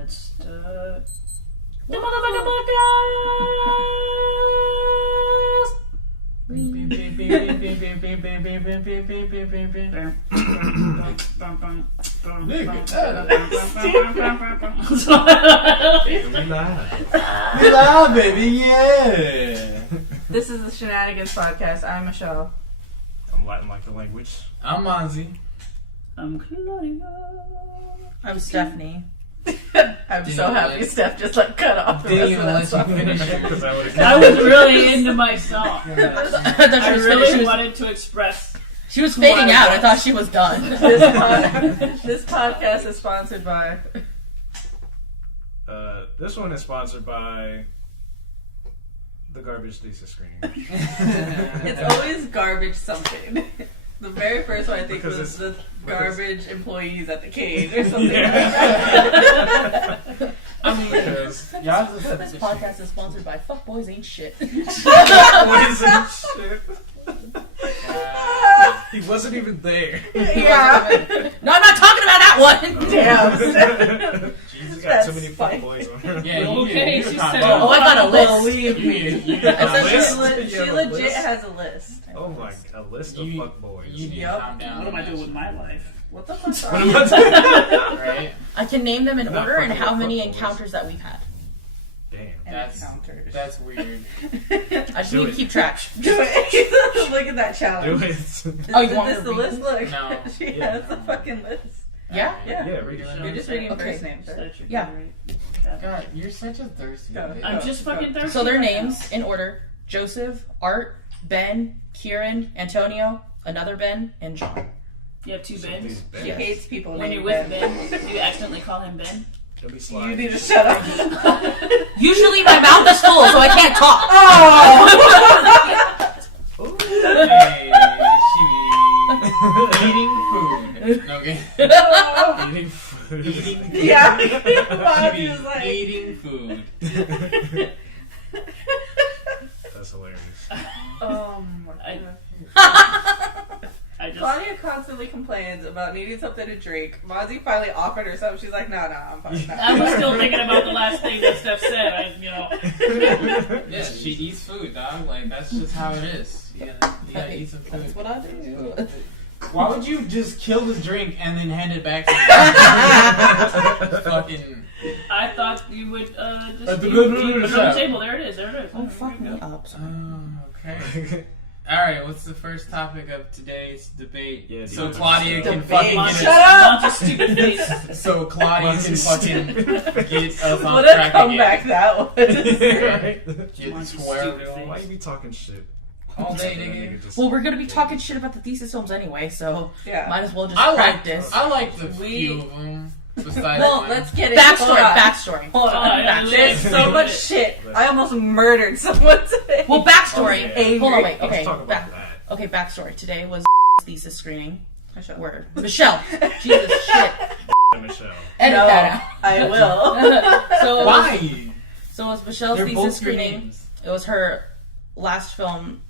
Let's start the motherfucking podcast! We live, baby, yeah! This is the Shenanigans podcast. I'm Michelle. I'm Latin like the language. I'm Monzi. I'm Claudia. I'm Stephanie. I'm so happy Steph just cut off the Didn't rest even of that let you song. finish it. I was really into my song. I was really wanted to express. She was fading out. I thought she was done. This podcast is sponsored by... This one is sponsored by the Garbage Thesis Screening. It's always garbage something. The very first one I think Because was the it's- garbage employees at the cage or something Yeah. like that. I mean, Because y'all This podcast is sponsored by Fuck Boys Ain't Shit. what is that shit? He wasn't even there. Yeah. No, I'm not talking about that one. Damn. Jesus got That's too many funny. fuck boys on her. Yeah, Okay, you she calm said- down. Oh, I got a list. Believe You me. need to I said list? she You have a legit list? has a list. Oh my, a list of You- fuck boys. You need Yup. to calm down. What am I doing with my life? What the fuck What are am you? I doing? Right? I can name them in I'm not order and fucking how with many fuck boys. encounters that we've had. Damn. Encounters. That's weird. I just Do need to it. keep track. Do it. Look at that Do challenge. it. Oh, you want this me the to read list? Look. No. She Yeah. has the fucking list. Yeah? Yeah. Yeah, read it. You're just reading Okay. first names, right? Yeah. God, you're such a thirsty Go. bitch. I'm just fucking thirsty. So their right now. names in order: Joseph, Art, Ben, Kieran, Antonio, another Ben, and John. You have two Bens. These She Yes. hates people When named you're with Ben. Ben, do you accidentally call him Ben? Don't be You sliding. need to shut up. Usually my mouth is full, so I can't talk. Ooh. Hey, she eating food. Okay. Eating food. Eating food. Yeah. She Bobby be was like, eating food. That's hilarious. oh my I- god. I just. Claudia constantly complains about needing something to drink. Mozzie finally offered her something. She's like, no, I'm fine. No. I was still thinking about the last thing that Steph said. Yeah, she eats food, dog. Like, that's just how it is. You gotta eat some food. That's what I do. Why would you just kill the drink and then hand it back to me? Fucking. I thought you would just Go, leave go, it go, on the go. table. There it is. There it is. Oh, fuck me up. Okay. Alright, what's the first topic of today's debate? Yeah, So dude. Claudia can Debate. fucking Bunch get of- us. bunch of stupid face. So Claudia can fucking get us on What a track comeback again. that was. Right? Get Bunch of square stupid real. Why you be talking shit? All day, That nigga. just- Well, we're gonna be talking shit about the thesis films anyway, so Yeah. might as well just I practice. like the We- few of them. Besides Well, one. let's get it. Hold Backstory, on. backstory. Hold Oh, on. yeah, There's yeah. so much shit. I almost murdered someone today. Well, backstory. Oh, yeah. Hold on, wait. Let's Okay, talk about back. that. Okay, backstory. Today was thesis screening. Michelle. Word. Michelle. Jesus shit. Michelle. Edit No, that out. I will. So it was, Why? so it was Michelle's They're thesis both your screening. names. It was her last film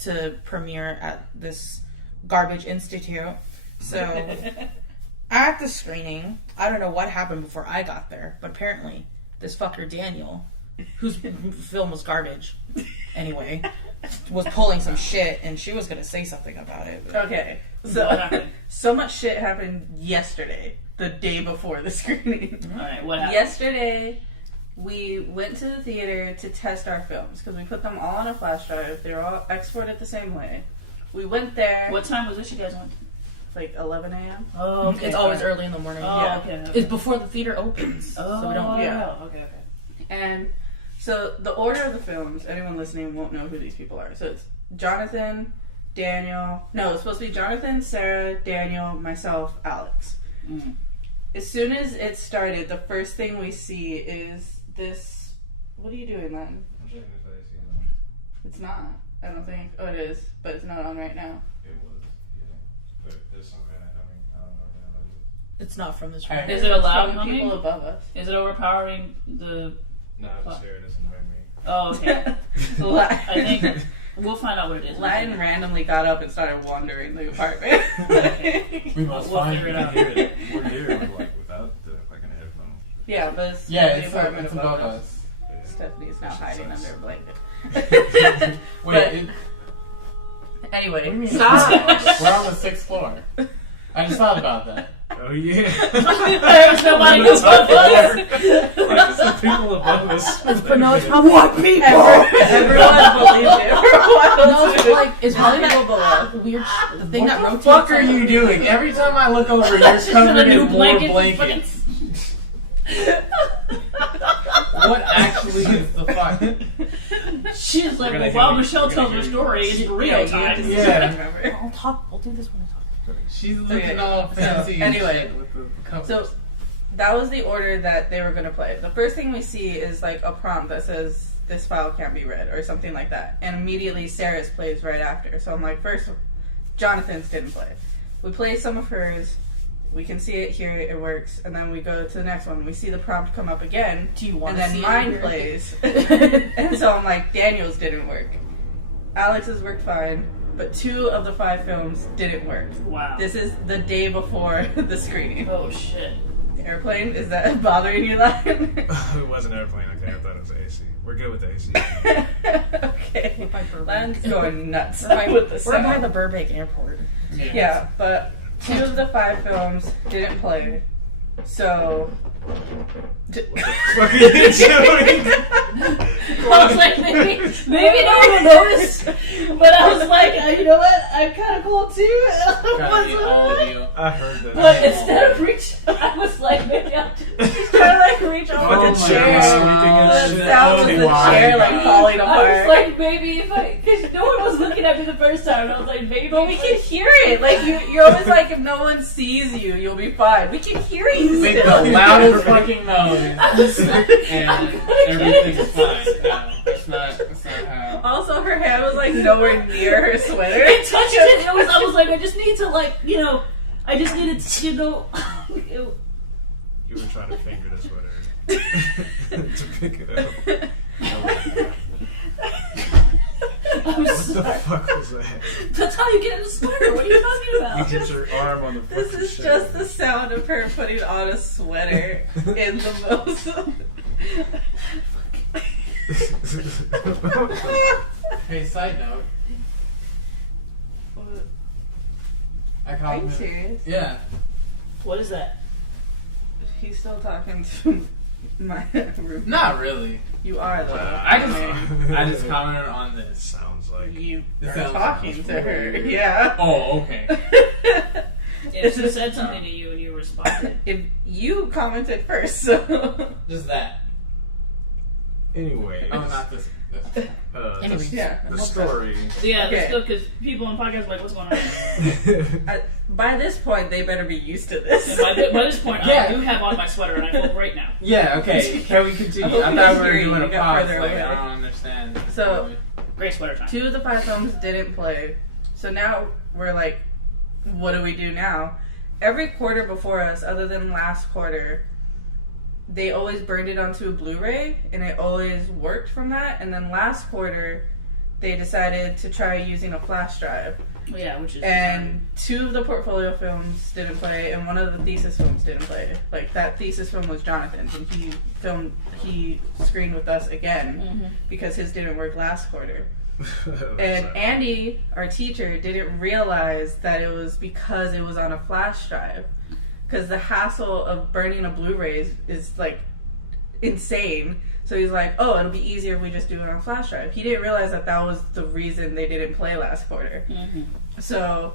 to premiere at this garbage institute. So at the screening, I don't know what happened before I got there, but apparently this fucker Daniel, whose film was garbage anyway, was pulling some shit, and she was gonna say something about it. but- Okay. What So, happened? so much shit happened yesterday, the day before the screening. All right. What happened? Yesterday, we went to the theater to test our films because we put them all on a flash drive. They were all exported the same way. We went there What time was this? You guys went? like 11 a.m. Oh, okay. It's always early in the morning. Oh, Yeah. okay. It's before the theater opens, Oh, so we don't. yeah. Okay. Okay. And so the order of the films, anyone listening won't know who these people are. So it's Jonathan, Daniel. No, it's supposed to be Jonathan, Sarah, Daniel, myself, Alex. Mm. As soon as it started, the first thing we see is this. What are you doing, Len? I'm checking if I see them. It's not. I don't think. Oh, it is, but it's not on right now. It was, yeah. But there's some kind of humming. I don't know what the hell it It's not from this room. Alright. Is it a loud From humming? people above us. Is it overpowering the? is. No, I'm just scared. It doesn't hurt me. Oh, okay. I think we'll find out what it is. Latin randomly got up and started wandering the apartment. We must We'll find figure it it. out. We're here, like, without the fucking headphones. Yeah, but it's Yeah, the it's apartment above above us. Stephanie's now hiding under a blanket. Wait, Anyway, what do you mean? stop. We're on the 6th floor. I just thought about that. Oh yeah. There's nobody above us. There's some people above us. But no, it's probably Everyone believed it for a while. no, it's like it's probably People that below. weird the thing What that the rotates. fuck are you doing? Every time I look over, you're covered in more blankets. What actually is the fuck? She's like, We're well, gonna while hear- Michelle we're gonna tells her hear story, you. it's Yeah, real you time. just Yeah. remember. We'll do this when I talk. She's looking Okay, all fancy. and anyway, shit with the covers. So that was the order that they were going to play. The first thing we see is like a prompt that says this file can't be read or something like that, and immediately Sarah's plays right after. So I'm like, first Jonathan's didn't play. We play some of hers. We can see it here. It works, and then we go to the next one. We see the prompt come up again, Do you want and to see then mine it? plays. And so I'm like, Daniel's didn't work. Alex's worked fine, but 2 of the 5 films didn't work. Wow. This is the day before the screening. Oh shit. Airplane, is that bothering you, Lion? It was an airplane. Okay, I thought it was AC. We're good with AC. Okay. By Burbank. Lion's going nuts We're by, with the we're by sound. the Burbank airport. Yeah, but 2 of the 5 films didn't play. So What are you doing? I was like, maybe no one will notice. But I was like, you know what? I'm kind of cool too. Gotta be all of you. I heard that. But instead of reach, I was like, maybe I'll just try to like reach over Fucking the my chair. God. squeaking and the shit. sound of Oh the my chair like God. falling I was apart. like, maybe if I, because no one was looking at me the first time, and I was like, maybe. But we can hear it. Like you're always like, if no one sees you, you'll be fine. We can hear you Make still. the loudest fucking noise, and Okay. everything's fine. No, it's not how. Also, her hand was like nowhere near her sweater. I touched it. I was like, I just need to like, I just needed to, You were trying to finger the sweater to pick it up. I'm What the sorry. fuck was that? That's how you get in the sweater. What are you talking You about? get your arm on the This fucking is shit. just the sound of her putting on a sweater in the most. Hey, side note. I Are called you him. serious? Yeah. What is that? He's still talking to my room. Not really. You are though. I just commented on this. Sounds like You This are sounds talking to her. weird. Yeah. Oh, okay. If she said something to you and you responded. If you commented first, so Just that. anyway. Oh, not this. Anyways. yeah. The story. Yeah, Okay. that's good because people on podcasts are like, what's going on? By this point, they better be used to this. And by this point, Yeah. I do have on my sweater and I feel great now. Yeah, okay. Can we continue? I hope I you thought didn't we were hear you. doing a You got pause. further Like, away. I don't understand. So- Great sweater time. 2 of the 5 films didn't play. So now we're like, what do we do now? Every quarter before us, other than last quarter, they always burned it onto a Blu-ray, and it always worked from that. And then last quarter, they decided to try using a flash drive. Yeah, which is. And 2 of the portfolio films didn't play, and 1 of the thesis films didn't play. Like, that thesis film was Jonathan's, and he screened with us again Mhm. because his didn't work last quarter. And Andy, our teacher, didn't realize that it was because it was on a flash drive. Because the hassle of burning a Blu-ray is like insane. So he's like, oh, it'll be easier if we just do it on a flash drive. He didn't realize that that was the reason they didn't play last quarter. Mhm. So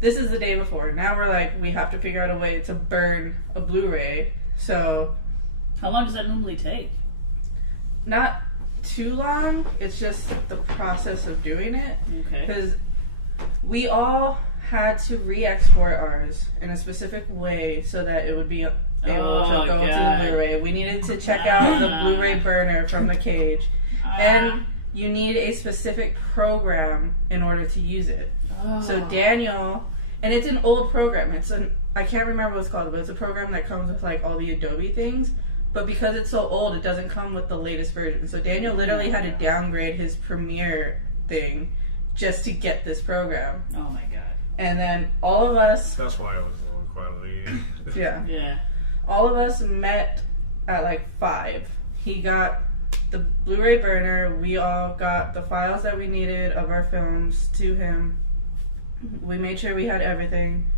this is the day before. Now we're like, we have to figure out a way to burn a Blu-ray. So How long does that normally take? not too long. It's just the process of doing it. Okay. Because we all had to re-export ours in a specific way so that it would be able Oh, to go God. to the Blu-ray. We needed to check out the Blu-ray burner from the cage. And you need a specific program in order to use it. So Daniel, and it's an old program. I can't remember what it's called, but it's a program that comes with like all the Adobe things. But because it's so old, it doesn't come with the latest version. So Daniel literally had to downgrade his Premiere thing just to get this program. Oh my god. And then all of us, That's why it was low quality. yeah, Yeah. all of us met at like 5. He got the Blu-ray burner. We all got the files that we needed of our films to him. We made sure we had everything.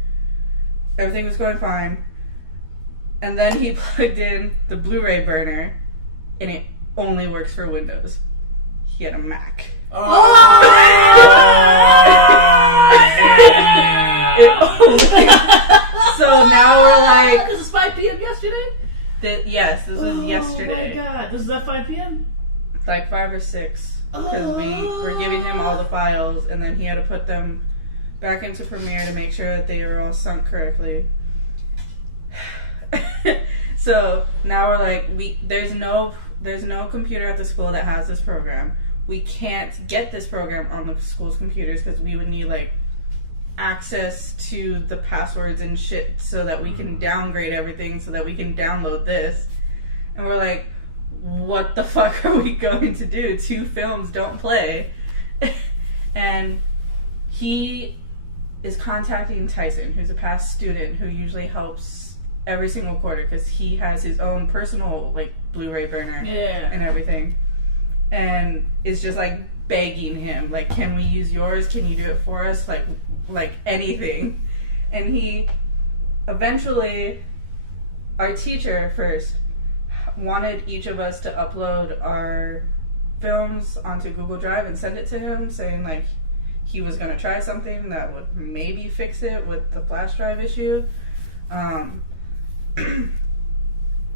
Everything was going fine. And then he plugged in the Blu-ray burner, and it only works for Windows. He had a Mac. So now we're like... This is 5 p.m. yesterday? Yes, this was yesterday. Oh my god, this is at 5 p.m.? Like 5 or 6. Because we were giving him all the files, and then he had to put them back into Premiere to make sure that they were all sunk correctly. So now we're like, there's no computer at the school that has this program. We can't get this program on the school's computers because we would need like access to the passwords and shit so that we can downgrade everything so that we can download this. And we're like, what the fuck are we going to do? 2 films don't play. And he is contacting Tyson, who's a past student who usually helps every single quarter because he has his own personal like Blu-ray burner and everything, and is just like begging him like, can we use yours, can you do it for us, like anything. And he eventually, our teacher first wanted each of us to upload our films onto Google Drive and send it to him, saying like he was going to try something that would maybe fix it with the flash drive issue.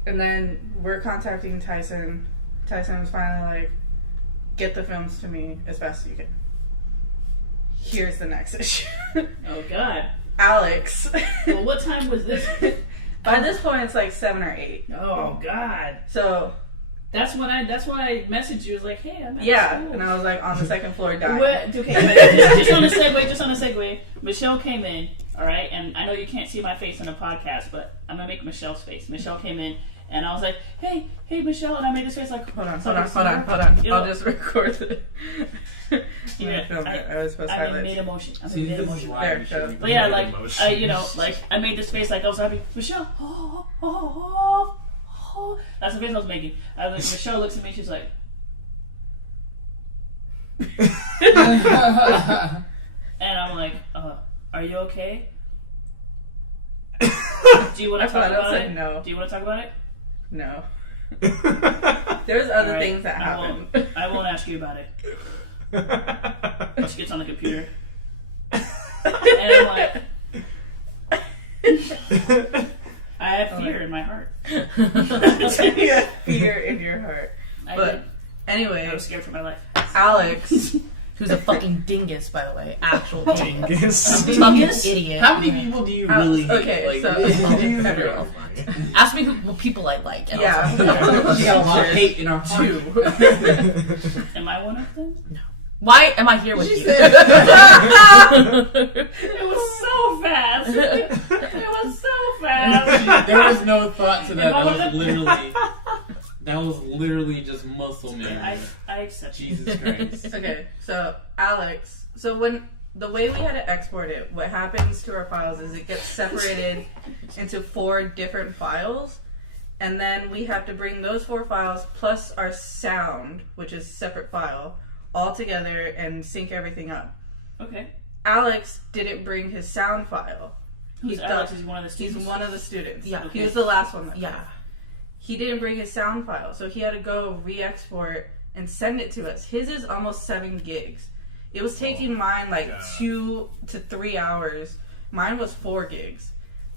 And then we're contacting Tyson. Tyson was finally like, get the films to me as fast as you can. Here's the next issue. Oh god. Alex. Well, what time was this? By this point, it's like 7 or 8. Oh god. So that's when I messaged you. I was like, hey, I'm at school. And I was like on the second floor dying. Just on a segue. Michelle came in, all right, and I know you can't see my face in a podcast, but I'm gonna make Michelle's face. Michelle came in, and I was like, hey, Michelle, and I made this face like, hold on. I'll just record it. I was supposed to have I made it. emotion. There, but yeah, like I made this face like I was happy. Michelle, that's the face I was making. Michelle looks at me, she's like, and I'm like, are you okay? Do you want to talk about it? No. Do you want to talk about it? No. There's other things that happen. I won't ask you about it. She gets on the computer. And I'm like, I have fear in my heart. You have fear in your heart. Anyway, I was scared for my life. Alex, who's a fucking dingus, by the way. Actual Dingus. Fucking idiot. How many people do you really hate? Okay, Like, so do you everyone. Ask me what people I like. And Yeah. She got a lot of hate in her heart. 2. Am I one of them? No. Why am I here with you? It was so fast. It was so fast. There was no thought to that. Am I one of That was literally just muscle man. I accept you. Jesus Christ. Okay, so Alex, when the way we had to export it, what happens to our files is it gets separated into 4 different files, and then we have to bring those 4 files plus our sound, which is a separate file, all together and sync everything up. Okay. Alex didn't bring his sound file. Who's Alex? Is he one of the students? He's one of the students. Yeah. He was the last one. Yeah. He didn't bring his sound file, so he had to go re-export and send it to us. His is almost 7 gigs. It was taking mine like 2 to 3 hours. Mine was 4 gigs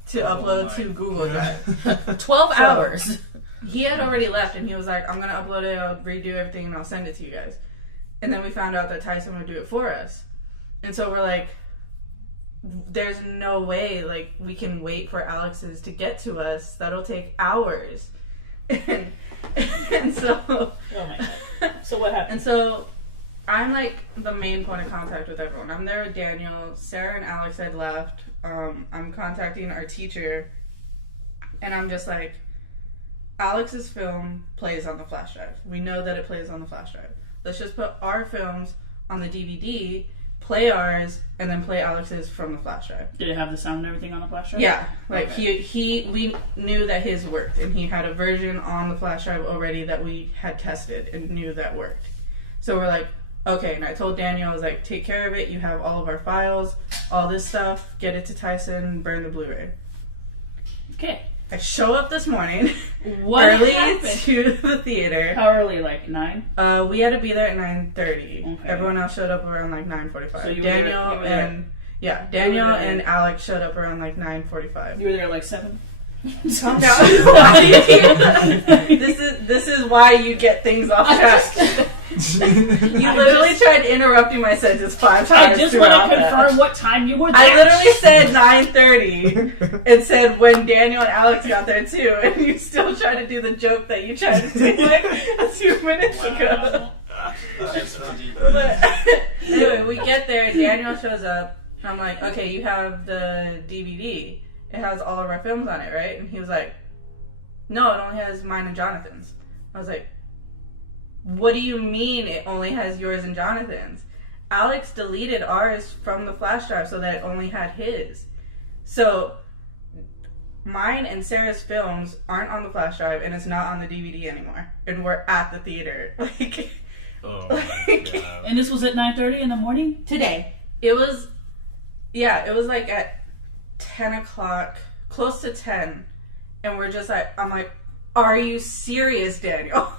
to upload to Google Drive. 12 hours. He had already left, and he was like, I'm going to upload it, I'll redo everything, and I'll send it to you guys. And then we found out that Tyson would do it for us. And so we're like, there's no way like we can wait for Alex's to get to us. That'll take hours. And so... Oh my god. So what happened? And so I'm like the main point of contact with everyone. I'm there with Daniel. Sarah and Alex had left. I'm contacting our teacher, and I'm just like, Alex's film plays on the flash drive. We know that it plays on the flash drive. Let's just put our films on the DVD, play ours, and then play Alex's from the flash drive. Did it have the sound and everything on the flash drive? Yeah, like Okay. we knew that his worked, and he had a version on the flash drive already that we had tested and knew that worked. So we're like, okay, and I told Daniel, I was like, take care of it, you have all of our files, all this stuff, get it to Tyson, burn the Blu-ray. Okay. I show up this morning, What early happened? to the theater. How early? Like 9? We had to be there at 9:30. Okay. Everyone else showed up around like 9:45. So you were Daniel there- you were there- and Daniel you were there- and Alex showed up around like 9:45. You were there like 7? Calm down. This is why you get things off track. You literally tried interrupting my sentence 5 times. I just want throughout to that. confirm what time you were there. I literally said 9:30 and said when Daniel and Alex got there too, and you still try to do the joke that you tried to do like a few minutes ago. But anyway, we get there, Daniel shows up, and I'm like, okay, you have the DVD. It has all of our films on it, right? And he was like, no, it only has mine and Jonathan's. I was like, what do you mean it only has yours and Jonathan's? Alex deleted ours from the flash drive so that it only had his. So mine and Sarah's films aren't on the flash drive, and it's not on the DVD anymore. And we're at the theater. Like, Oh my god. And this was at 9:30 in the morning? Today. it was like at 10 o'clock, close to 10. And we're just like, I'm like, are you serious, Daniel?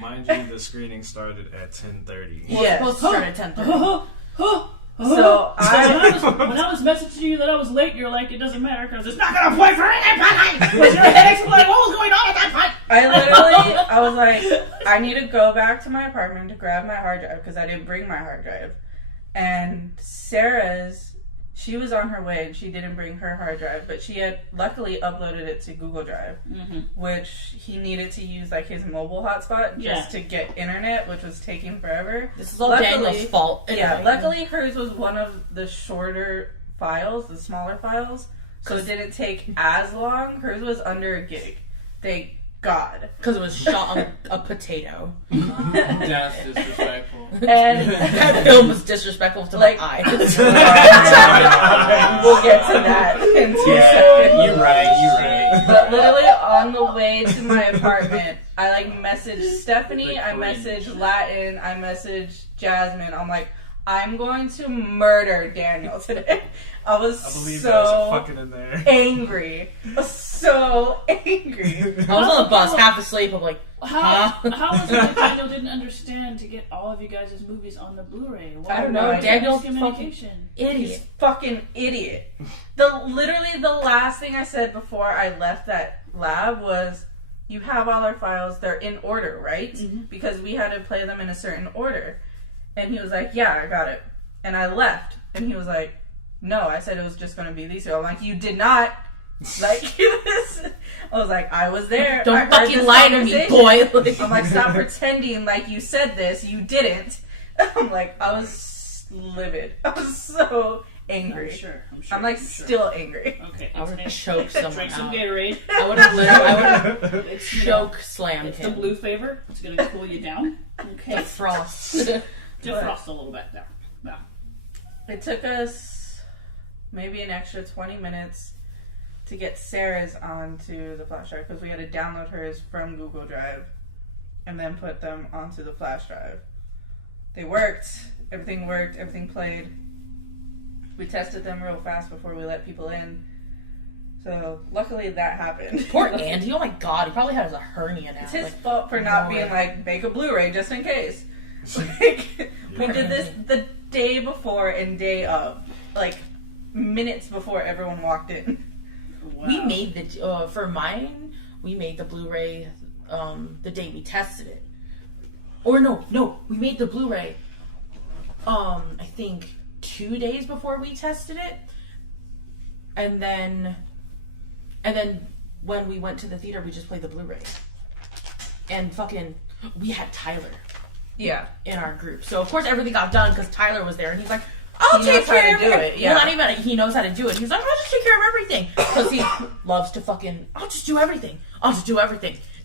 Mind you, the screening started at 10:30. Yes. Supposed to start at 10:30. So when I was messaging you that I was late, you're like, it doesn't matter because it's not gonna play for anybody. Because your headaches were like, what was going on at that time? I was like, I need to go back to my apartment to grab my hard drive because I didn't bring my hard drive. And she was on her way and she didn't bring her hard drive, but she had luckily uploaded it to Google Drive, which he needed to use like his mobile hotspot just to get internet, which was taking forever. This is all Daniel's fault. Yeah, luckily hers was one of the shorter files, the smaller files, so it didn't take as long. Hers was under a gig. Thank God. Because it was shot on a potato. That's disrespectful. And That film was disrespectful to Like- my eyes. we'll get to that in 2 seconds. You're right. But literally on the way to my apartment, I like messaged Stephanie, I messaged Latin, I messaged Jasmine. I'm like, I'm going to murder Daniel today. I was I believe so that was fucking in there. angry. I was so angry. I was on the bus, half asleep. I'm like, How was it that Daniel didn't understand to get all of you guys' movies on the Blu-ray? Why I don't know. was Daniel's miscommunication? He's idiot. fucking idiot. Literally the last thing I said before I left that lab was, you have all our files, they're in order, right? Because we had to play them in a certain order. And he was like, yeah, I got it. And I left. And he was like, no, I said it was just going to be these two. I'm like, you did not. Like, I was like, I was there. I Don't heard fucking this lie to me, conversation. boy. I'm like, stop pretending like you said this. You didn't. I'm like, I was livid. I was so angry. I'm sure. I'm like, still angry. Okay. I would it's have choked someone Drink some out. Gatorade. I would have It's choke slammed It's the him. blue flavor. It's gonna cool you down. Okay. The frost. Defrost a little bit there. Yeah. It took us maybe an extra 20 minutes to get Sarah's onto the flash drive because we had to download hers from Google Drive and then put them onto the flash drive. They worked. Everything played. We tested them real fast before we let people in. So luckily that happened. Poor Andy. Oh my god. He probably has a hernia now. It's his Like, fault for not no being way. like, make a Blu-ray just in case. Like, we did this the day before and day of. Like, minutes before everyone walked in. Wow. we made the for mine. We made the Blu-ray the day we tested it. Or no, we made the Blu-ray. I think 2 days before we tested it, and then when we went to the theater, we just played the Blu-ray. And fucking, we had Tyler Yeah. in our group, so of course everything got done because Tyler was there, and he's like, I'll He take knows how care to of do it. it, yeah. Well, not even he knows how to do it. He's like, I'll just take care of everything because he loves to fucking. I'll just do everything.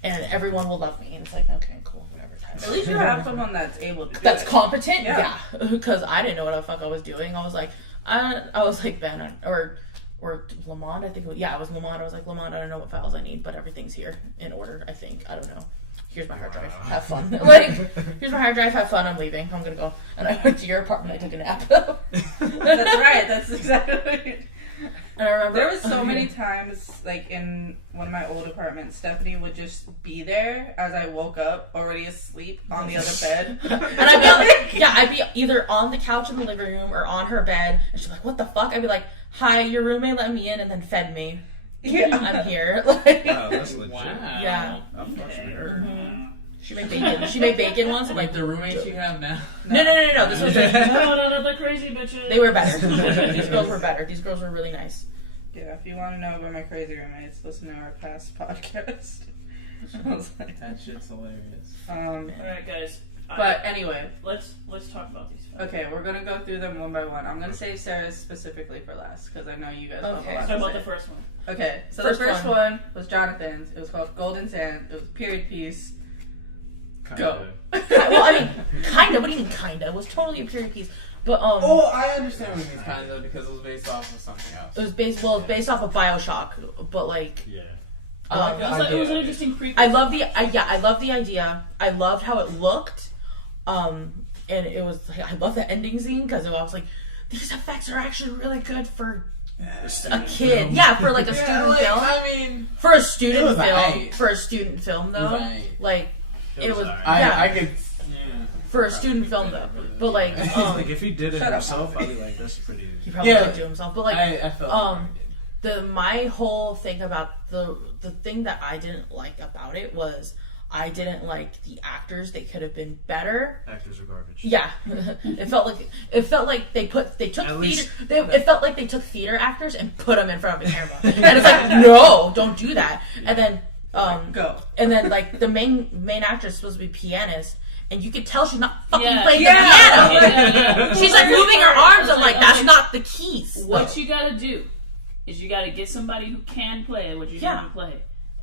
And everyone will love me. And it's like, okay, cool, whatever, Tyler. At least you have someone that's able to do That's it. competent, Yeah. Because I didn't know what the fuck I was doing. I was like Ben or Lamont. I think it was, it was Lamont. I was like, Lamont, I don't know what files I need, but everything's here in order. I think I don't know. Here's my hard drive. Have fun. Like, here's my hard drive. Have fun. I'm leaving. I'm gonna go. And I went to your apartment. I took a nap. That's right. That's exactly. And I remember There was so many times, like in one of my old apartments, Stephanie would just be there as I woke up, already asleep on the other bed. And I'd be either on the couch in the living room or on her bed, and she's like, "What the fuck?" I'd be like, "Hi, your roommate let me in and then fed me. Yeah. I'm here." Like, Wow, that's legit. Wow. yeah. I'm fucking her. She made bacon. She made bacon once. I'm Like like, the roommates you have now. no. This was No, the crazy bitches. they were better. These girls were better. These girls were really nice. Yeah, if you want to know about my crazy roommates, listen to our past podcast. I was like, That shit's hilarious. All right, guys. but anyway, let's talk about these films. okay, we're gonna go through them one by one. I'm gonna save Sarah's specifically for last because I know you guys have a Okay. lot Let's to talk about say. the first one. Okay, so First the first one. one was Jonathan's. It was called Golden Sand. It was a period piece. Go. Well, I mean, kinda. What do you mean, kinda? It was totally a period piece. But Oh, I understand what you mean, kind of, because it was based off of something else. it was based off of BioShock. But like, Yeah. It was an interesting prequel. I love the idea. I loved how it looked. And it was like, I love the ending scene because I was like, these effects are actually really good for a kid. Yeah, for like a student film. I mean, For a student It was film. aight. For a student film though. Right. Like it was alright. yeah. I could. For a student film though. But like Like if he did it Shut up. himself, I'd be like, that's pretty. he probably Yeah. could do himself. But like I felt my whole thing about the thing that I didn't like about it was I didn't like the actors. They could have been better. Actors are garbage. Yeah, it felt like they took At theater. least- It felt like they took theater actors and put them in front of a camera, and it's like, no, don't do that. And then Go. and then like the main actress is supposed to be Pianist. And you could tell she's not fucking Yeah. playing Yeah. the piano. Yeah. She's like moving her arms. I'm like, that's Okay. not the keys. What you gotta do is you gotta get somebody who can play what you're Yeah. going to play.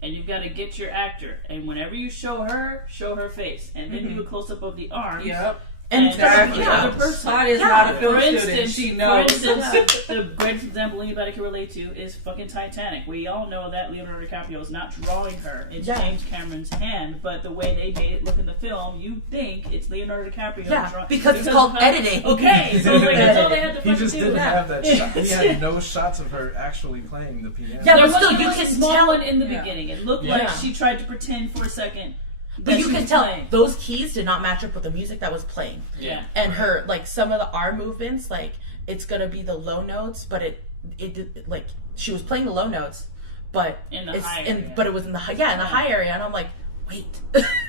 And you've got to get your actor. And whenever you show her face. And then do a close up of the arms. Yep. And And Exactly. the other person. Todd is Yeah. not a For film student. instance, She knows. the greatest example anybody can relate to is fucking Titanic. We all know that Leonardo DiCaprio is not drawing her. It's Yeah. James Cameron's hand. But the way they made it look in the film, you think it's Leonardo DiCaprio Yeah, drawing. because it's called of- editing. Okay, so it's like that's all they had to He fucking just do. didn't Yeah. have that shot. He had no shots of her actually playing the piano. Yeah, There but was still, you a can small tell. one in the Yeah. beginning. It looked Yeah. like she tried to pretend for a second. But that you she can was tell playing. those keys did not match up with the music that was playing. Yeah. And her, like, some of the arm movements, like, it's gonna be the low notes, but it did, like, she was playing the low notes, but In the it's high area. but it was in the high, in the high area, and I'm like, wait,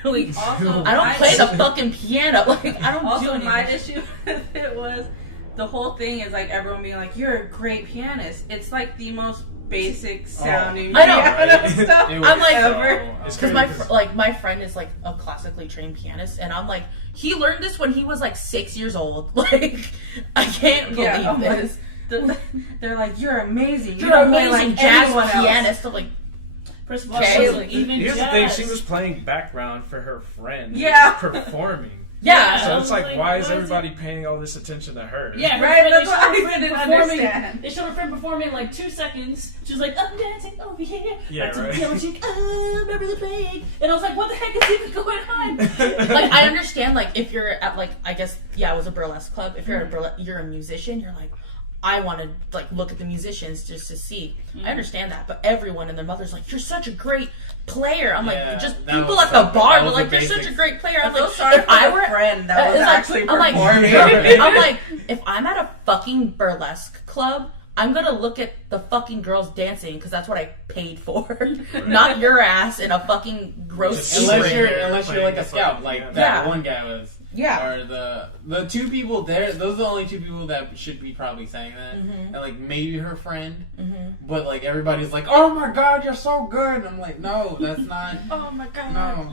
like, Also, I don't my- play the fucking piano, like, I don't do Also, anything. my issue with it was the whole thing is like everyone being like, "You're a great pianist." It's like the most basic sounding I know, piano right? stuff It I'm like, ever. It's Because crazy my friend is like a classically trained pianist, and I'm like, he learned this when he was like 6 years old. Like, I can't believe Yeah, I'm like, this. they're like, "You're amazing. You You're don't an play amazing like jazz anyone else." pianist. I'm like, First of all, Okay. also, even Here's jazz. the thing: she was playing background for her friend. Yeah. who was performing. yeah. So it's like, why is it- everybody paying all this attention to her? Yeah, her Right, friend- that's they what showed I her friend didn't performing- understand. They showed her friend performing in like 2 seconds. She was like, I'm dancing over here. Yeah, Back to right. the piano. She's like, remember the playing. And I was like, what the heck is even going on? Like, I understand, like, if you're at, like, I guess, yeah, it was a burlesque club. If you're at a you're a musician, you're like, I want to, like, look at the musicians just to see. I understand that, but everyone and their mother's like, you're such a great player. I'm Yeah, like, just that people was at the something- bar, that they're was like, the you're such a basics. great player. I I'm feel like, sorry if for I the were friend that was it's like- actually I'm like, performing. I'm like, if I'm at a fucking burlesque club, I'm gonna look at the fucking girls dancing because that's what I paid for, not your ass in a fucking gross Unless apron. you're like a scout, like that Yeah. one guy was. Yeah. Or the two people there. Those are the only two people that should be probably saying that. And like maybe her friend. But like everybody's like, oh my god, you're so good. And I'm like, no, that's not. Oh my god. No.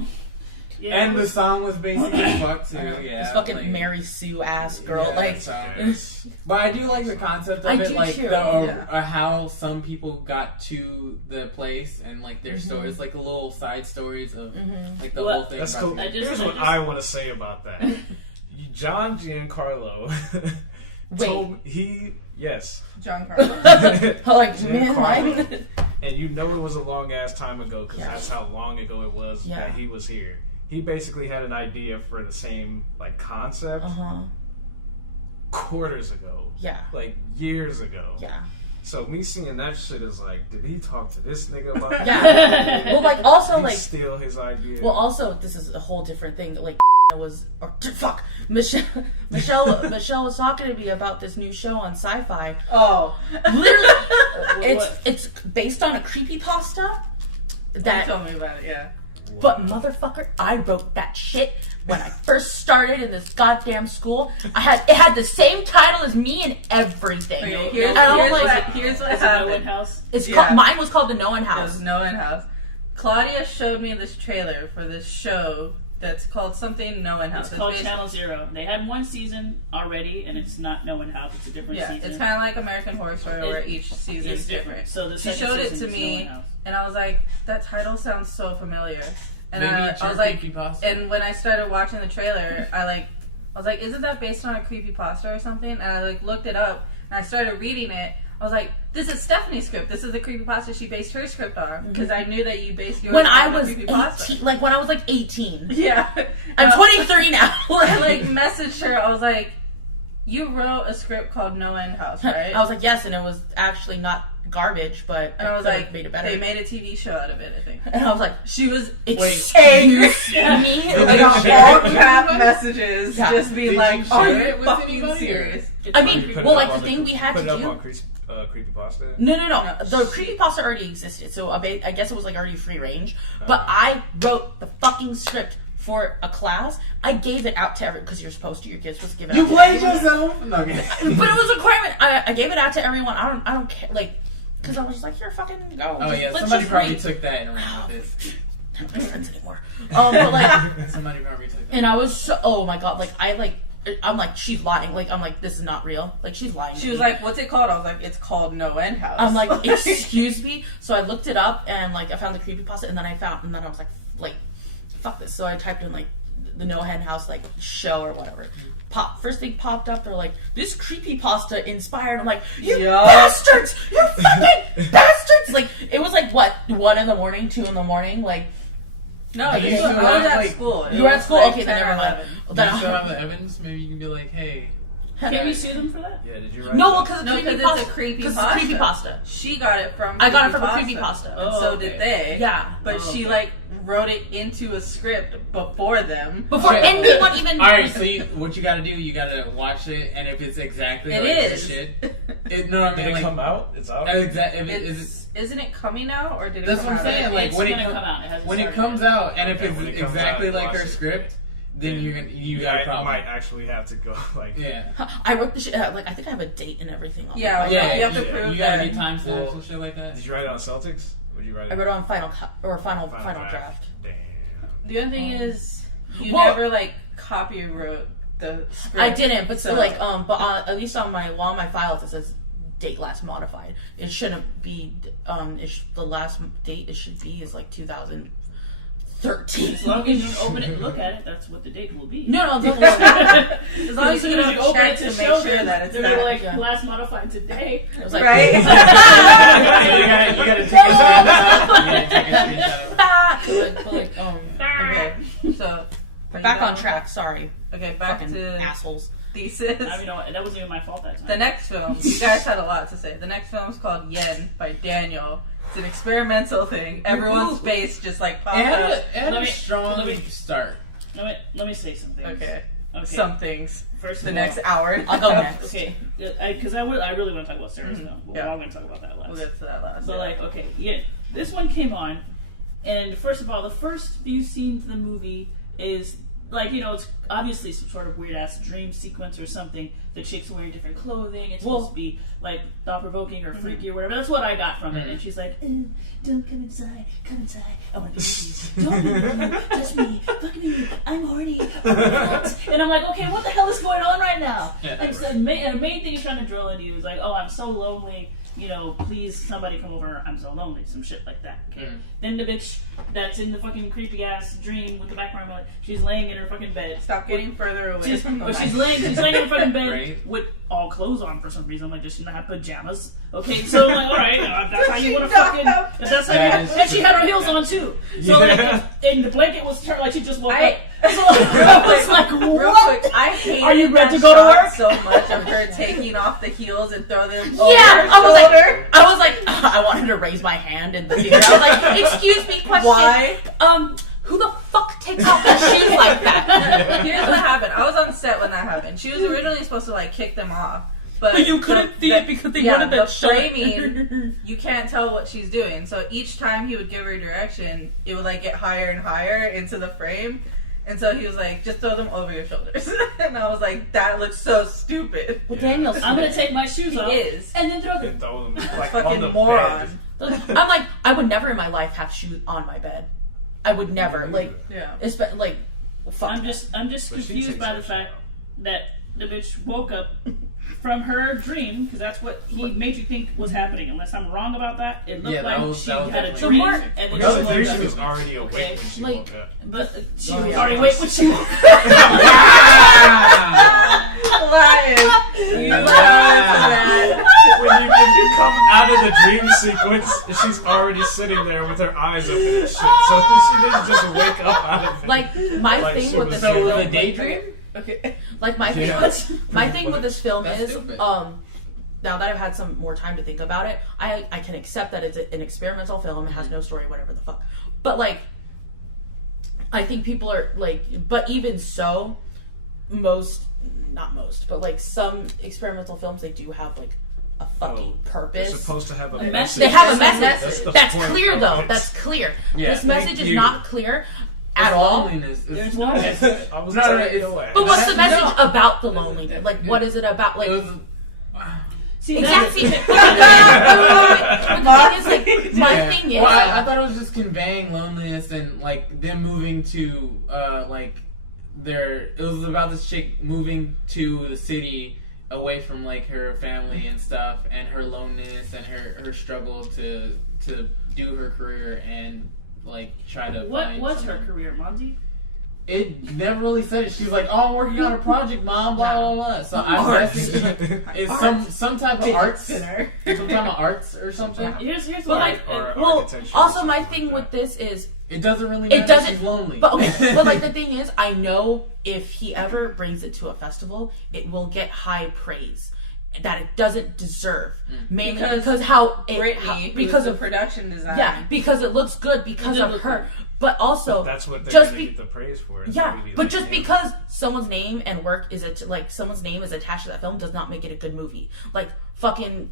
Yeah, and the song was basically fuck too. Yeah, this fucking like, Mary Sue ass girl. yeah, like, so- but I do like the concept of I it, do like too, how some people got to the place and like their stories, like the little side stories of like the whole thing. That's about cool. the- Here's what I want to say about that. John Giancarlo told yes. John Carlos. like man, Giancarlo. like, And you know it was a long ass time ago because Yeah. that's how long ago it was Yeah. that he was here. He basically had an idea for the same like concept quarters ago, yeah, like years ago. yeah. So me seeing that shit is like, did he talk to this nigga about that? Yeah. Well, like also Did he like steal his idea? well also this is a whole different thing. Like was or fuck Michelle was talking to me about this new show on Sci-Fi. Oh. Literally, it's based on a creepypasta. That Tell me about it, yeah. But motherfucker, I wrote that shit when I first started in this goddamn school. It had the same title as me and everything. Okay, here's what Is it No One happened. House? It's Yeah. called, mine was called The No One It House. was No One House. Claudia showed me this trailer for this show that's called something No One House. It's called based- Channel Zero. They had one season already, and it's not No One House. It's a different Yeah, season. it's kind of like American Horror Story where each season It's is different. So the She second showed it season to is me, No One House. and I was like, that title sounds so familiar. And Maybe I it's was your like, creepypasta. and when I started watching the trailer, I was like, isn't that based on a creepypasta or something? And I like looked it up, and I started reading it. I was like, this is Stephanie's script. This is the creepypasta she based her script on. Because I knew that you based yours When on I a was creepypasta. 18, like when I was like 18. Yeah. I'm 23 now. I like messaged her. I was like, you wrote a script called No End House, right? I was like, yes, and it was actually not garbage, but and I was like, made it better. they made a TV show out of it, I think. And I was like, She was excuse angry. me. I got all crap messages Yeah. just being Did like, you are share you it with fucking anybody, or- serious? I mean, Put it well, up like on the thing we had put to it do. up on creepypasta. No. No. The creepypasta already existed, so I guess it was like already free range. But I wrote the fucking script for a class. I gave it out to everyone because you're supposed to. Your kids supposed to give it. You out to played everyone. yourself? No, okay. But it was a requirement. I gave it out to everyone. I don't care, like, because I was just like, here, fucking go. Oh yeah, Let's somebody just probably read. took that and ran with it. I don't have friends anymore. But like, Somebody probably took that. and I was so, oh my god, like I'm like, she's lying. Like, I'm like, this is not real. Like, she's lying. to She was me. like, what's it called? I was like, it's called No End House. I'm like, excuse me. So I looked it up and like I found the creepypasta, and then I was like, fuck this. So I typed in like the No Hen House like show or whatever. First thing popped up. They're like, this creepypasta inspired. I'm like, you bastards, you fucking bastards. Like, it was like what, 1 in the morning, 2 in the morning, like. no, I I used to was have, at like- school. It You were at was school? like Okay, 10 then or never mind. 11. Do Then you still I- have the evidence? Maybe you can be like, hey. Can we sue them for that? Yeah, did you write No, that? because No, because it's a creepypasta. She got it from I got it from a creepypasta. And Oh, so okay. did they. Yeah. But Oh, she okay. like wrote it into a script before them. Before Okay. anyone even. Alright, so what you gotta do, you gotta watch it, and if it's exactly It like is. the shit. No, I Did mean, it like, come out? It's out. Isn't it coming out or did it That's come what I'm out? saying. Like It's when gonna it come out. It hasn't when it started comes yet. out, and if Okay, it's when it comes exactly out, like watch her it. script, then you got a I problem. might actually have to go. Like, Yeah. I wrote the shit. Like, I think I have a date and everything on Yeah, it. Yeah, you have to prove you gotta that. get timestamps Well, and shit like that. Did you write it on Celtics? Would you write it? I wrote it on final draft. Damn. The other thing is, you Well- never like copywrote the script. I didn't, but So- at least on my files it says date last modified. It shouldn't be. The last date it should be is like 2013. As long as you open it and look at it, that's what the date will be. No, as long as you As don't open check it to to make show sure them, that it's they're gonna be that. like Yeah. last modified today. it was like, Right? You gotta take a screenshot. Okay, so Back on track. Sorry, Okay, back fucking to assholes. thesis. I mean, no, that wasn't even my fault that time. The next film, you guys had a lot to say. The next film is called Yen by Daniel. It's an experimental thing. Everyone's face just like popped up. And Let a me- strong let me- start. Let me say something. Okay. Okay. Some things. First The of all, next hour. I'll go next. Okay, because I really want to talk about Sarah's film. Well, Yeah. I'm going to talk about that last. We'll get to that last. So yeah. like, okay, yeah, this one came on, and first of all, the first few scenes of the movie is like, you know, it's obviously some sort of weird ass dream sequence or something. The chick's wearing different clothing. It's supposed to be like thought provoking or freaky or whatever. That's what I got from it. And she's like, "Don't come inside. Come inside. I want to be with you. Don't be with you. Touch me. Fuck me. I'm horny. And I'm like, okay, what the hell is going on right now? And so the main thing he's trying to drill into you is like, oh, I'm so lonely. You know, please, somebody come over. I'm so lonely. Some shit like that. Okay. Then the bitch that's in the fucking creepy ass dream with the background, like, she's laying in her fucking bed. Stop getting further away from the she's laying in her fucking bed with all clothes on for some reason. I'm like, just not have pajamas. Okay, so I'm like, all right, that's how you want to fucking. That's how and she had her heels on too. So like, and the blanket was turned like she just woke up. So I was like, what? Real quick, I hated Are you ready that to go to shot work? so much of her taking off the heels and throw them over Yeah, her I was like, I wanted to raise my hand in the theater. I was like, excuse me, question. Why? Who the fuck takes off their shoes like that? Here's what happened. I was on set when that happened. She was originally supposed to like kick them off. But you couldn't see it because they would have been the framing, you can't tell what she's doing. So each time he would give her direction, it would like get higher and higher into the frame. And so he was like, just throw them over your shoulders. And I was like, that looks so stupid. Well, Daniel, I'm gonna take my shoes off. Is. And then throw them. Throw them like Fucking on the moron. bed. I'm like, I would never in my life have shoes on my bed. I would never. Like, Yeah. like, fuck. I'm just But she confused takes by her the shit fact off. that the bitch woke up from her dream, because that's what he made you think was happening. Unless I'm wrong about that, it looked like she had a dream and then No, she the theory woke she up. was already awake Okay, when she like- woke up. But she Oh, was yeah. already awake when she woke up. Lion. You know that. When you come out of the dream sequence, she's already sitting there with her eyes open and shit. So she didn't just wake up out of it. Like, my Like, thing she with was this So it was film, a daydream? Okay. like my thing, my thing with this film That's is, stupid. now that I've had some more time to think about it, I can accept that it's an experimental film. It has no story, whatever the fuck. But like, I think people are like, but even so, not most, but like some experimental films, they do have like a fucking They're purpose. supposed to have a message. message. They have a That's message. the That's point clear of though. it. That's clear. Yeah, This message thank is you. not clear at all. Loneliness. There's no message. I was No, telling it's- you away. But what's the That's- message no. about the loneliness? Like, what is it about? Like, It was, See, exactly. that's- But the thing is, like, my yeah. thing is, Well, I thought it was just conveying loneliness and like them moving to like it was about this chick moving to the city away from like her family and stuff, and her loneliness and her struggle to do her career and like try to What find was her someone. career, Monty? It never really said it. She was like, "Oh, I'm working on a project, mom." Blah blah blah. So I'm guessing it's some type of arts, some type of arts or something. Here's but what like, or well, architecture also or my something thing like with that. this is, It doesn't really It matter. doesn't- She's lonely. but okay, but like the thing is, I know if he ever brings it to a festival, it will get high praise that it doesn't deserve, mainly because how it Brittany, because who's the of production design. yeah, because it looks good because It of look her, but also That's what they're just gonna get the praise for. It's yeah, gonna be but like, just yeah. because someone's name and work is someone's name is attached to that film does not make it a good movie. Like fucking,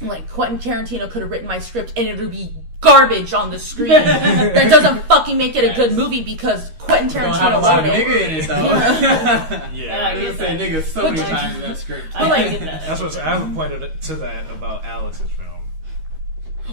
like Quentin Tarantino could have written my script and it would be garbage on the screen. That doesn't fucking make it a good movie because Quentin Don't have a Tarantino lot of wrote it. nigga in it though. Yeah, I just say nigga so many times in that script. I like that. that's what I have pointed to that about Alice's film.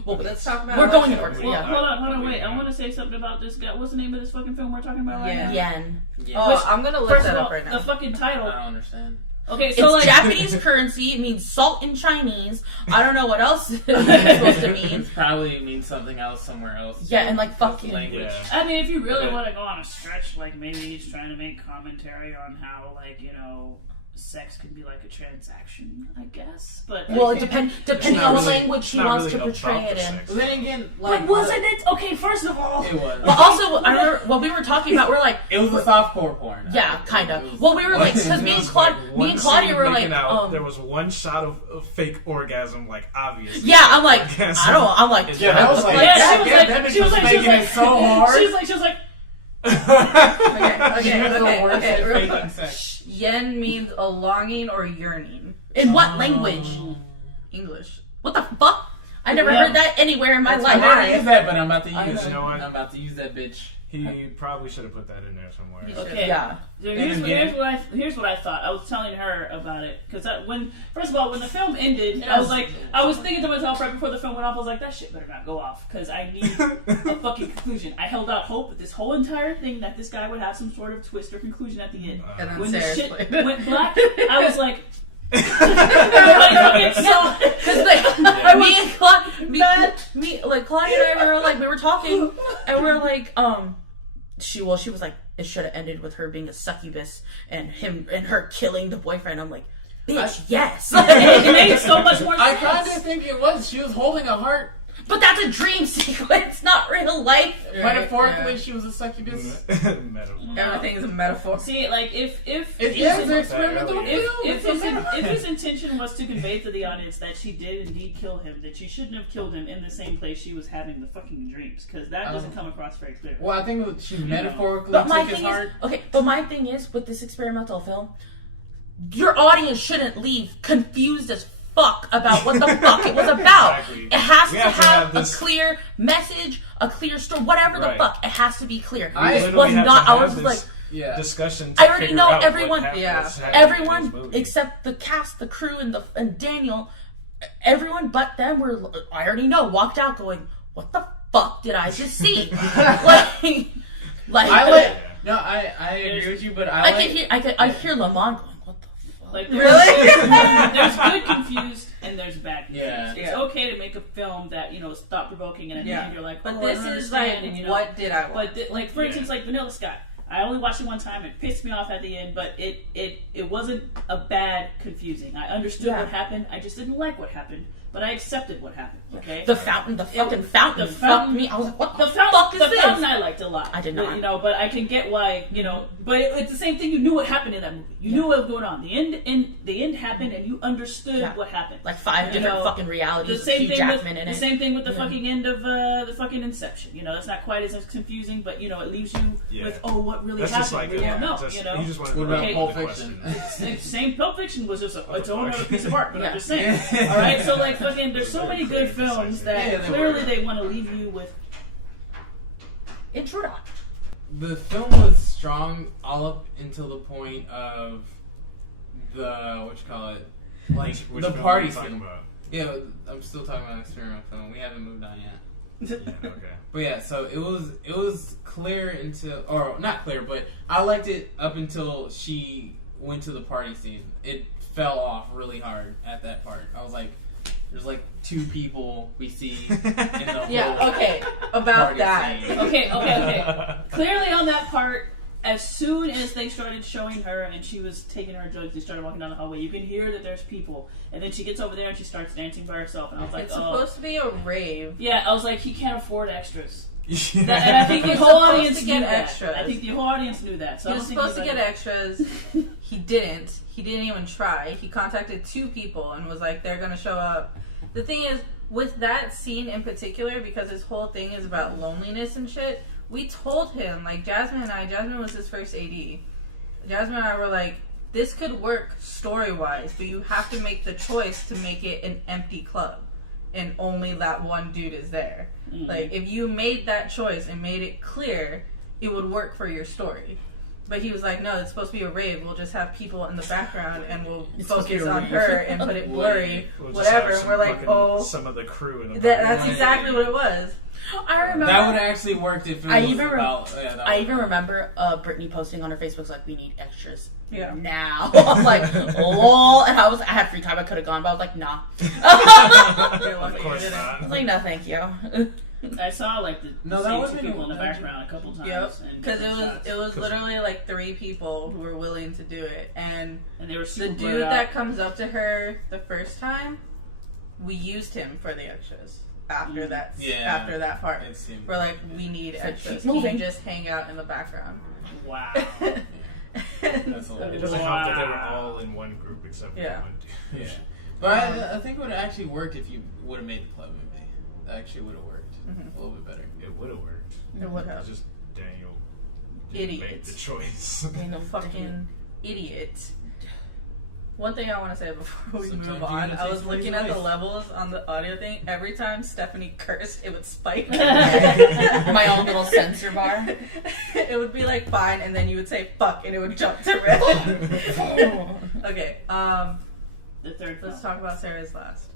Well, Let's talk about we're going Alexa. to Well, yeah. hold on, wait. I want to say something about this guy. What's the name of this fucking film we're talking about right now? Yen. Yeah. Oh, I'm gonna look First that of all, up right the now. fucking I title. don't understand. Okay, so It's like Japanese currency. It means salt in Chinese. I don't know what else it's supposed to mean. It probably means something else somewhere else. Yeah, and like fucking. Language. Yeah. I mean, if you really Okay. want to go on a stretch, like maybe he's trying to make commentary on how, like, you know, sex can be like a transaction, I guess. But Well, it depending not on what really- language he Not wants really to portray about it the in. sex. But then again, like, but wasn't it? Okay, first of all, It was. But also, I remember when we were talking about, we're like, It was a softcore porn. yeah, kind It of. was- Well, we were like, because me and Claudia were like, making out, there was one shot of fake orgasm, like obviously. yeah, I'm like, Orgasm. I don't, I'm like, Yeah, I was like, Yeah, that, she was yeah, like- that bitch she was was like- she was making like- it so hard. she was like, Okay, She was the okay, worst okay. at Real faking quick. sex. Yen means a longing or yearning. in what language? English. What the fuck? I never Yeah. heard that anywhere in my I life. never used that, but I'm about to I use it. know. I'm about to use that bitch. He probably should have put that in there somewhere. Okay. Yeah. So here's what I thought. I was telling her about it because first of all, when the film ended, I was thinking to myself right before the film went off. I was like, that shit better not go off because I need a fucking conclusion. I held out hope with this whole entire thing that this guy would have some sort of twist or conclusion at the end. And then When the Sarah's shit like- went black, I was like. Claudia and I we were talking, and we were like, she was like, it should have ended with her being a succubus and her killing the boyfriend. I'm like, bitch, yes. It made so much more sense. I kind of think it was. She was holding a heart. But that's a dream sequence, not real life. Metaphorically, she was a succubus. Everything is a metaphor. See, like if It's an experimental film. if his intention was to convey to the audience that she did indeed kill him, that she shouldn't have killed him in the same place she was having the fucking dreams, because that doesn't come across very clearly. Well, I think she metaphorically But my took his thing heart. but my thing is with this experimental film, your audience shouldn't leave confused as fuck about what the fuck it was about. Exactly. It has to have a this clear message, a clear story, whatever the Right. fuck. It has to be clear. I It was not. I was like, Yeah. discussion. To I already figure know out everyone. what Yeah. was happening in this everyone movie. except the cast, the crew, and Daniel. Everyone but them I already know. Walked out going, what the fuck did I just see? I agree with you, but I hear Lamont going, what the fuck? Like Really? there's good confused and there's bad confused. Yeah. It's okay to make a film that is thought provoking and at the end you're like, But oh, this I don't is like, understand, and, what did I want? But like for instance, like Vanilla Sky. I only watched it one time. It pissed me off at the end, but it wasn't a bad confusing. I understood what happened. I just didn't like what happened, but I accepted what happened. Okay. The fucking fountain fucked me. I was like, what the fuck is the this? fountain I liked a lot. I did not. But I can get why, but it's the same thing. You knew what happened in that movie. You knew what was going on. The end happened, and you understood what happened. Like 5 different fucking realities. The same with Hugh thing Jackman with in it. the same thing with the fucking end of the fucking Inception. That's not quite as confusing, but it leaves you with what really That's happened. just like we don't know. You just want to What know about Okay. Pulp the Fiction? question. Same Pulp Fiction was just its own other piece of art, but I'm just saying. Yeah. All right, so like fucking, there's so many good films that Yeah, they clearly were. they want to leave you with. Intro. The film was strong all up until the point of the like Which the film party are you talking scene. about? Yeah, I'm still talking about experimental film. We haven't moved on yet. Yeah, okay. But yeah, so it was clear until, or not clear, but I liked it up until she went to the party scene. It fell off really hard at that part. I was like, there's like 2 people we see in the whole Okay. About party that. scene. Okay. Clearly on that part, as soon as they started showing her and she was taking her drugs, they started walking down the hallway. You can hear that there's people, and then she gets over there and she starts dancing by herself. And I was like, It's supposed to be a rave. Yeah, I was like, he can't afford extras. Yeah. And I think the He's whole supposed audience to knew get that. extras. I think the whole audience knew that. So He I was don't think supposed to get extras. He didn't. He didn't even try. He contacted 2 people and was like, they're going to show up. The thing is, with that scene in particular, because his whole thing is about loneliness and shit, we told him, like Jasmine was his first AD. Jasmine and I were like, this could work story-wise, but you have to make the choice to make it an empty club. And only that one dude is there. Mm-hmm. Like, if you made that choice and made it clear, it would work for your story. But he was like, no, it's supposed to be a rave. We'll just have people in the background and we'll focus on her and put it blurry, We'll just whatever. have And some we're like, fucking- oh, some of the crew in the that's exactly what it was. I remember. That would actually worked if it was I even about. I even remember Brittany posting on her Facebook like, we need extras. Yeah. Now. I'm like, lol. And I had free time. I could have gone, but I was like, nah. Of course I not. was like, no, thank you. I saw like the No, that same wasn't 2 people in the even- background a couple times. Yep. and Because different shots. it was literally like 3 people who were willing to do it. And And they were the super dude blurred that out. comes up to her the first time, we used him for the extras after that. Yeah. After that part, It seemed- we're like, we need So extras. keep moving. Can you just hang out in the background? Wow. That's a lot. It doesn't help that they were Wow. all in one group except for Yeah. one dude. Yeah. But I think it would have actually worked if you would have made the club movie. That actually would have worked a little bit better. It would have worked. It would It's have. just Daniel didn't Idiot. make the choice. Being a Fucking idiot. One thing I want to say before we Sometimes move you on, gotta I take was what looking is at the life. levels on the audio thing. Every time Stephanie cursed, it would spike. My own little sensor bar. It would be like fine, and then you would say fuck, and it would jump to red. Okay, The third film. let's talk about Sarah's last.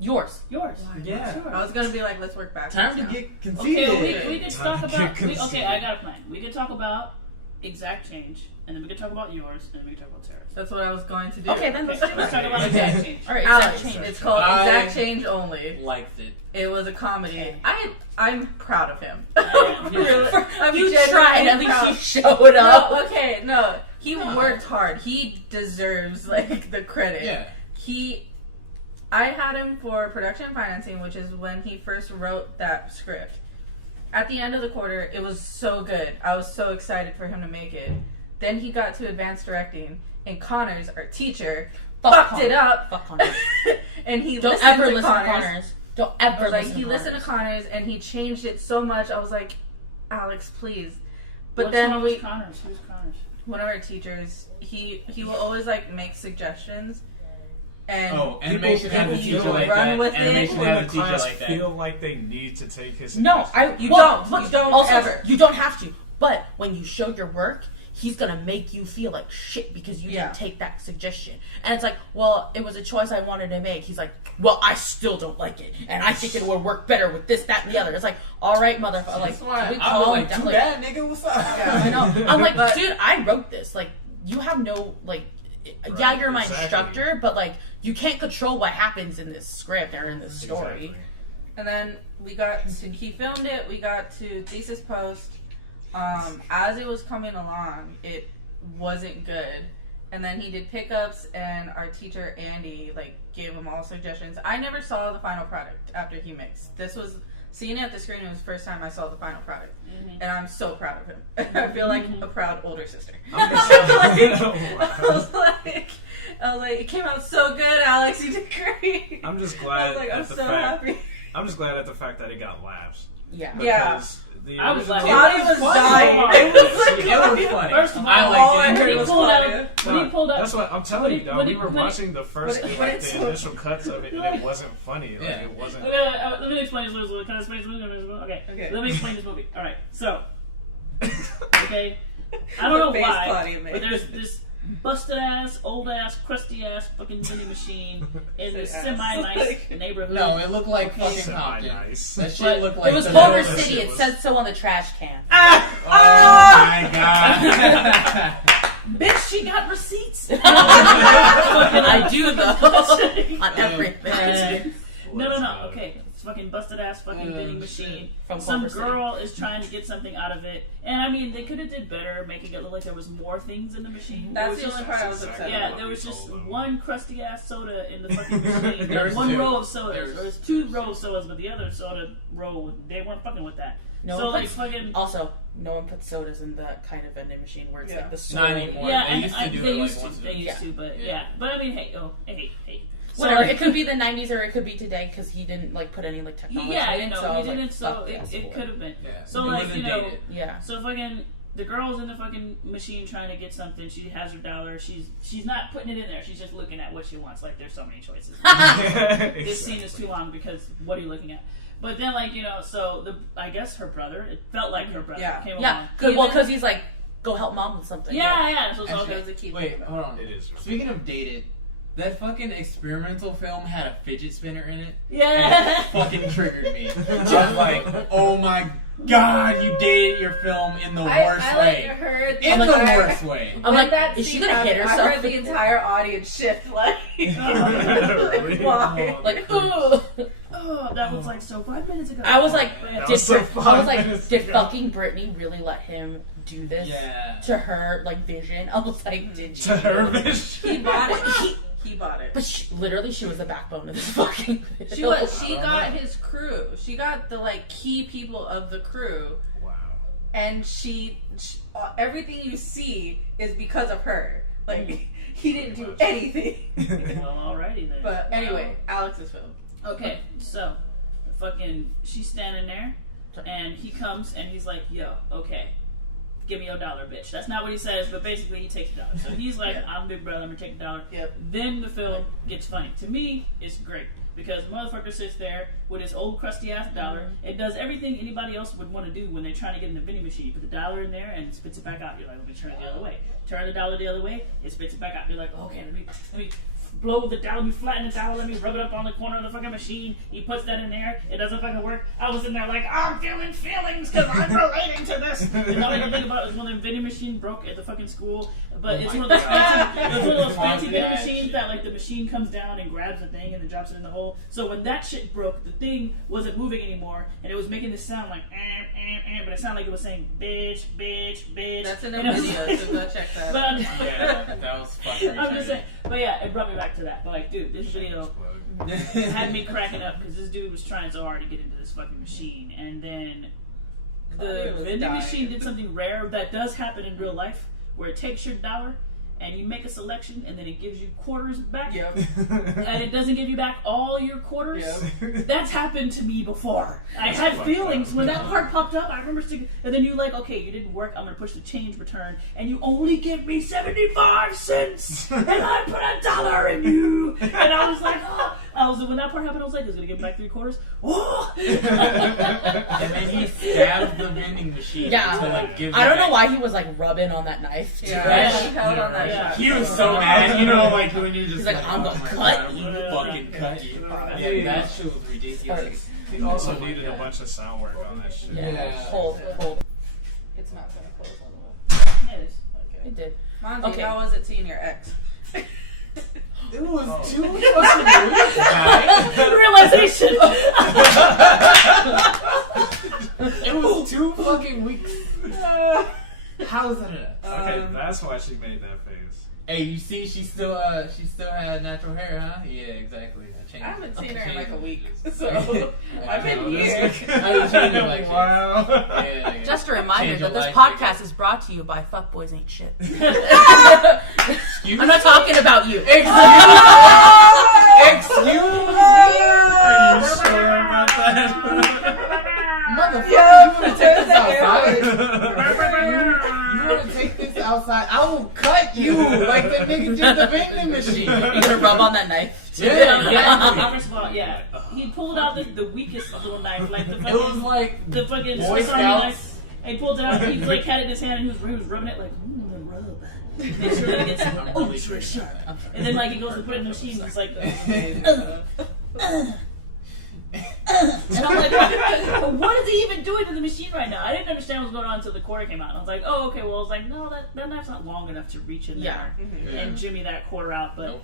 Yours. Yours. Yeah. Yours. I was gonna be like, let's work back. Time to get conceited. Okay, we could Time talk to about. get conceited. Okay, I got a plan. We could talk about exact change, and then we could talk about yours, and then we could talk about Sarah's. That's what I was going to do. Okay, then let's do Let's talk it. about exact change. All right, Alex, exact change. it's called I- Exact Change Only. Liked it. It was a comedy. Okay. I'm proud of him. Yeah. Really, I'm You genuinely tried. At least proud. you showed up. No, okay, no. He worked hard. He deserves like the credit. Yeah. I had him for production and financing, which is when he first wrote that script. At the end of the quarter, it was so good. I was so excited for him to make it. Then he got to advanced directing, and Connors, our teacher, fucked it up. Fuck Connors. And he Don't listened ever to listen Connors. to Connors. Don't I ever was like, listen he to listened to Connors, and he changed it so much. I was like, Alex, please. But What's then wrong we, with Connors? Who's Connors? one of our teachers, he will always like make suggestions, and Oh, animation People- had a people teacher like run that. with it. Animation People had in a the teacher class like that. feel like they need to take his No, suggestions. You don't also, ever. You don't have to. But when you show your work, he's gonna make you feel like shit because you Yeah. didn't take that suggestion. And it's like, well, it was a choice I wanted to make. He's like, well, I still don't like it, and I think it would work better with this, that, and the other. It's like, all right, motherfucker. Like, why can we I was calm like, down? too Like, bad, nigga. What's up? Yeah, I know. I'm like, But- dude, I wrote this. Like, you have no like. Yeah, you're my exactly. instructor, but like, you can't control what happens in this script or in this story. Exactly. And then we got to, he filmed it. We got to thesis post. As it was coming along, it wasn't good. And then he did pickups, and our teacher Andy like gave him all suggestions. I never saw the final product after he mixed. This was seeing it at the screen. It was the first time I saw the final product, and I'm so proud of him. I feel like a proud older sister. I was like, it came out so good, Alex. You did great. I'm just I glad was like, at I'm the so fact. happy. I'm just glad at the fact that it got laughs. Yeah. Yeah. Because the I was original- laughing. Claudia was funny. dying. It was like, It was funny. First of all, I all liked I it. heard when he was pulled out, Claudia. when he pulled out, That's what I'm telling when you, he- dog. when We he- were when he- watching the first, when like it's- the initial cuts of it, and it wasn't funny. Like Yeah. it wasn't. let me explain this movie. Can I explain this movie? Okay. Okay. Let me explain this movie. All right. So, okay, I don't know What face why, Claudia made. but there's this busted ass, old ass, crusty ass fucking vending machine in this Say ass. semi-nice neighborhood. No, it looked like Okay. fucking Compton. Semi-nice. That But shit looked like It was the Culver middle of the City. shit It was- said so on the trash can. Oh my god. Bitch, she got receipts. I do though on everything. No. Okay, it's fucking busted ass fucking vending machine. From Some Culver City. girl is trying to get something out of it, and I mean they could have did better, making it look like there was more things in the machine. That's There the was only just- part I was upset Yeah, about. there was just one crusty ass soda in the fucking machine. There was one two. row of sodas. There was- There was two rows of sodas, but the other soda row they weren't fucking with that. No so one like puts, fucking. also, no one puts sodas in that kind of vending machine where it's Yeah. like the Not soda. anymore. Yeah, They and used to do they it, like, used once to. a- They used Yeah. to, but Yeah. yeah. But I mean, hey. Whatever. It could be the 90s or it could be today because he didn't like put any like technology Yeah, in you it. know, So I he was like, didn't. So fuck yes, it boy. could have been. Yeah. So It like wasn't you know. dated. Yeah. So fucking the girl's in the fucking machine trying to get something. She has her dollar. She's not putting it in there. She's just looking at what she wants. Like there's so many choices. This scene is too long because what are you looking at? But then like you know, so I guess her brother. It felt like her brother Yeah. came Yeah. along. Because he's like, go help mom with something. Yeah. So it's all Actually, good. That was a key Wait, point. hold on. It is. Speaking of dated, that fucking experimental film had a fidget spinner in it. Yeah. Fucking triggered me. Just like, oh my god, you dated your film in the worst I way. heard In the the entire- worst way. I'm when like, that is she scene gonna hit happened, herself? I heard the entire audience shift. Like, Really? why? Like, ugh. Oh, that was like so 5 minutes ago. I was like, That did, was so I was 5 like, minutes did ago. fucking Britney really let him do this Yeah. to her like vision? I was like, did you? To her He vision. bought it. He bought it. But literally, she was the backbone of this fucking video. She was. She I don't got know. his crew. She got the like key people of the crew, Wow. and she everything you see is because of her. Like he didn't do anything. Well, alrighty then. But anyway, Alex's film. Okay, so fucking she's standing there and he comes and he's like, yo, okay, give me your $1, bitch. That's not what he says, but basically he takes $1. So he's like, I'm big brother, I'm gonna take $1. Yep. Then the film gets funny. To me, it's great. Because the motherfucker sits there with his old crusty ass $1. It does everything anybody else would want to do when they're trying to get in the vending machine. You put the $1 in there and it spits it back out. You're like, let me turn it the other way. Turn the $1 the other way, it spits it back out. You're like, okay, let me blow the $1, let me flatten the $1, let me rub it up on the corner of the fucking machine. He puts that in there, it doesn't fucking work. I was in there like, I'm feeling feelings because I'm relating to this. And all I can think about is when the vending machine broke at the fucking school. But it's one of those fancy vending machines that like the machine comes down and grabs the thing and then drops it in the hole. So when that shit broke, the thing wasn't moving anymore and it was making this sound like but it sounded like it was saying bitch, bitch, bitch. That's in a video, so go check that. But that was fucking I'm just saying. But yeah, it brought me back to that. But like, dude, this video had me cracking up because this dude was trying so hard to get into this fucking machine, and then the vending machine did something rare that does happen in real life, where it takes your $1 and you make a selection, and then it gives you quarters back. Yep. And it doesn't give you back all your quarters. Yep. That's happened to me before. I had feelings when that part popped up. I remember sticking, and then you like, okay, you didn't work. I'm gonna push the change return, and you only give me 75 cents, and I put $1 in you. And I was like, oh. When that part happened, I was like, "Is gonna give me back 3/4?" Oh. And then he stabbed the vending machine. Yeah. To, like, give I don't know back. why he was like rubbing on that knife. Too. Yeah, he held on that shot. He was so mad, you know, like when you just He's like, I'm gonna cut you. fucking cut you. Yeah, that shit was ridiculous. He also needed a bunch of sound work on that shit. Yeah. Hold. It's not gonna close on the way. It is. Okay. It did. Monty, Okay. how was it seeing your ex? It was 2 fucking weeks, guys. Realization. It was 2 fucking weeks. How is that? Okay, that's why she made that face. Hey, you see, she still had natural hair, huh? Yeah, exactly. I haven't seen her in like a week, changes. so I've been here. I changed like Wow. yeah, Just a reminder Change that your this life, podcast is brought to you by Fuckboys Ain't Shit. Excuse I'm not talking about you. Excuse me. Are you sure about that? Motherfucker, you wanna take this outside? You wanna take this outside? I will cut you like the nigga did the vending machine. You gonna rub on that knife? Yeah. First of all, yeah, he pulled out the weakest little knife, like the It fucking, was like the fucking Boy Swiss Army Scouts. knife. And he pulled it out. He like had it in his hand, and he was rubbing it like, rub. Make sure that it gets ultra sharp. And then like he goes to put it in the machine, and it's like, and I'm like, what is he even doing to the machine right now? I didn't understand what was going on until the quarter came out. And I was like, oh, okay. Well, I was like, no, that knife's not long enough to reach in there and jimmy that quarter out. But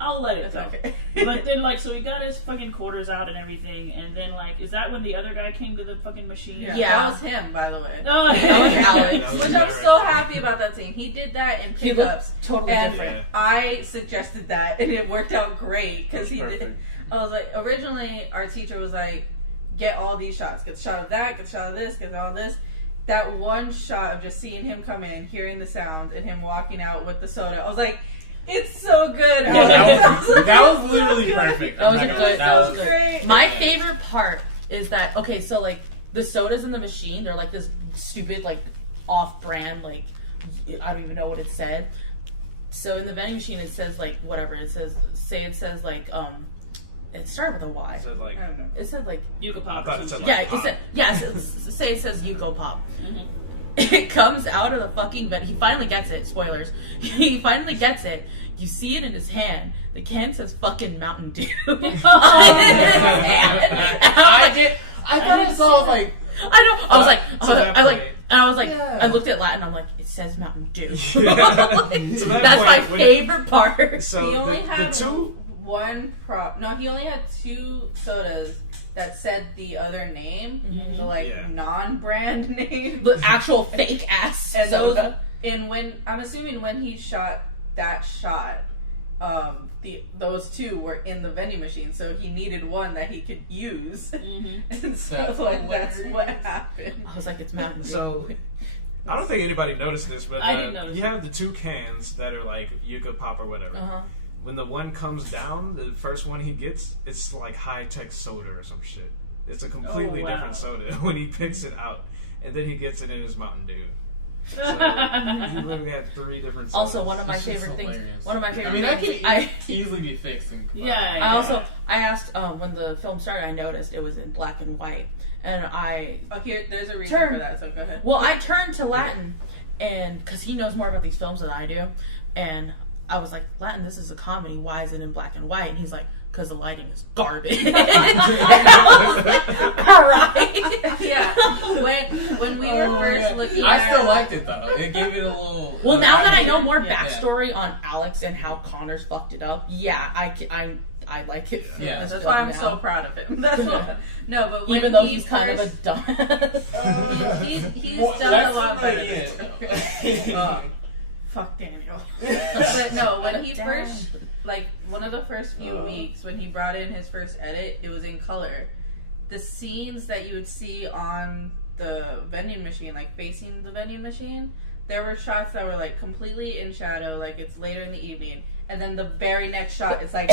I'll let it go. Okay. But then, like, so he got his fucking quarters out and everything. And then, like, is that when the other guy came to the fucking machine? Yeah, Yeah. that was him, by the way. Oh, That was Alex. That was Which I'm Derek. so happy about that scene. He did that in He pickups. looked totally And different. I suggested that, and it worked out great because he did. Perfect. I was like, originally our teacher was like, get all these shots. Get the shot of that, get the shot of this, get all this. That one shot of just seeing him come in, hearing the sound, and him walking out with the soda, I was like, it's so good. that was literally perfect. That was I'm a not good- gonna- that was great. My favorite part is that, okay, so like the sodas in the machine, they're like this stupid, like off-brand, like I don't even know what it said. So in the vending machine, it says like whatever it says. Say it says like it started with a Y. Is it like, I don't know. It said like you could I pop. thought it said like yeah. pop. It said yes. Say it says Yuko Pop. It comes out of the fucking bed. He finally gets it. Spoilers. He finally gets it. You see it in his hand. The can says fucking Mountain Dew. I did. I thought I saw like. I know. I was like, Yeah. I looked at Latin. I'm like, it says Mountain Dew. Yeah. That's To that my point, when- favorite part. So He only the had two. one prop. No, he only had 2 sodas that said the other name, the like Yeah. non-brand name. The actual fake ass And those, soda. and when I'm assuming when he shot that shot, those 2 were in the vending machine, so he needed one that he could use, and so That's that's what happened. I was like, it's Mountain Dew. So I don't think anybody noticed this, but I didn't notice you have the 2 cans that are like Yuka Pop or whatever. Uh-huh. When the one comes down, the first one he gets, it's like high-tech soda or some shit. It's a completely Oh, wow. different soda when he picks it out, and then he gets it in his Mountain Dew. So you literally had 3 different. Also, sizes. one of my It's just favorite things. hilarious. One of my favorite. I mean, that things. can easily be fixed. Yeah. I asked when the film started. I noticed it was in black and white, and here, there's a reason for that. So go ahead. Well, I turned to Latin, and because he knows more about these films than I do, and I was like, Latin, this is a comedy. Why is it in black and white? And he's like, because the lighting is garbage. And I was like, all right. Yeah. When we were first looking at I still liked it though. It gave it a little. Well, now that I know more backstory on Alex and how Connors fucked it up, I like it. Yeah. That's why I'm so proud of him. That's why. No, but when even though he's kind of a dumbass. he's done a lot better. Fuck Daniel. But no, when he first, like, one of the first few weeks, when he brought in his first edit, it was in color. The scenes that you would see on the vending machine, like, facing the vending machine, there were shots that were, like, completely in shadow, like, it's later in the evening. And then the very next shot is, like,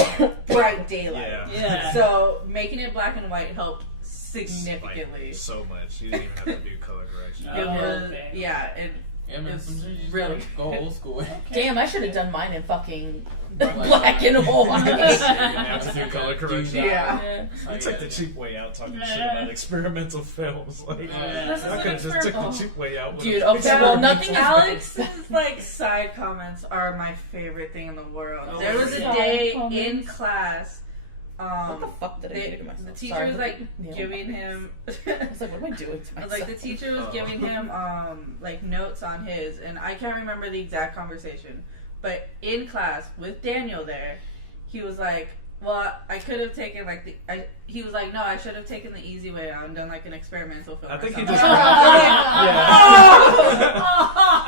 bright daylight. Yeah. So, making it black and white helped significantly. Like, so much. You didn't even have to do color correction. It was, okay. yeah, and Yeah, man, It's sometimes you just really gotta go old school. Damn, I should have done mine in fucking black and white. You have to do color correction. Yeah. It's like the cheap way out talking shit about experimental films. Like, I could have just took the cheap way out. Dude, okay, well, nothing is Alex's like side comments are my favorite thing in the world. Oh, There was a side day comments. in class. What the fuck did I do to The myself? teacher Sorry. was like Yeah. giving him. I was like, what am I doing to myself? Like the teacher was giving him like notes on his, and I can't remember the exact conversation, but in class with Daniel there, he was like, well, I could have taken like he was like, no, I should have taken the easy way out and done like an experimental film. I think he something. just.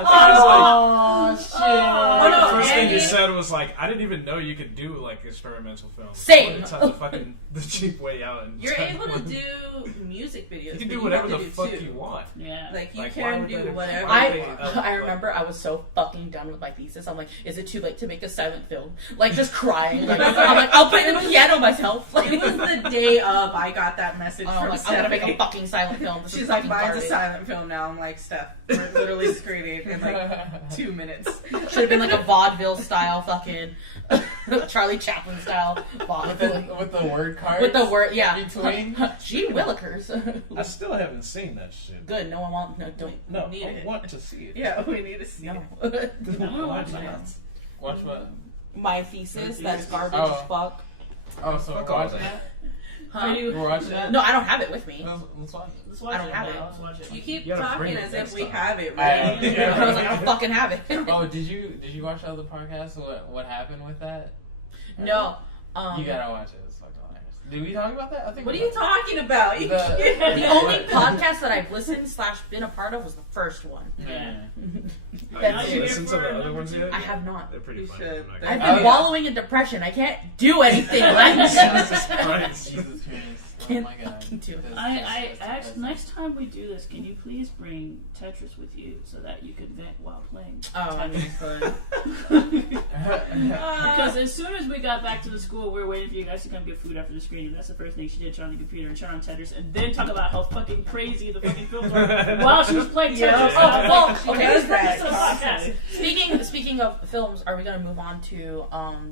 oh, shit. The no, first thing Andy- you said was like, I didn't even know you could do like experimental films. Same. It's the fucking the cheap way out. And You're able to do music videos. You can but do whatever have the to do fuck two. you want. Yeah. Like you Like, why can would do they- whatever. I remember I was so fucking done with my thesis. I'm like, is it too late to make a silent film? Like, just crying. Like, I'm like, I'll play the piano myself. Like, It was the day of I got that message I'm from like, I'm gonna make a Stephanie. fucking silent film. This She's is like, fucking mine's a garbage. silent film now. I'm like, Steph, we're literally screening in like 2 minutes. Should have been like a vaudeville style, fucking Charlie Chaplin style vaudeville. With the word cards. With the word, yeah. in between. Gee Willikers. I still haven't seen that shit. Good. No one wants. No, don't. No, Need I it. want to see it. Yeah, we need to see No. it. I'm gonna watch Why it. not? Watch what? My thesis. That's garbage Oh. as fuck. Oh, so Fuck we're all watching that. that? Huh? We're watching that? No, I don't have it with me. Let's watch it. Let's watch I don't it. have it. Let's watch it. You keep You gotta bring talking it as if next we time. have it, I right? know. I was like, I don't fucking have it. Oh, did you watch the other podcast? What happened with that? No. You gotta watch it. It's fucking hilarious. Did we talk about that? I think. What are we you talking about? The only podcast that I've listened / been a part of was the first one. Yeah. That's Have you it. listened to the other ones yet? I have not. They're pretty You funny. should. I'm not I've gonna- been yeah. wallowing in depression. I can't do anything. Like, Jesus Christ. Jesus Christ. Oh can't my god. fucking do it. I actually, next time we do this, can you please bring Tetris with you so that you could vent while playing? Oh, I mean, Because as soon as we got back to the school, we were waiting for you guys to come get food after the screening. That's the first thing she did: turn on the computer and turn on Tetris, and then talk about how fucking crazy the fucking films are while she was playing Tetris. Yeah. Oh, well, She okay. does This that. is a podcast. Speaking of films, are we gonna move on to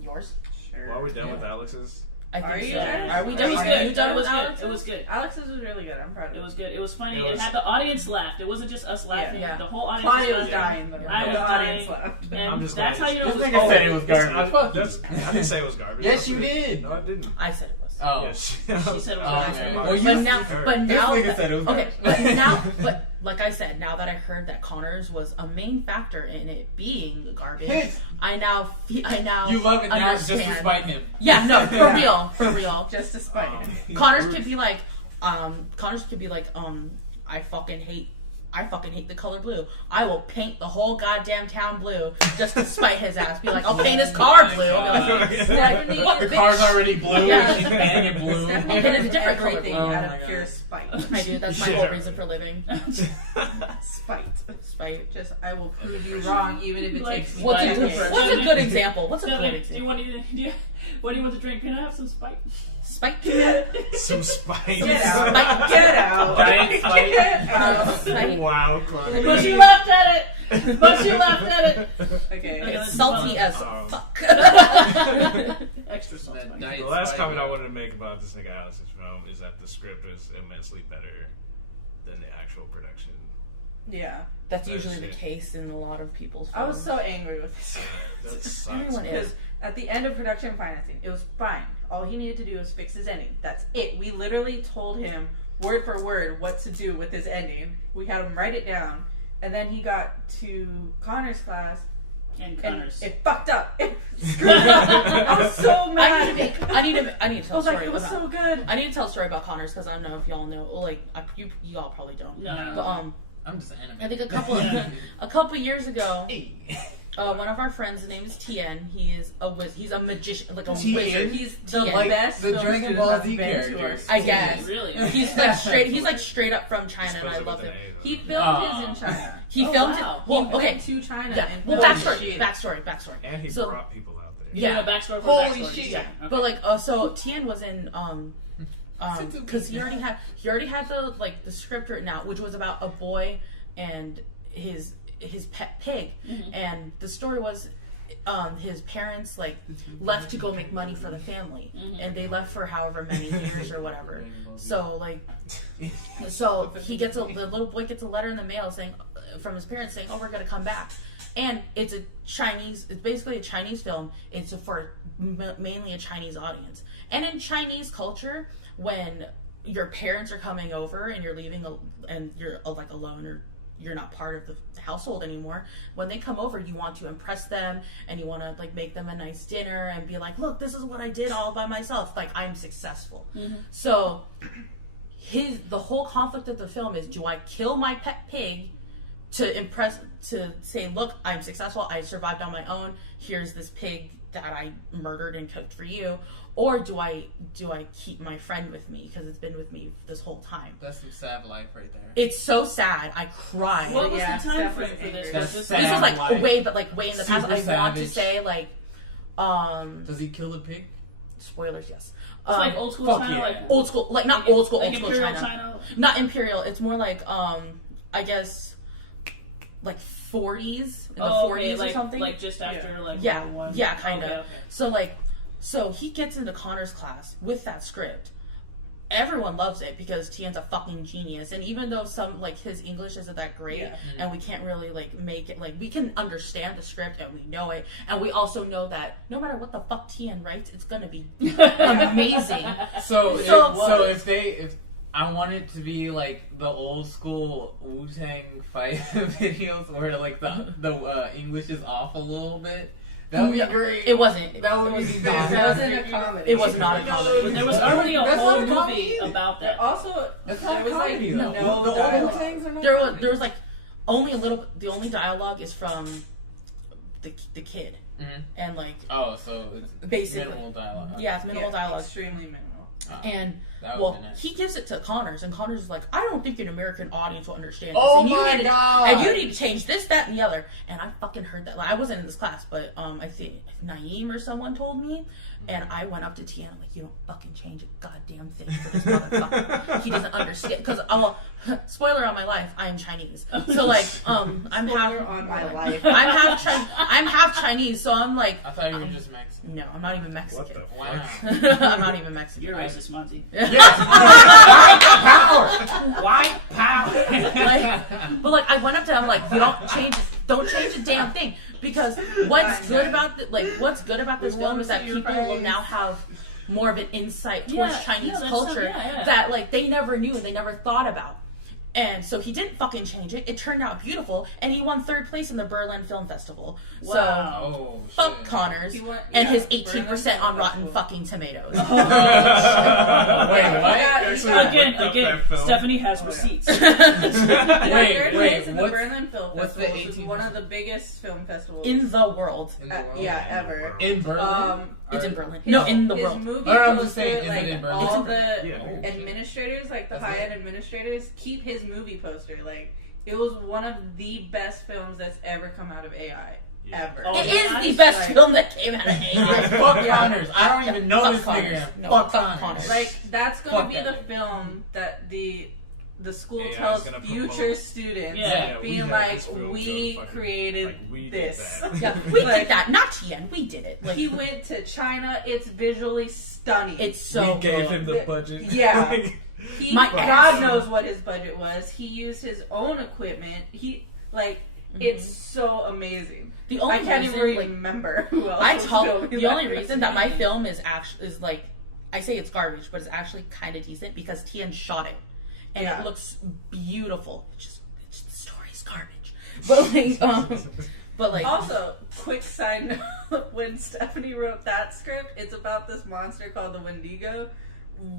yours? Sure. Well, are we done with Alex's? I think Are you so. done? Are we It done? was Are good. you done with It Alex? was good. Alex's was really good. I'm proud of It was good. It was funny. It It, was- had the audience laughed. It wasn't just us laughing. Yeah. The whole audience Claudia was was laughing. dying, though. I was The audience dying. laughed. And I'm just that's glad how you know This it was nigga good. said it was garbage. Fuck you. I didn't say it was garbage. Yes, you That's what- did. No, I didn't. I said it was. Oh. Yes. She said it was Oh, good. man. Well, Well, you- But now, but This now, nigga said it was okay, garbage. but now, but like I said, now that I heard that Connors was a main factor in it being garbage, Hit. I now You love it now just understand. to spite him. Yeah, no, for real. Just to spite him. Connors could be like, I fucking hate the color blue. I will paint the whole goddamn town blue just to spite his ass. Be like, I'll paint his car blue. I'll be like, Stephanie, What? Your car's already blue Yeah. and she's painting it blue. Stephanie And it's does different color. everything Oh out my of God. pure spite. I do. That's my Yeah. whole reason for living. Spite. Spite. Just, I will prove you wrong, even if it Like, takes me What's back a to good, first. what's a good example? What's a So, good like, do you example? want what do you want to drink? Can I have some Spike? Spite. Some spice. Get out. Spite. Get out. Giant spite. Get out. Spite. Wow, Claudia. But she laughed at it. But she laughed at it. Okay. It's salty as Um, fuck. Extra salty. That diet The last Spider-Man. comment I wanted to make about this nigga Alice's film is that the script is immensely better than the actual production. Yeah. That's That's usually the it. case in a lot of people's I films. was so angry with this. That sucks. Everyone man. is. Because at the end of production financing, it was fine. All he needed to do was fix his ending. That's it. We literally told him word for word what to do with his ending. We had him write it down, and then he got to Connor's class, And and Connors. it fucked up. It screwed up. I was so mad. I need to I tell a was like, story it was about. so good. I need to tell a story about Connors because I don't know if y'all know. Like, you all probably don't. No. But I'm just an anime. I think a couple years ago, Hey. one of our friends, his name is Tian. He's a magician, like a Tian? wizard. He's the Tian. Like best the film Dragon student Ball that's Z been to our characters. school. I guess. Really? He's like straight up from China, and I Supposed love with him. an A, though. He filmed his in China. He Oh, filmed wow. it. Well, He okay. went to China. Yeah. And Well, filmed backstory. And he So- brought people out there. Yeah. A backstory for Holy backstory. shit. Yeah. Okay. But like, so Tian was in because he already had the script written out, which was about a boy and his pet pig, and the story was his parents like left to go make money for the family, and they left for however many years or whatever. So the little boy gets a letter in the mail saying from his parents saying, "Oh, we're gonna come back." And it's basically a Chinese film. It's for mainly a Chinese audience. And in Chinese culture, when your parents are coming over and you're leaving and you're like alone or you're not part of the household anymore, when they come over, you want to impress them and you want to like make them a nice dinner and be like, look, this is what I did all by myself. Like, I'm successful. So the whole conflict of the film is, do I kill my pet pig to say, look, I'm successful, I survived on my own, here's this pig that I murdered and cooked for you, or do I keep my friend with me because it's been with me this whole time? That's some sad life right there. It's so sad. I cried. What was Yeah, the time Steph frame was for this? angry. Was this Sad This was like life. way in the past. Super I want to savage. say like Does he kill the pig? spoilers, yes. It's like old school fuck China, yeah. like Old school, like not old school, like old school Imperial China. Not Imperial. It's more like I guess like 40s in the 40s like, or something. like just after like Yeah, World War One. yeah, kind of. Okay. So he gets into Connor's class with that script. Everyone loves it because Tian's a fucking genius, and even though some like his English isn't that great, Yeah. and we can't really like make it like we can understand the script and we know it, and we also know that no matter what the fuck Tian writes, it's gonna be amazing. So So- if I want it to be like the old school Wu-Tang fight videos where like the English is off a little bit, that would be great. It wasn't. That would be not. That wasn't a comedy. It was not a But comedy. there was already a That's whole not a movie comedy. about that. Also, That's there not was comedy like though. no The old dialogue. Wu-Tangs are not There comedy. was like only a little. The only dialogue is from the kid, and like Oh, so it's basically, minimal dialogue. yeah, it's minimal dialogue. Extremely minimal. And That well, would've been nice. he gives it to Connors, and Connors is like, I don't think an American audience will understand this. Oh and you my need to- God. And you need to change this, that, and the other. And I fucking heard that. Like, I wasn't in this class, but I think Naeem or someone told me. And I went up to Tian, I'm like, you don't fucking change a goddamn thing for this motherfucker. He doesn't understand. Because, spoiler on my life, I am Chinese. So, like, I'm Spoiler half... on my life. I'm half Chinese, so I'm like... I thought you were just Mexican. No, I'm not even What Mexican. the Wow. fuck? I'm not even Mexican. You're racist, Monty. White power. But like I went up to him like, you don't change a damn thing, because what's good about what's good about this film is that people will now have more of an insight towards Yeah, Chinese yeah, that's culture yeah. that like they never knew and they never thought about. And so he didn't fucking change it. It turned out beautiful, and he won 3rd place in the Berlin Film Festival. Wow. So Oh, fuck shit. Connors He won- and yeah, his Berlin 18% Film on Rotten Festival. fucking Tomatoes. Wait, what? Again, Stephanie has receipts. Wait, Third place in the what's- Berlin Film what's the Festival, which is 18%? one of the biggest film festivals In the world. In the world? yeah, ever. In Berlin? It's in Or- Berlin. No, in the His world. movie No, I'm just poster, saying, is it like, in Berlin? all It's in the Yeah. administrators, like the That's high-end administrators, keep his movie poster. Like, it was one of the best films that's ever come out of AI. Yeah. Ever. Oh, It yeah. is the best Like- film that came out of AI. Fuck Yeah. Connors. I don't even know Fuck this Connors. nigga. No, Fuck fuck Connors. Connors. Like, that's gonna Fuck be that the nigga. film that the the school AI is tells gonna future promote- students, Yeah, we being have like, this film we to fucking- created like, we did this. that. Yeah, we Like, did that. Not Tian. We did it. Like, he went to China. It's visually stunning. it's so we gave good. him the budget. Yeah. Like, He, My God ass. knows what his budget was. He used his own equipment. It's so amazing. The only I can't even reason, like, remember who else. I was told filming the that only was reason that my me. film is actually is like I say it's garbage, but it's actually kind of decent because Tian shot it, and Yeah. it looks beautiful. It's the story's garbage, but like Also, quick side note: when Stephanie wrote that script, it's about this monster called the Wendigo.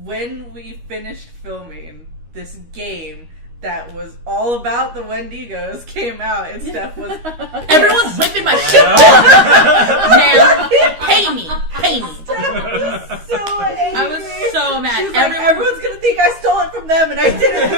When we finished filming, this game that was all about the Wendigos came out, and Steph was everyone's whipping my shit off. Man, pay me. so angry. I was so mad. She's like, everyone's gonna think I stole it from them, and I didn't.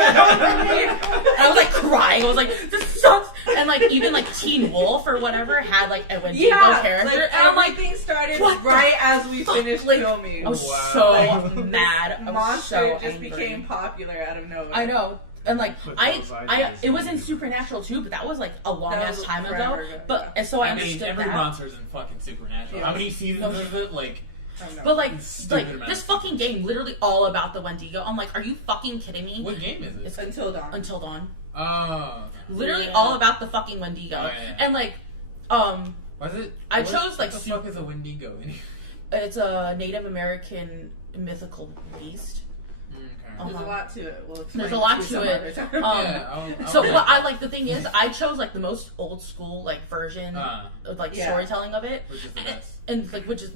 I was like crying. I was like, this sucks. And like even like Teen Wolf or whatever had like a Wendigo Yeah, character, like, and I'm like, everything started what the right as we fuck? finished Like, filming. I was Wow. so Like, mad. I was Monster so just angry. became popular out of nowhere. I know. And like Put I those ideas it was in. in Supernatural too, but that was like a long That ass was time forever ago. ago, But yeah. and so I I mean, understood every that. monster's in fucking Supernatural. Yeah. How many seasons is it? Like, I don't know. But like Stupid amount this of fucking game, literally all about the Wendigo. I'm like, are you fucking kidding me? what game is it? It's Until dawn. Until Dawn. Oh, Literally Yeah. all about the fucking Wendigo. Oh, yeah. And like, was it? I what- chose, like, what the fuck is a Wendigo? it's a Native American mythical beast. There's a lot to it. We'll explain There's a lot you to some it. other time. I'll So read what it. I like the thing is I chose like the most old school like version of like Yeah. storytelling of it. Which is the best. And like which is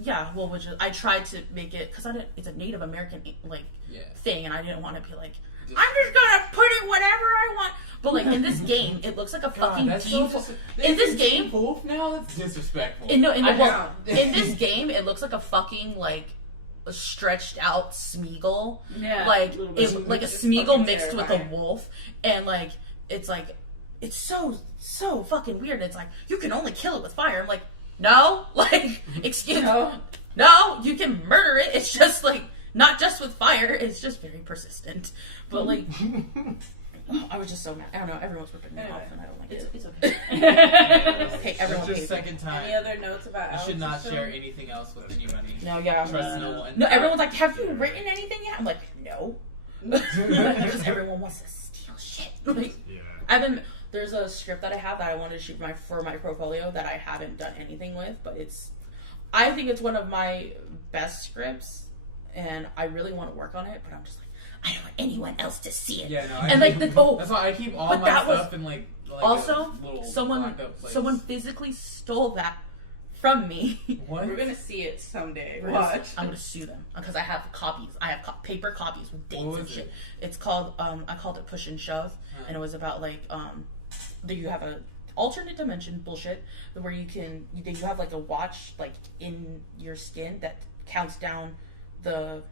I tried to make it because it's a Native American like Yeah. thing, and I didn't want to be like Just- I'm just gonna put it whatever I want. But like in this game, it looks like a fucking that's so default. dis- In this Is it game, Wolf now? That's disrespectful. in I this game, it looks like a fucking like a stretched out Smeagol, Yeah, like little bit. like a It's Smeagol fucking mixed with a terrifying. wolf, and like it's so fucking weird. It's like you can only kill it with fire. I'm like, no, like excuse me, no, you can murder it. It's just like not just with fire. It's just very persistent. But like, I was just so mad. I don't know. Everyone's ripping me off, and I don't like it. It's okay. Hey, everyone It's pays your me. second time. Any other notes about You should Alex's not share film? anything else with anybody. No, yeah. Trust no one. No, everyone's like, have you written anything yet? I'm like, no. Because everyone wants to steal shit. Like, Yeah. there's a script that I have that I wanted to shoot for my portfolio that I haven't done anything with, but I think it's one of my best scripts, and I really want to work on it, but I'm just like, I don't want anyone else to see it. Yeah, no. And like, that's why I keep all but my that was- stuff in like also, a little someone locked up place. physically stole that from me. What? We're gonna see it someday. We're gonna- Watch. I'm gonna sue them because I have copies. I have paper copies with dates What and was shit. it? It's called I called it Push and Shove, and it was about like that you have a alternate dimension bullshit where you have like a watch like in your skin that counts down the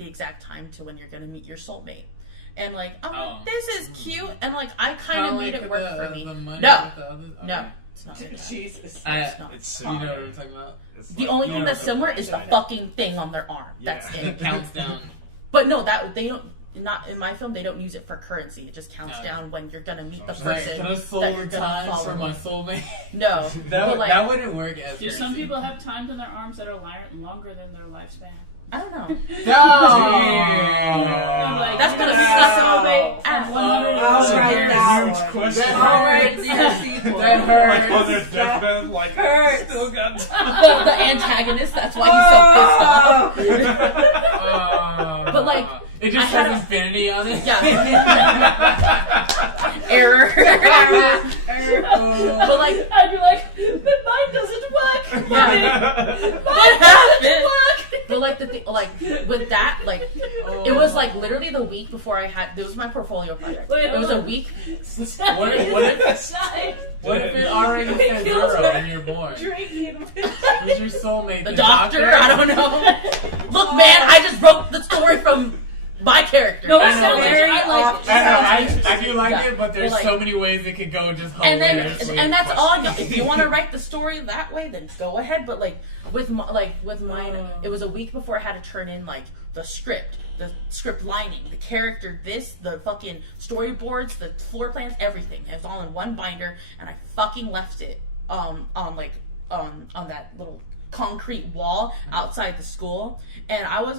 exact time to when you're gonna meet your soulmate. And like I'm like, this is cute, and like I kind of made it work for me. The money No. with the others? No, Okay. it's not. Like that. Jesus. It's not. It's You know what I'm talking about? It's The like- only you thing know that's what similar I'm is the talking fucking thing on their arm. That's Yeah. it. It counts down. But no, that they don't. Not in my film. They don't use it for currency. It just counts No. down when you're gonna meet the Right, person. Can I soul that you're gonna time follow. for my soulmate? No, but like that wouldn't work as Do some people have times in their arms that are longer than their lifespan? I don't know. No! Like, That's gonna Wow. suck. At Wow. 100 I'll years write old. that Huge one. question. All right, the sequel. That hurts. Like on their deathbed, like Hurts. still got time. The antagonist. That's why he's so pissed off. But, like, it just I had has a- infinity on it. Yeah. Error. But like, I'd be like, but mine doesn't work. yeah. Mine happened? doesn't work. But like the thing, like with that, like it was like literally the week before I had. This was my portfolio project. Wait, It was a hold on. week. What if it already says Kills 0 her. and you're born? Drinking. Who's your soulmate? The doctor. I don't know. Look, man, I just wrote the story from my character. No, I it know, sounds like very I like off- I do like Yeah. it, but there's Like- so many ways it could go just and then hilariously. and that's all. If you want to write the story that way, then go ahead. But like with mine, it was a week before I had to turn in like the script the script lining, the character, the fucking storyboards, the floor plans, everything. It was all in one binder, and I fucking left it on that little concrete wall outside the school. And I was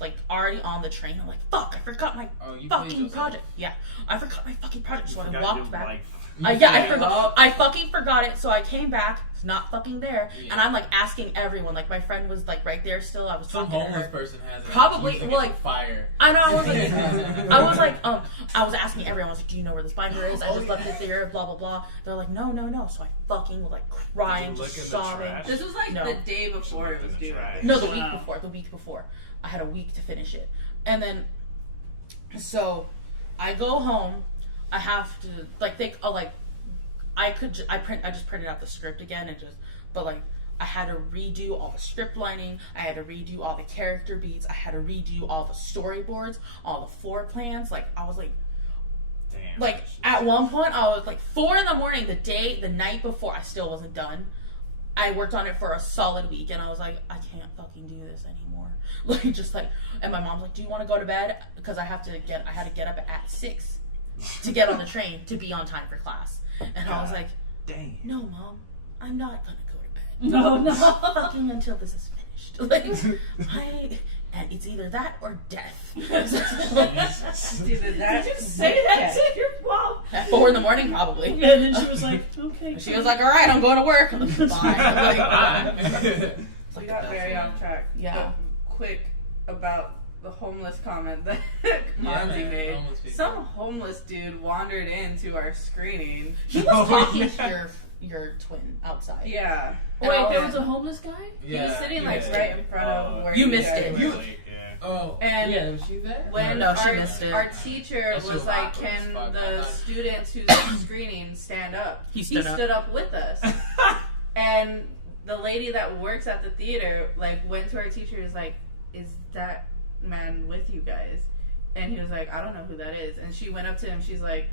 like already on the train. I'm like, fuck, I forgot my fucking project. Yeah, I forgot my fucking project. So I walked back. I forgot. I fucking forgot it. So I came back. It's not fucking there. Yeah. And I'm like asking everyone. Like my friend was like right there still. I was some talking to her. homeless person has it. Probably like fire. I know. I was asking everyone. I was like, do you know where this binder is? I just left it there. Blah blah blah. They're like, no. So I fucking was like crying, just sobbing. This was like the day before it was due. No, the week before. The week before. I had a week to finish it, and then so I go home. I have to like think. Oh, like I just printed out the script again and but I had to redo all the script lining. I had to redo all the character beats. I had to redo all the storyboards, all the floor plans. Like I was like, damn. Like at one point I was like 4 a.m, the night before. I still wasn't done. I worked on it for a solid week, and I was like, I can't fucking do this anymore. Like just like, and my mom's like, do you want to go to bed? Because I had to get up at 6 to get on the train to be on time for class. And I was like, dang. No, Mom, I'm not gonna go to bed. No. Fucking until this is finished. Like, and it's either that or death. It's either that. Did you say that to your mom? At 4 a.m, probably. And then she was like, okay. She was like, all right, I'm going to work. Bye. We got very off track. Yeah. But quick about the homeless comment that Monzi made. Some homeless dude wandered into our screening. He was talking to your twin outside. Yeah. Wait, there was a homeless guy? He was sitting like right in front of where you missed it. And was she there? when she missed it. Our teacher was like, can the students who's screening stand up? He stood up with us. And the lady that works at the theater like went to our teacher and was like, is that man with you guys? And he was like, I don't know who that is. And she went up to him, she's like,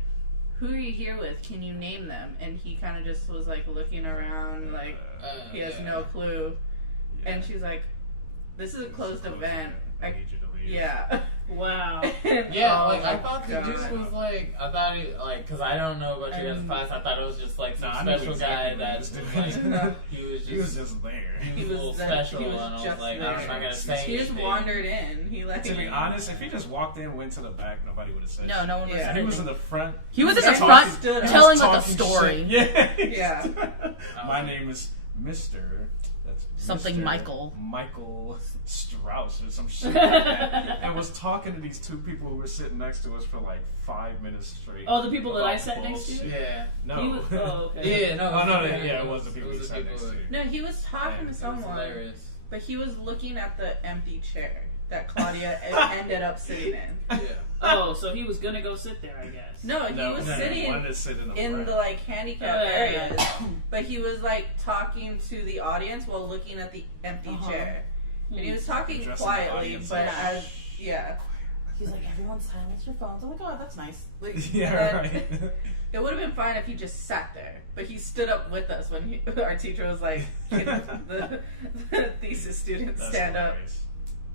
who are you here with? Can you name them? And he kind of just was like looking around like he has no clue. And she's like, this is a closed event. I need you to leave. Yeah. Wow. Yeah, like I thought the dude was like, I thought he like, cause I don't know about you guys' class. I thought it was just like some special guy that he was just there. He was a little special, and I was like, I'm not gonna say anything. He just wandered in. To be honest, if he just walked in, went to the back, nobody would have said. No one was. He was in the front. He was in the front, telling like a story. Yeah. My name is Mr. Something Mr. Michael Strauss or some shit like that. And was talking to these two people who were sitting next to us for like 5 minutes straight. Oh, the people that I sat next to? Yeah. No. Okay. Yeah, it was the people he sat next to. No, he was talking to someone, but he was looking at the empty chair that Claudia ended up sitting in. Yeah. Oh, so he was gonna go sit there, I guess. No, he was sitting in the like handicap areas, but he was like talking to the audience while looking at the empty chair. And he was talking quietly, but he's like, everyone silence your phones. I'm like, oh, that's nice. Like, right. It would have been fine if he just sat there, but he stood up with us when our teacher was like, the thesis students stand up.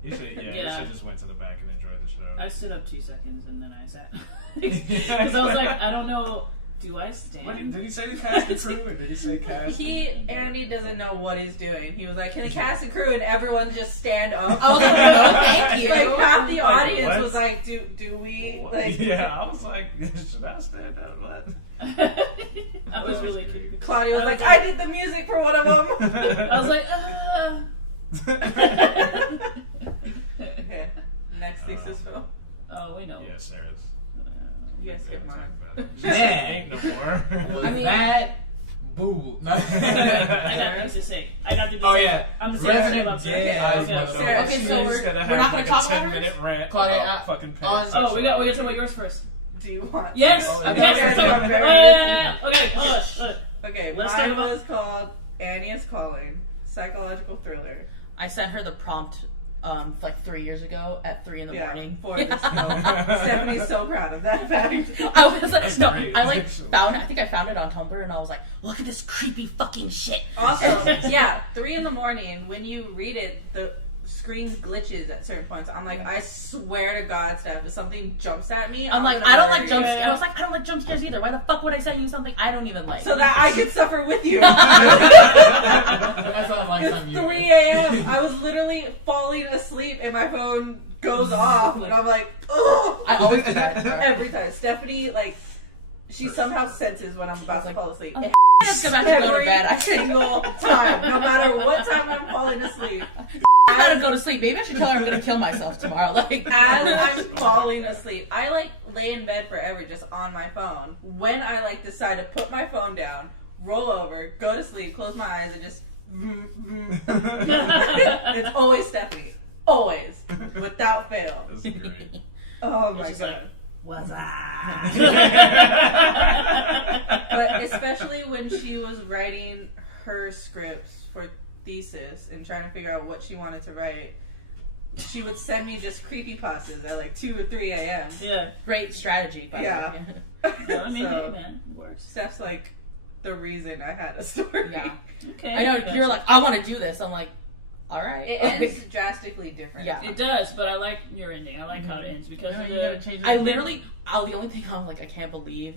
You should just went to the back and enjoyed the show. I stood up 2 seconds and then I sat. Because I was like, I don't know, do I stand? Did he say the cast and crew, or did he say cast? Andy doesn't know what he's doing. He was like, can the cast and crew and everyone just stand up? I was like, no, thank you. Like half the audience was like, do we? Like, yeah, I was like, should I stand up? What? I was really cute. Claudia was like, I did the music for one of them. I was like, Okay, next thesis film. Oh, we know. Yeah, Sarah's. You guys skip mine. Ain't no more. That boo. I got things to say. I got to do. I'm the same about Sarah. Okay, so we're not going to talk about 10-minute rant Claudia, about fucking we got to talk about yours first. Do you want? Yes. Okay. Let's talk about. Mine was called Annie is Calling, psychological thriller. I sent her the prompt like 3 years ago at 3 a.m. For this film. Stephanie's so proud of that fact. I was like, I think I found it on Tumblr, and I was like, look at this creepy fucking shit. Also, 3 a.m. when you read it, screen glitches at certain points. I'm like, I swear to God, Steph, if something jumps at me, I'm like, gonna I don't murder like jump you. scares. I was like, I don't like jump scares either. Why the fuck would I send you something I don't even like? So that I could suffer with you. That sounds like It's something 3 you a.m. I was literally falling asleep and my phone goes off and I'm like, ugh. I always do that. Every time. Stephanie, like, she somehow senses when I'm about to fall asleep. Let's go back to go to Every bed. I single time. No matter what time I'm falling asleep. gotta go to sleep. Maybe I should tell her I'm gonna kill myself tomorrow. Like, As I'm falling asleep, I like lay in bed forever just on my phone. When I like decide to put my phone down, roll over, go to sleep, close my eyes, and just. It's always Stephanie. Always. Without fail. That's great. Oh my She's god. like, what's up? But especially when she was writing her scripts for thesis and trying to figure out what she wanted to write, she would send me just creepypastas at like 2 or 3 a.m. Yeah. great strategy. By Yeah. the way. No, I mean, So- hey, man, it works. Steph's like the reason I had a story. Yeah. Okay. I know gotcha. you're like, I want to do this. I'm like, all right. It ends drastically different. Yeah. It does, but I like your ending. I like how it ends because of the. I literally, the only thing I'm like, I can't believe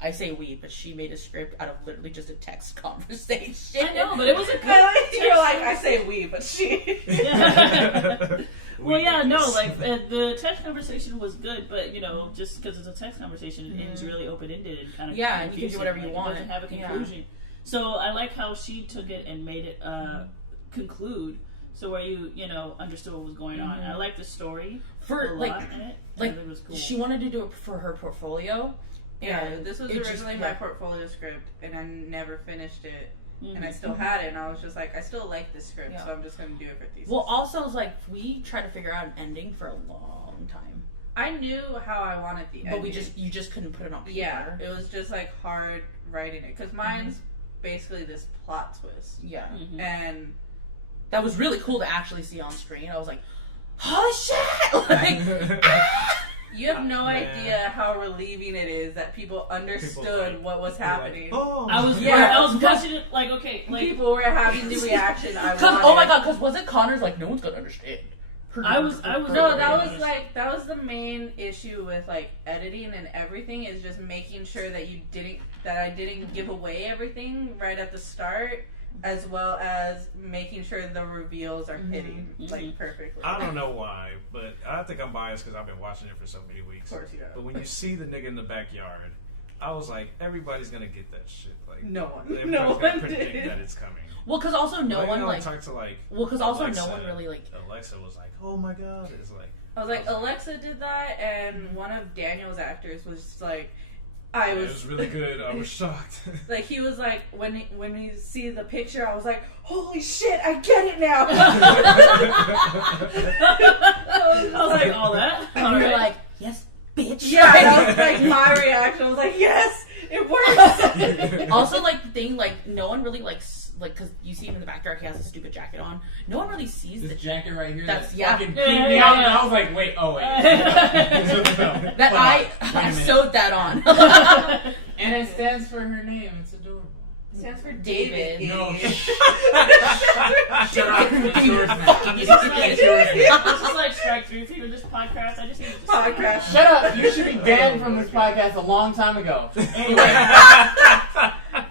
I say we, but she made a script out of literally just a text conversation. I know, but it was a good. You're like, I say we, but she. Yeah. Well, yeah, no, Weakness. like the text conversation was good, but just because it's a text conversation, it ends really open-ended and kind of Yeah, and you can do whatever you It want. doesn't have a Yeah. conclusion. So I like how she took it and made it conclude, so where you understood what was going on. I like the story For a like, lot in it. I like think it was cool. she wanted to do it for her portfolio. Yeah, and this was it just- originally yeah. my portfolio script, and I never finished it. Mhm. And I still had it, and I was just like, I still like this script, Yeah. so I'm just going to do it for thesis. Well, also, it's like we tried to figure out an ending for a long time, I knew how I wanted the ending. but you just couldn't put it on paper. Yeah, it was just like hard writing it, because mine's basically this plot twist. Yeah. Mhm. And That was really cool to actually see on screen. I was like, holy shit! Like, you have no Man. idea how relieving it is that people understood like- what was happening. Oh. I was Yeah. I was watching it like okay, like People were having the reaction I Cause, wanted. oh my god, because wasn't Connor's like, no one's gonna understand. I was No, that was the main issue with like editing and everything, is just making sure that I didn't give away everything right at the start, as well as making sure the reveals are hitting like perfectly. I don't know why, but I think I'm biased because I've been watching it for so many weeks. Of course you have. But when you see the nigga in the backyard, I was like, everybody's gonna get that shit. Like, No one. everybody's No gonna one predict did. that it's coming. Well, because also no Like, one you know, like. talk to like. Well, because also Alexa. no one really like. Alexa was like, "Oh my god!" It's like I was like, Alexa did that, and one of Daniel's actors was just like, it was really good. I was shocked. like he was like, when you see the picture, I was like, holy shit, I get it now. I was like all that. And All you're right. like, yes, bitch. Yeah, that was like my reaction. I was like, yes, it works. Also, like the thing, like no one really because you see him in the backyard, he has a stupid jacket on. No one really sees This the jacket right here. That's- That's yeah. fucking Yeah, creeped yeah, me yeah, out. yeah. And I was like, wait, oh wait. that Hold on. I Wait a minute. sewed that on. And it stands for her name. It's adorable. It stands for David. David. No. idiot. Shut up. It's yours now. Fucking It's yours now. This is like strike three for this podcast. I just need to Podcast. Shut up. You should be banned from this podcast a long time ago. Anyway.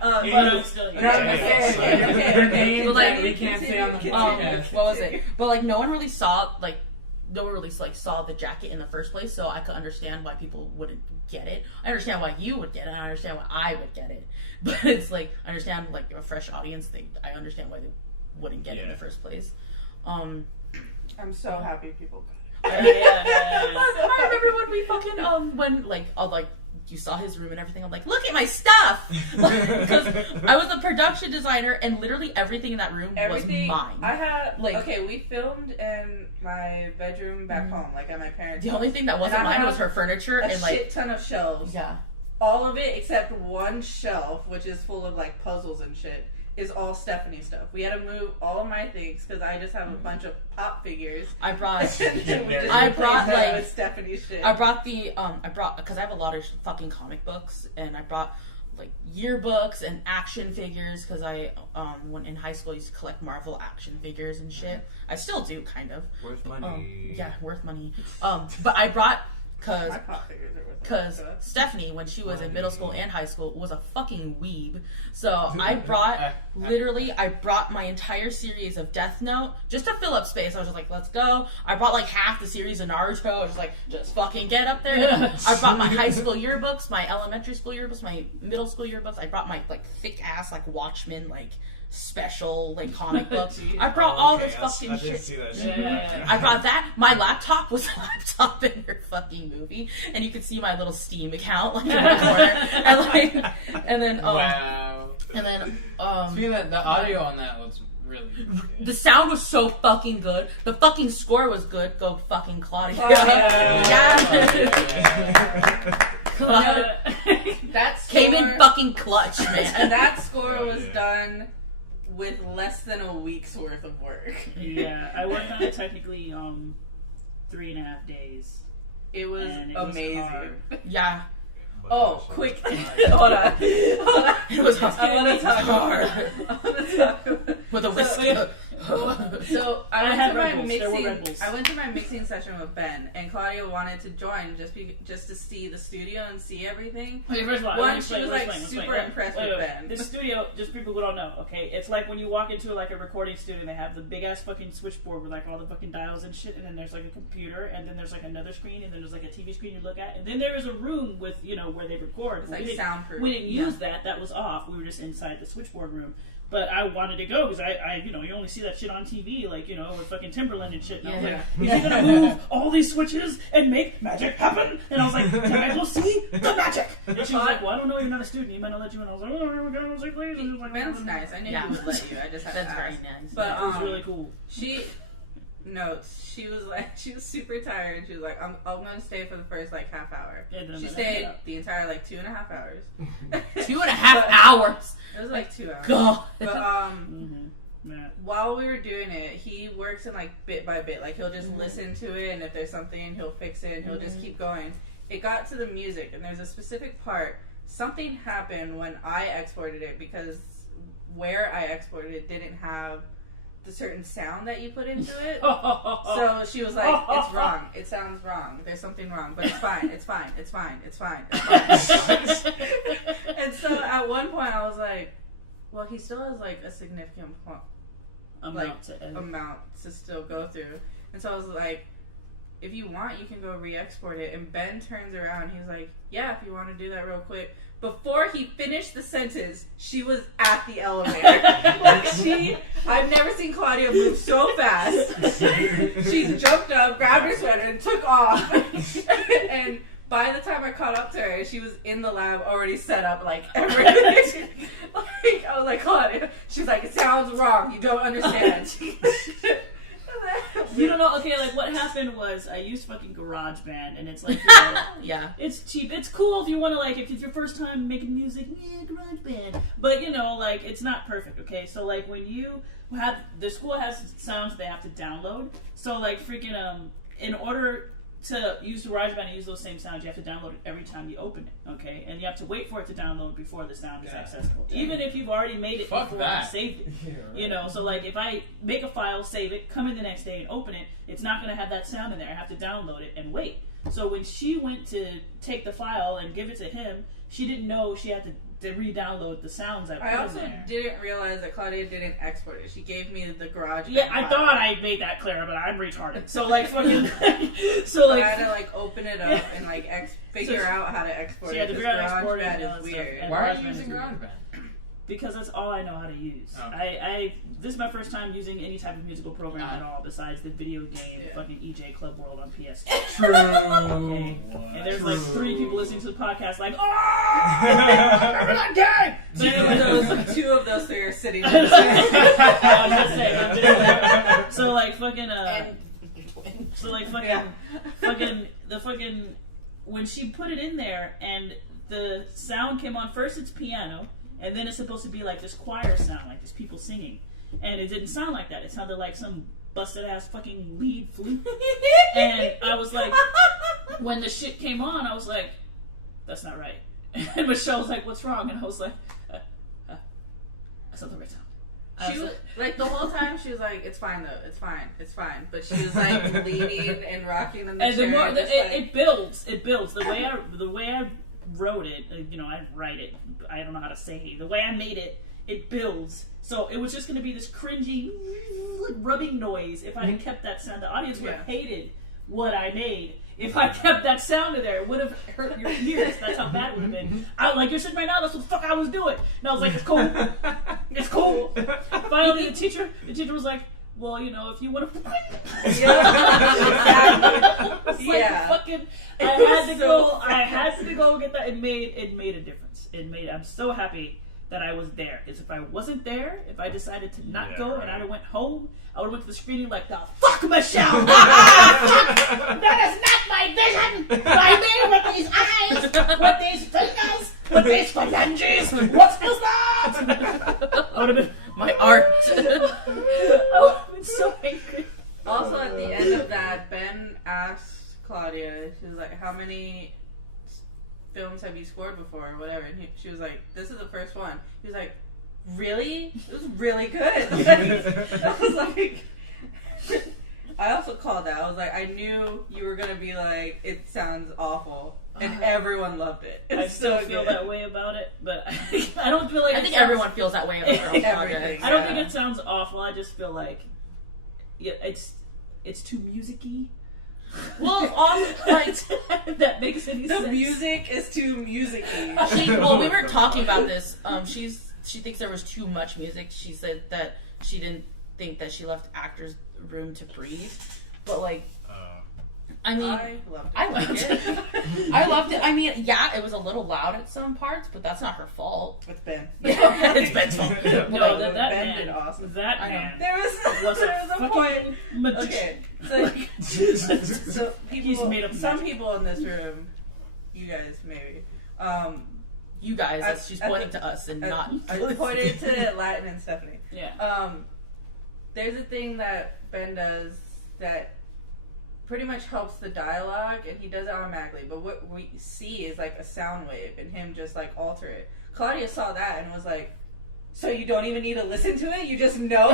Um, But I'm still here. No, I'm just saying, her name But, like, that we can't say on the continue. podcast. What was it? But like no one really saw saw the jacket in the first place, so I could understand why people wouldn't get it. I understand why you would get it. I understand why I would get it. But it's like I understand like a fresh audience thing. I understand why they wouldn't get it in the first place. I'm so happy people got I remember when we fucking when like you saw his room and everything. I'm like, look at my stuff, because I was a production designer and literally everything in that room everything. was mine. I had Like- okay, we filmed in my bedroom back home, like at my parents' The house. only thing that wasn't And I mine have was her furniture a and like shit ton of shelves. yeah. All of it except one shelf, which is full of like puzzles and shit, is all Stephanie stuff. We had to move all of my things because I just have a bunch of pop figures. I brought And then we just I replaced brought, that like- with Stephanie's shit. I brought because I have a lot of fucking comic books, and I brought like yearbooks and action figures because I when in high school I used to collect Marvel action figures and shit. I still do kind of. Worth money. Yeah, worth money. But I brought My pop figures are worth because Stephanie, when she was in middle school and high school, was a fucking weeb. So I brought my entire series of Death Note just to fill up space. I was just like, let's go. I brought like half the series of Naruto. I was like, just fucking get up there. I brought my high school yearbooks, my elementary school yearbooks, my middle school yearbooks. I brought my like thick ass like Watchmen like special like comic books. I brought all this fucking shit. See that shit. Yeah. I brought that. My laptop was a laptop in her fucking movie, and you could see my little Steam account like in the corner. And then Wow. and then Speaking of that, the audio on that was really good. the sound was so fucking good. The fucking score was good. Go fucking Claudia. Claudia. That score, Came in fucking clutch, man. and that score was done with less than a week's worth of work. Yeah, I worked on it technically 3.5 days. It was And it was amazing. hard. Yeah, Oh, quick! Hold on. it was I want to talk hard about. with a whiskey. So I went had to Red my Bulls. There were mixing. Red Bulls. I went to my mixing session with Ben, and Claudia wanted to join just to see the studio and see everything. Okay, first of all, One, let me she explain, was, let me like, explain, super wait, impressed wait, with wait. Ben. This studio, just people who don't know, okay? It's like when you walk into like a recording studio, they have the big ass fucking switchboard with like all the fucking dials and shit, and then there's like a computer, and then there's like another screen, and then there's like a TV screen you look at, and then there is a room with, you know, where they record. It's like soundproof. We didn't use that. That was off. We were just inside the switchboard room. But I wanted to go because I, you know, you only see that shit on TV, like, you know, with fucking Timberland and shit. And I was like, is he gonna move all these switches and make magic happen? And I was like, can I go see the magic? And she was like, well, I don't know, you're not a student. He might not let you in. I was like, oh, here we go. I was like, please. And she was like, Ben's nice. I knew Yeah. he would let you. I just had That's to very ask. nice. But It was really cool. she was super tired. She was like, I'm going to stay for the first like half hour. Yeah, then She I'm stayed gonna the entire like 2.5 hours. 2.5 hours. It was like 2 hours. God. But Yeah. while we were doing it, he works in like bit by bit. Like he'll just listen to it, and if there's something, he'll fix it, and he'll just keep going. It got to the music, and there's a specific part. Something happened when I exported it because where I exported it didn't have the certain sound that you put into it. So she was like, it's wrong. It sounds wrong. There's something wrong. But it's fine. It's fine. It's fine. It's fine. It's fine. And so at one point I was like, well, he still has like a significant amount to still go through. And so I was like, if you want, you can go re-export it. And Ben turns around. He's like, yeah, if you want to do that real quick. Before he finished the sentence, she was at the elevator. I've never seen Claudia move so fast. She jumped up, grabbed her sweater, and took off. And by the time I caught up to her, she was in the lab already set up, like, everything. Like, I was like, Claudia. She's like, it sounds wrong. You don't understand. You don't know, okay, like what happened was I used fucking GarageBand, and it's like, you know, Yeah. it's cheap. It's cool if you want to, like, if it's your first time making music, yeah, GarageBand. But, you know, like, it's not perfect, okay? So, like, when you have, the school has sounds they have to download. So, like, freaking, in order to use GarageBand and use those same sounds, you have to download it every time you open it, okay? And you have to wait for it to download before the sound is accessible. Even if you've already made it before you saved it. You know, so like if I make a file, save it, come in the next day and open it, it's not going to have that sound in there. I have to download it and wait. So when she went to take the file and give it to him, she didn't know she had to re-download the sounds I put I also in there. didn't realize that Claudia didn't export it. She gave me the GarageBand. Yeah, I file. thought I made that clear, but I'm retarded. So like fucking, so like I had to like open it up and like figure out how to export so it. you had to figure out how to export it GarageBand and all is that stuff. weird. And Why are GarageBand you is using weird. GarageBand? Because that's all I know how to use. Okay. This is my first time using any type of musical program at all besides the video game fucking EJ Club World on PS. True. Okay. And there's like 3 people listening to the podcast like, oh, I'm not gay! So anyway, Two of those 3 are sitting. I'm just saying. So like fucking when she put it in there and the sound came on, first it's piano and then it's supposed to be like this choir sound, like there's people singing, and it didn't sound like that. It sounded like some busted ass fucking lead flute. And I was like, when the shit came on, I was like, that's not right. And Michelle was like, "What's wrong?" And I was like, "I said the right sound." She was like the whole time. She was like, "It's fine though. It's fine. It's fine." But she was like leaning and rocking in the and chair. the more just like, it builds. The way I wrote it, I write it. I don't know how to say. The way I made it, it builds. So it was just going to be this cringy, like, rubbing noise. If I had kept that sound, the audience would have hated what I made. If I kept that sound in there, it would have hurt your ears. That's how bad it would have been. You're sitting right now. That's what the fuck I was doing. And I was like, it's cool. It's cool. Finally, the teacher was like, well, if you want to. Yeah. Fucking. I had to go get that. It made a difference. I'm so happy that I was there. Because if I wasn't there, if I decided to not go and I went home, I would have went to the screening like, the fuck, Michelle! That is not my vision! My man with these eyes! With these fingers! With these phalanges! What is that? I would have been My art. I would have been so angry. Also, at the end of that, Ben asked Claudia, she was like, how many films have you scored before or whatever? And she was like, this is the first one. He was like, really? It was really good. I was like, I also called that. I was like, I knew you were going to be like, it sounds awful. And everyone loved it. I still feel that way about it, but I don't feel like I think everyone feels that way about Girls Everything. Project. I don't think it sounds awful. I just feel like it's too musicy. Well, on like That makes any sense. The music is too musicy. we were talking about this. She thinks there was too much music. She said that she didn't think that she left actors room to breathe. But like, I mean, I loved it. I liked it. I loved it. I mean, yeah, it was a little loud at some parts, but that's not her fault. With Ben. It's Ben's fault. No, that Ben man did awesome. That I know. man There was a point. magician. Okay, so He's made up some magic. people in this room, you guys maybe, You guys, At- she's at pointing the- to us and I not. pointed to Latin and Stephanie. Yeah. There's a thing that Ben does that pretty much helps the dialogue, and he does it automatically. But what we see is like a sound wave, and him just like alter it. Claudia saw that and was like, "So you don't even need to listen to it? You just know."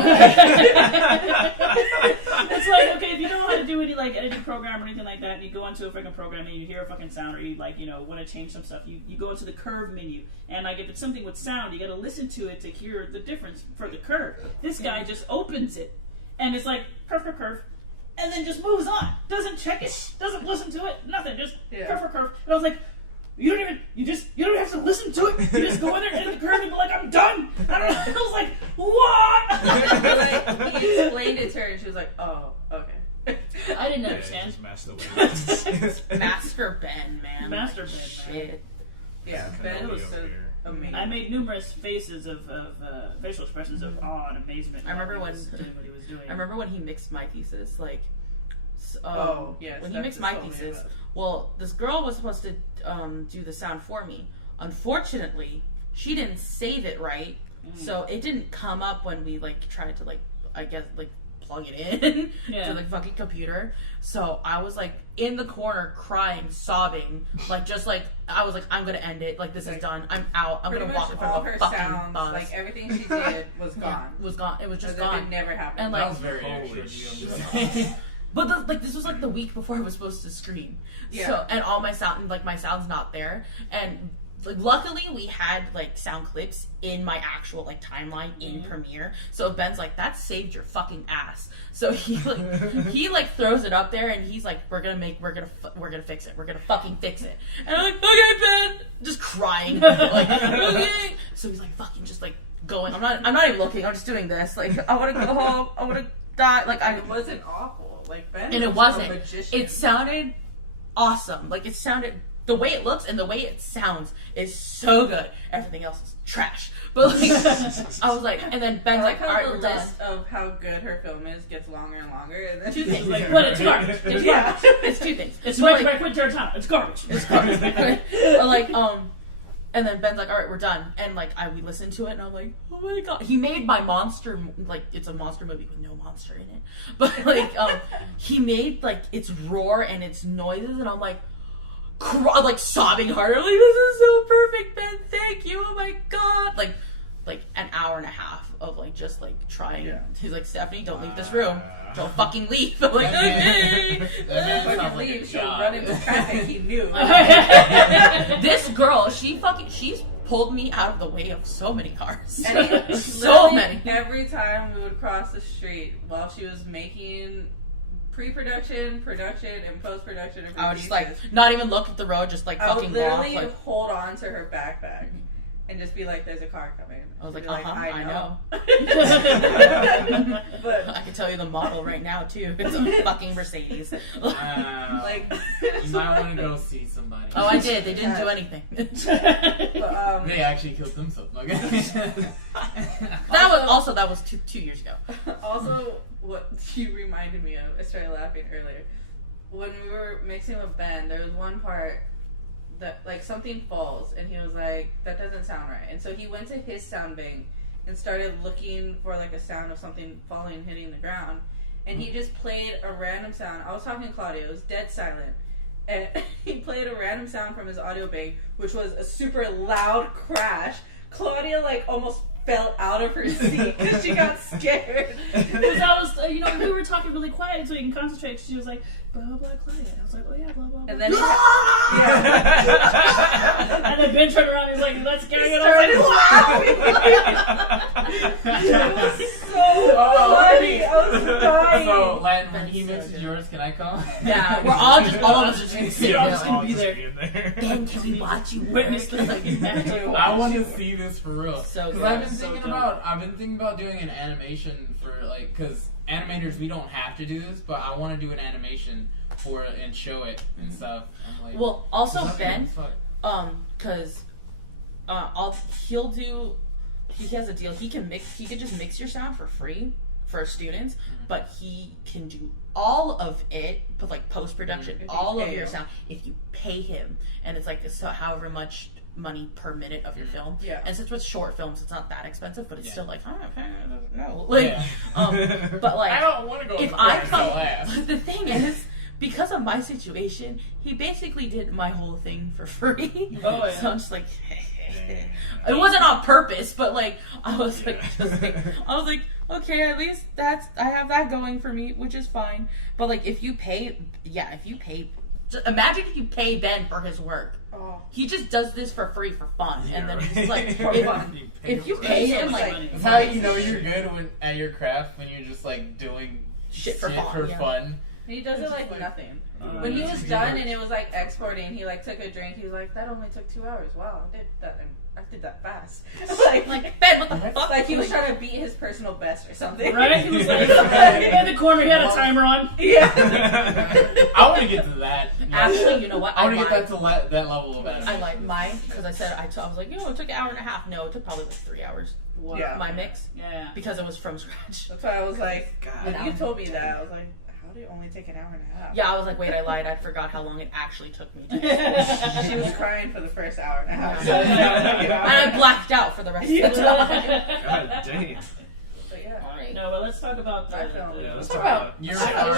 It's like, okay, if you don't know how to do any like editing program or anything like that, and you go into a freaking program and you hear a fucking sound, or you like want to change some stuff, you go into the curve menu, and like if it's something with sound, you got to listen to it to hear the difference for the curve. This guy just opens it, and it's like curve, and then just moves on, doesn't check it, doesn't listen to it, nothing, just curve. And I was like, you don't have to listen to it. You just go in there and hit the curve and be like, I'm done. I don't know. I was like, what? Like, he explained it to her, and she was like, "Oh, okay." I didn't understand. Master Master Ben, man. Master Ben, man. Shit. Yeah, Ben was so amazing. I made numerous faces of facial expressions of awe and amazement. I remember while when- he was doing what he was doing. I remember when he mixed my thesis, like, yes, when he that's mixed what my told me thesis. about it. Well, this girl was supposed to do the sound for me. Unfortunately, she didn't save it right, so it didn't come up when we like tried to like, I guess like plug it in to the fucking computer. So I was like in the corner crying, sobbing, like just like I was like, I'm gonna end it. Like this is done. I'm out. I'm Pretty gonna much walk in front all of a her fucking sounds, bus. like everything she did was gone. It was gone. It was just As if gone. it never happened. And That like was very Holy extra. shit. But this was like the week before I was supposed to screen. Yeah. So and all my sound my sound's not there. And like luckily we had like sound clips in my actual like timeline in Premiere. So Ben's like, that saved your fucking ass. So he like throws it up there and he's like, we're gonna fix it. We're gonna fucking fix it. And I'm like, okay, Ben, just crying. Like, okay. So he's like fucking just like going. I'm not even looking. I'm just doing this. Like I want to go home. I want to die. Like it wasn't awful. Like Ben, and it was wasn't. A magician. It sounded awesome. Like it sounded, the way it looks and the way it sounds is so good. Everything else is trash. But like, I was like, and then Ben's I like like, how all right, the we're done. list of how good her film is gets longer and longer, and then Two things. Like, but it's garbage. It's Yeah. garbage. It's two things. It's But, right like, by Quentin Tarantino. It's garbage. It's garbage. But, like, and then Ben's like, all right, we're done. And like, we listened to it, and I'm like, oh my god. He made my monster, like, it's a monster movie with no monster in it. But like, he made like its roar and its noises, and I'm like, like sobbing harder, like, this is so perfect, Ben, thank you, oh my god. Like an hour and a half of like just like trying. Yeah. He's like, Stephanie, don't leave this room. Don't fucking leave. I'm like, okay. Fucking leave, she'll run into traffic, he knew. This girl, she's pulled me out of the way of so many cars. And So many. Every time we would cross the street while she was making pre-production, production, and post-production of her I would just pieces, like not even look at the road, just like I would fucking literally walk. Like, hold on to her backpack and just be like, "There's a car coming." I was like, She'd be I know. But I can tell you the model right now too. It's a fucking Mercedes. like, you might want to go see somebody. Oh, I did. They didn't do anything. but, They actually killed themselves. Okay. that was two years ago. also, what you reminded me of, I started laughing earlier. When we were mixing with Ben, there was one part that, like, something falls, and he was like, that doesn't sound right. And so he went to his sound bank and started looking for, like, a sound of something falling and hitting the ground. And he just played a random sound. I was talking to Claudia. It was dead silent. And he played a random sound from his audio bank, which was a super loud crash. Claudia, like, almost fell out of her seat because she got scared. Because I was, we were talking really quiet so you can concentrate. She was like, blah, blah, blah, quiet. I was like, oh yeah, blah, blah, blah. And then And then Ben turned around and he's like, let's get it. started I was like, so funny. I was dying. So, Latin, when That's he so mixes good. yours, can I come? Yeah, we're all of us just gonna sit You're all there. just Like, gonna be there. there. Ben, can we watch you Witness work? this. Like, I want to see this for real. So Because good. I've been thinking about doing an animation for like, because animators, we don't have to do this, but I want to do an animation for it and show it and stuff. I'm like, Well, also nothing Ben, as fuck. because he has a deal. He can just mix your sound for free for students, but he can do all of it, but like post production, all of your sound if you pay him, and it's like so however much money per minute of your film. Yeah. And since with short films, it's not that expensive, but it's still like, no, Yeah. but like I don't want to go. if to I class, come, I'll laugh. the thing is, because of my situation, he basically did my whole thing for free. Oh, yeah. So I'm just like, it wasn't on purpose, but like I was like, okay, at least I have that going for me, which is fine. But like, if you pay, just imagine if you pay Ben for his work. Oh. He just does this for free for fun, and then he's like, For fun. if you pay him like That's how you know you're good at your craft, when you're just like doing Shit for fun, yeah. fun. And he does it like nothing. Oh, When he yeah. was done and it was like exporting, he like took a drink. He was like, "That only took 2 hours. Wow, I did that fast." like Ben, what the fuck? Like he was trying to beat his personal best or something. Right? He was like, in the corner, he had a timer on. Yeah. I want to get to that. Actually, you know what? I want to get lied. that to that level of animation. I lied. Mine, because I said, I was like, it took an hour and a half. No, it took probably like 3 hours. Wow. Yeah. My mix. Yeah. Because it was from scratch. That's why I was like, God. when you told me that, I was like, how did it only take an hour and a half? Yeah, I was like, wait, I lied. I forgot how long it actually took me. She was crying for the first hour and a half. And I blacked out for the rest of the time. God damn. But yeah. No, but let's talk about I felt the Yeah, let's Talk talk about- about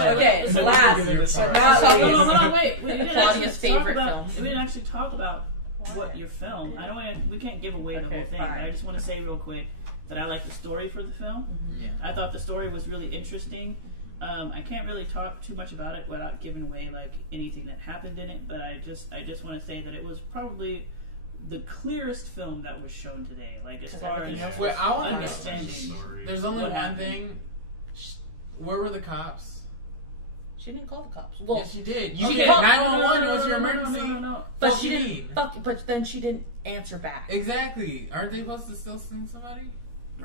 Your Okay, So last. Your but part. not Hold least. on, hold on, wait. We didn't Claudia's actually talk favorite about, film. We didn't actually talk about what your film. I don't want to. We can't give away the Okay, whole thing. fine. But I just want to say real quick that I like the story for the film. Yeah. I thought the story was really interesting. I can't really talk too much about it without giving away like anything that happened in it. But I just want to say that it was probably the clearest film that was shown today. Like as far as Wait, I want to know. understanding. There's only What one happened? thing. Where were the cops? She didn't call the cops. Well, Yes, she did. You She did. called- 911 was your emergency. No. but What she do you didn't. mean? But then she didn't answer back. Exactly. Aren't they supposed to still send somebody?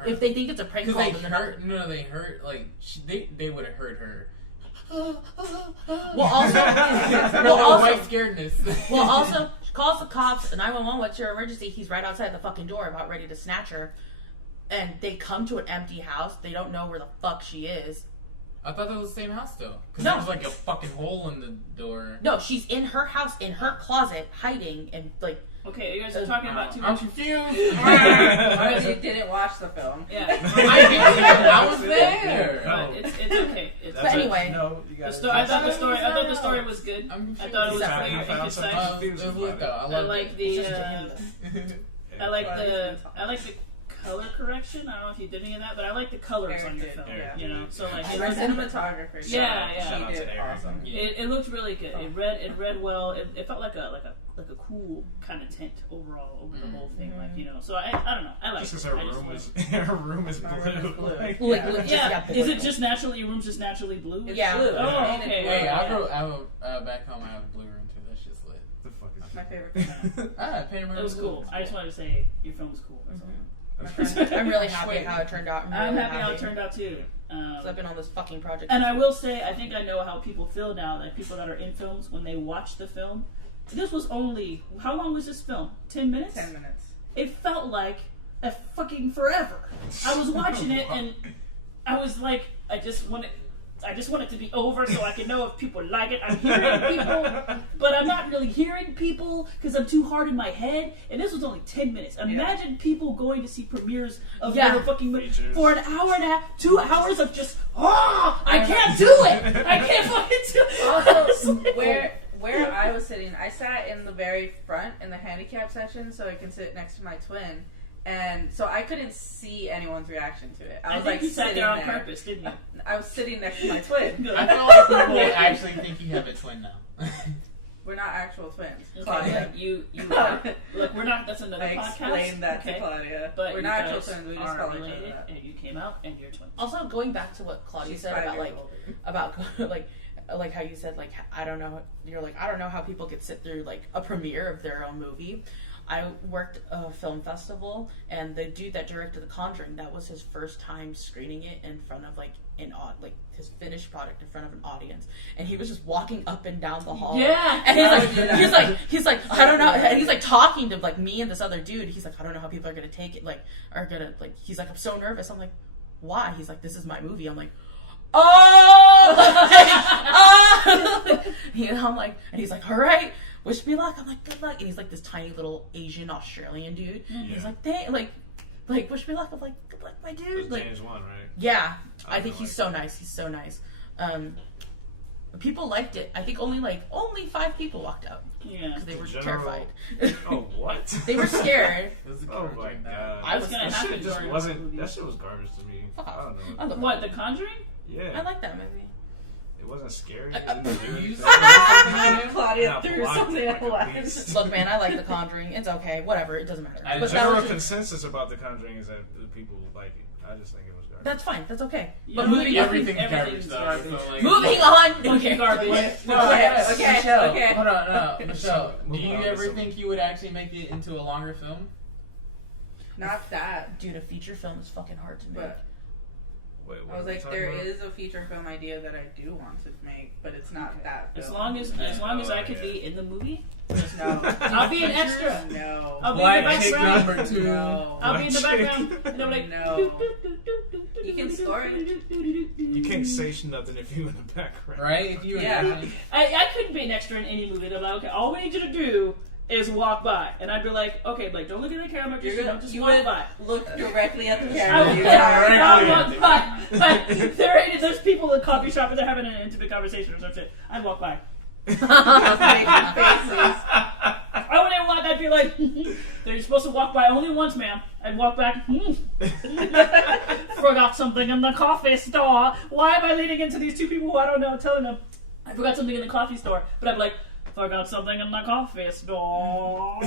If they think it's a prank Because call, they then they're not. hurt. No, they hurt. Like they would have hurt her. Well, also, white scaredness. well, also, she calls the cops. 911. What's your emergency? He's right outside the fucking door, about ready to snatch her. And they come to an empty house. They don't know where the fuck she is. I thought that was the same house though. Because No. there was like a fucking hole in the door. No, she's in her house, in her closet, hiding, and like. Okay, you guys are talking about too I'm much. confused. Because you didn't watch the film. Yeah. I was there. But it's okay. But anyway, No, you The gotta story, I thought the story was good. I'm I thought it was Exactly. clear and Found concise. something confusing it was about good though. it. I I love like it. the I like the color correction. I don't know if you did any of that, but I like the colors on your film. Yeah. You know, so like Our cinematographer. Yeah, yeah. Shout out She to did Aaron. awesome. it looked really good. It read well. It felt like a cool kind of tint overall over the whole thing. Like, you know, so I don't know. I like Just it. because her room is My room is blue. blue. Like, Yeah. Is it just naturally your room's just naturally blue? It's Yeah. blue. Oh, It's painted okay. blue. Hey, I back home. I have a blue room too. That's just lit. the fuck is My favorite. I painted my room It was blue. cool. I just wanted to say your film was cool. That's all. I'm really happy how it turned out. I'm really happy how it turned out too. 'Cause I've been on this fucking project. And I will say, I think I know how people feel now. That people that are in films, when they watch the film, this was only, how long was this film? 10 minutes? 10 minutes. It felt like a fucking forever. I was watching it and I was like, I just want it to be over so I can know if people like it. I'm hearing people, but I'm not really hearing people because I'm too hard in my head. And this was only 10 minutes. Imagine people going to see premieres of their fucking movie for an hour and a half, 2 hours of just, I can't do it. I can't fucking do it. Also, where I was sitting, I sat in the very front in the handicap section so I can sit next to my twin. And so I couldn't see anyone's reaction to it. I was think like you sat sitting there on purpose, didn't you? I was sitting next to my twin. I feel like people actually think you have a twin now. We're not actual twins. Okay, Claudia. like you look, we're not, that's another I podcast. explained that okay? to Claudia. But we're you not actual guys twins. We just are call each other related, that. and you came out, and you're twins. Also, going back to what Claudia She's said 5 about years like older. about like how you said like I don't know, you're like I don't know how people could sit through like a premiere of their own movie. I worked a film festival, and the dude that directed The Conjuring, that was his first time screening it in front of like his finished product in front of an audience, and he was just walking up and down the hall. Yeah, and he's like I don't know, and he's like talking to like me and this other dude. He's like I don't know how people are gonna take it, he's like I'm so nervous. I'm like why? He's like this is my movie. I'm like I'm like, and he's like all right. Wish me luck. I'm like, good luck. And he's like this tiny little Asian Australian dude. He's like, like, wish me luck. I'm like, good luck, my dude. Like, James Wan, right? yeah, I think he's so nice. He's so nice. People liked it. I think only 5 people walked out yeah. because they were General- terrified. Oh, what? They were scared. It was a Oh courage my in that. god. I was gonna That happen shit just during wasn't. the movie. That shit was garbage to me. Fuck off. I don't know. What, The Conjuring? Yeah. I like that movie. It wasn't scary. I- It didn't do You anything. said Claudia Not threw blocked something like at a the left. beast. Look, man, I like The Conjuring. It's okay. Whatever. It doesn't matter. I But just- that General was just, consensus about The Conjuring is that the people like it. I just think it was garbage. that's fine. That's okay. You But don't moving think on. Everything's garbage Everything's though. garbage. So, like, Moving on. Okay, garbage. No, Okay, Michelle, okay. Hold on, no, Michelle. Do Moving you on to ever something. think you would actually make it into a longer film? Not that. Dude, a feature film is fucking hard to make. But Wait, what I was are we like, talking there about? is a feature film idea that I do want to make, but it's not that. As film. long as I could be in the movie, No. I'll be an extra. No. I'll be Black in the chick background. number 2. No. I'll be in the Black background, and I'm like, No. You can score it. You can't say nothing if you in the background. Right? If you were Yeah. actually- I couldn't be an extra in any movie. They're like, okay, all we need you to do is walk by, and I'd be like, okay, Blake, don't look at the camera, just You walk would by. look directly at the I camera. would You directly. walk by. Like, there's people in the coffee shop and they're having an intimate conversation or some shit. I'd walk by. making faces. I wouldn't even want. I'd be like, they're supposed to walk by only once, ma'am. I'd walk back. Forgot something in the coffee store. Why am I leading into these two people who I don't know, telling them I forgot something in the coffee store? But I'm like, forgot something in the coffee store.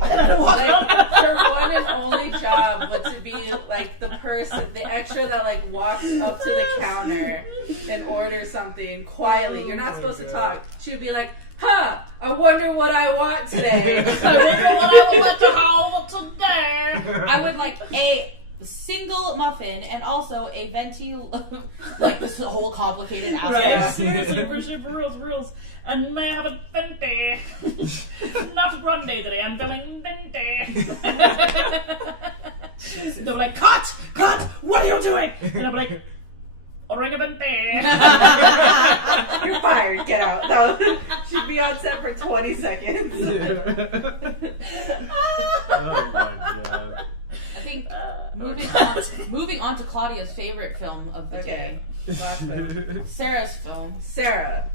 Like, her one and only job was to be like the person, the extra that like walks up to the counter and orders something quietly. You're not supposed to talk. She would be like, huh, I wonder what I want today. I wonder what I would like to have today. I would like a single muffin and also a venti, like this whole complicated ass. Right? Seriously, for reals. And may I have a venti? Not grande today, I'm feeling venti. They're like, cut! What are you doing? And I'm like, ordering a venti. You're fired. Get out. That was, she'd be on set for 20 seconds. Oh my god. I think Moving on to Claudia's favorite film of the Okay. day. Last film. Sarah's film. Sarah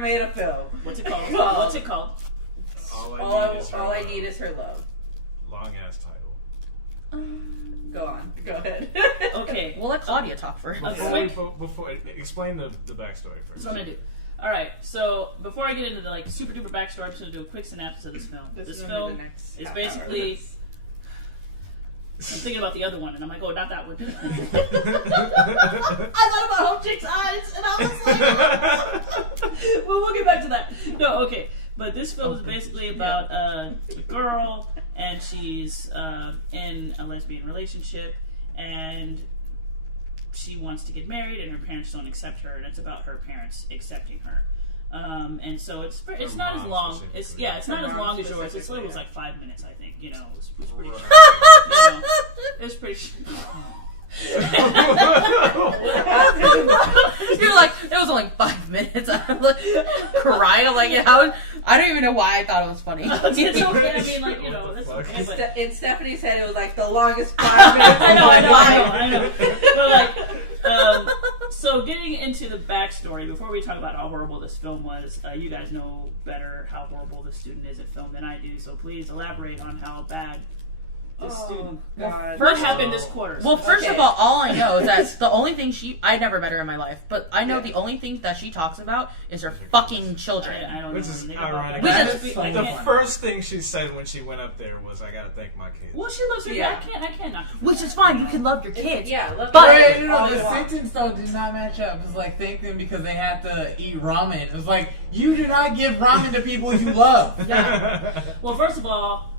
made a film. What's it called? Well, What's it called? All I need is her love. Long ass title. Go on. Go ahead. Okay. We'll let Claudia talk first. Before explain the backstory first. That's what I'm gonna do. All right. So before I get into the like super duper backstory, I'm just gonna do a quick synopsis of this film. This film is basically. I'm thinking about the other one, and I'm like, oh, not that one. I thought about Home Chick's eyes, and I was like, well, we'll get back to that. No, okay. But this film is basically about a girl, and she's in a lesbian relationship, and she wants to get married, and her parents don't accept her, and it's about her parents accepting her. And so it's not as long. It's not as long as yours. It was like 5 minutes, I think. You know, it was pretty short. It was pretty short. You're like, it was only 5 minutes. I'm like crying. I'm like, how? I don't even know why I thought it was funny. It's okay. I mean, like, you know, that's okay. But In Stephanie's head, it was like the longest 5 minutes. I know. But like, so getting into the backstory before we talk about how horrible this film was, you guys know better how horrible the student is at film than I do. So please elaborate on how bad this student. God. What happened this quarter? Well, first of all I know is that the only thing I never met her in my life, but I know the only thing that she talks about is her fucking children. I don't Which know is anything about ironic. that. Which is I The can't- first thing she said when she went up there was, "I gotta thank my kids." Well, she loves her. Yeah. I can't knock. Which is fine. You can love your kids. Yeah, look. But- Right, you know, all the you want. sentence though did not match up. It was like thank them because they had to eat ramen. It was like you do not give ramen to people you love. Well, first of all,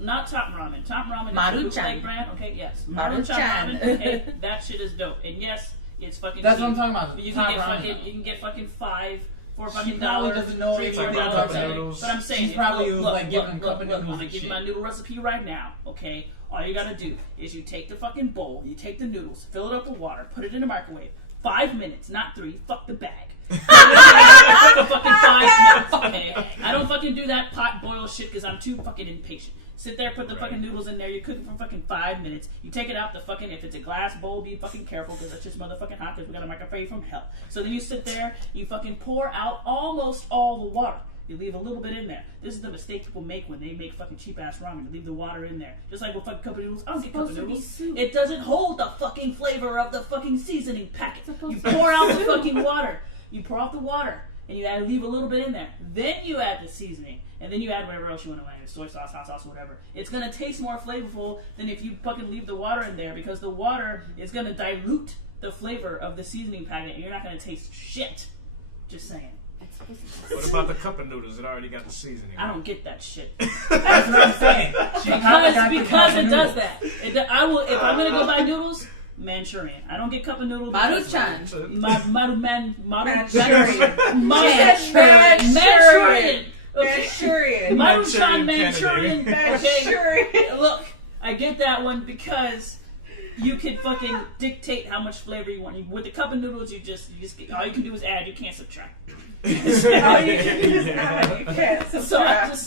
not Top Ramen. Top Ramen is the Maruchan. bootleg brand. Okay, yes. Maruchan. Maruchan Ramen. Okay, that shit is dope. And yes, it's fucking That's cheap. what I'm talking about. You Top can get ramen. fucking. You can get fucking $4 She fucking probably dollars. doesn't know $3, anything $4 about dollars. cup of noodles. But I'm saying, She's probably look, like giving them cup of I'm noodles gonna and give you shit. my noodle recipe right now. Okay, all you gotta do is you take the fucking bowl, you take the noodles, fill it up with water, put it in the microwave. 5 minutes, not 3. Fuck the bag. For fucking 5 minutes, okay? I don't fucking do that pot boil shit because I'm too fucking impatient. Sit there, put the fucking noodles in there. You're cooking for fucking 5 minutes. You take it out the fucking. If it's a glass bowl, be fucking careful because it's just motherfucking hot. Because we got a microwave from hell. So then you sit there. You fucking pour out almost all the water. You leave a little bit in there. This is the mistake people make when they make fucking cheap ass ramen. You leave the water in there. Just like with fucking cup of noodles. I don't get cup of noodles. It doesn't hold the fucking flavor of the fucking seasoning packet. You pour out the fucking water. You pour out the water. And you leave a little bit in there. Then you add the seasoning. And then you add whatever else you want to add. Soy sauce, hot sauce, whatever. It's going to taste more flavorful than if you fucking leave the water in there. Because the water is going to dilute the flavor of the seasoning packet. And you're not going to taste shit. Just saying. What about the cup of noodles? It already got the seasoning. I don't get that shit. That's what I'm saying. She kinda got the Because cup it of does noodles. that. I will if I'm gonna go buy noodles, Manchurian. I don't get cup of noodles. Maruchan. Manchurian. Manchurian. Okay. Manchurian. Maruchan Manchurian Manchurian. Okay. Look, I get that one because you can fucking dictate how much flavor you want. With the cup of noodles, you just get, all you can do is add. You can't subtract. All you can do is add. You can't So subtract.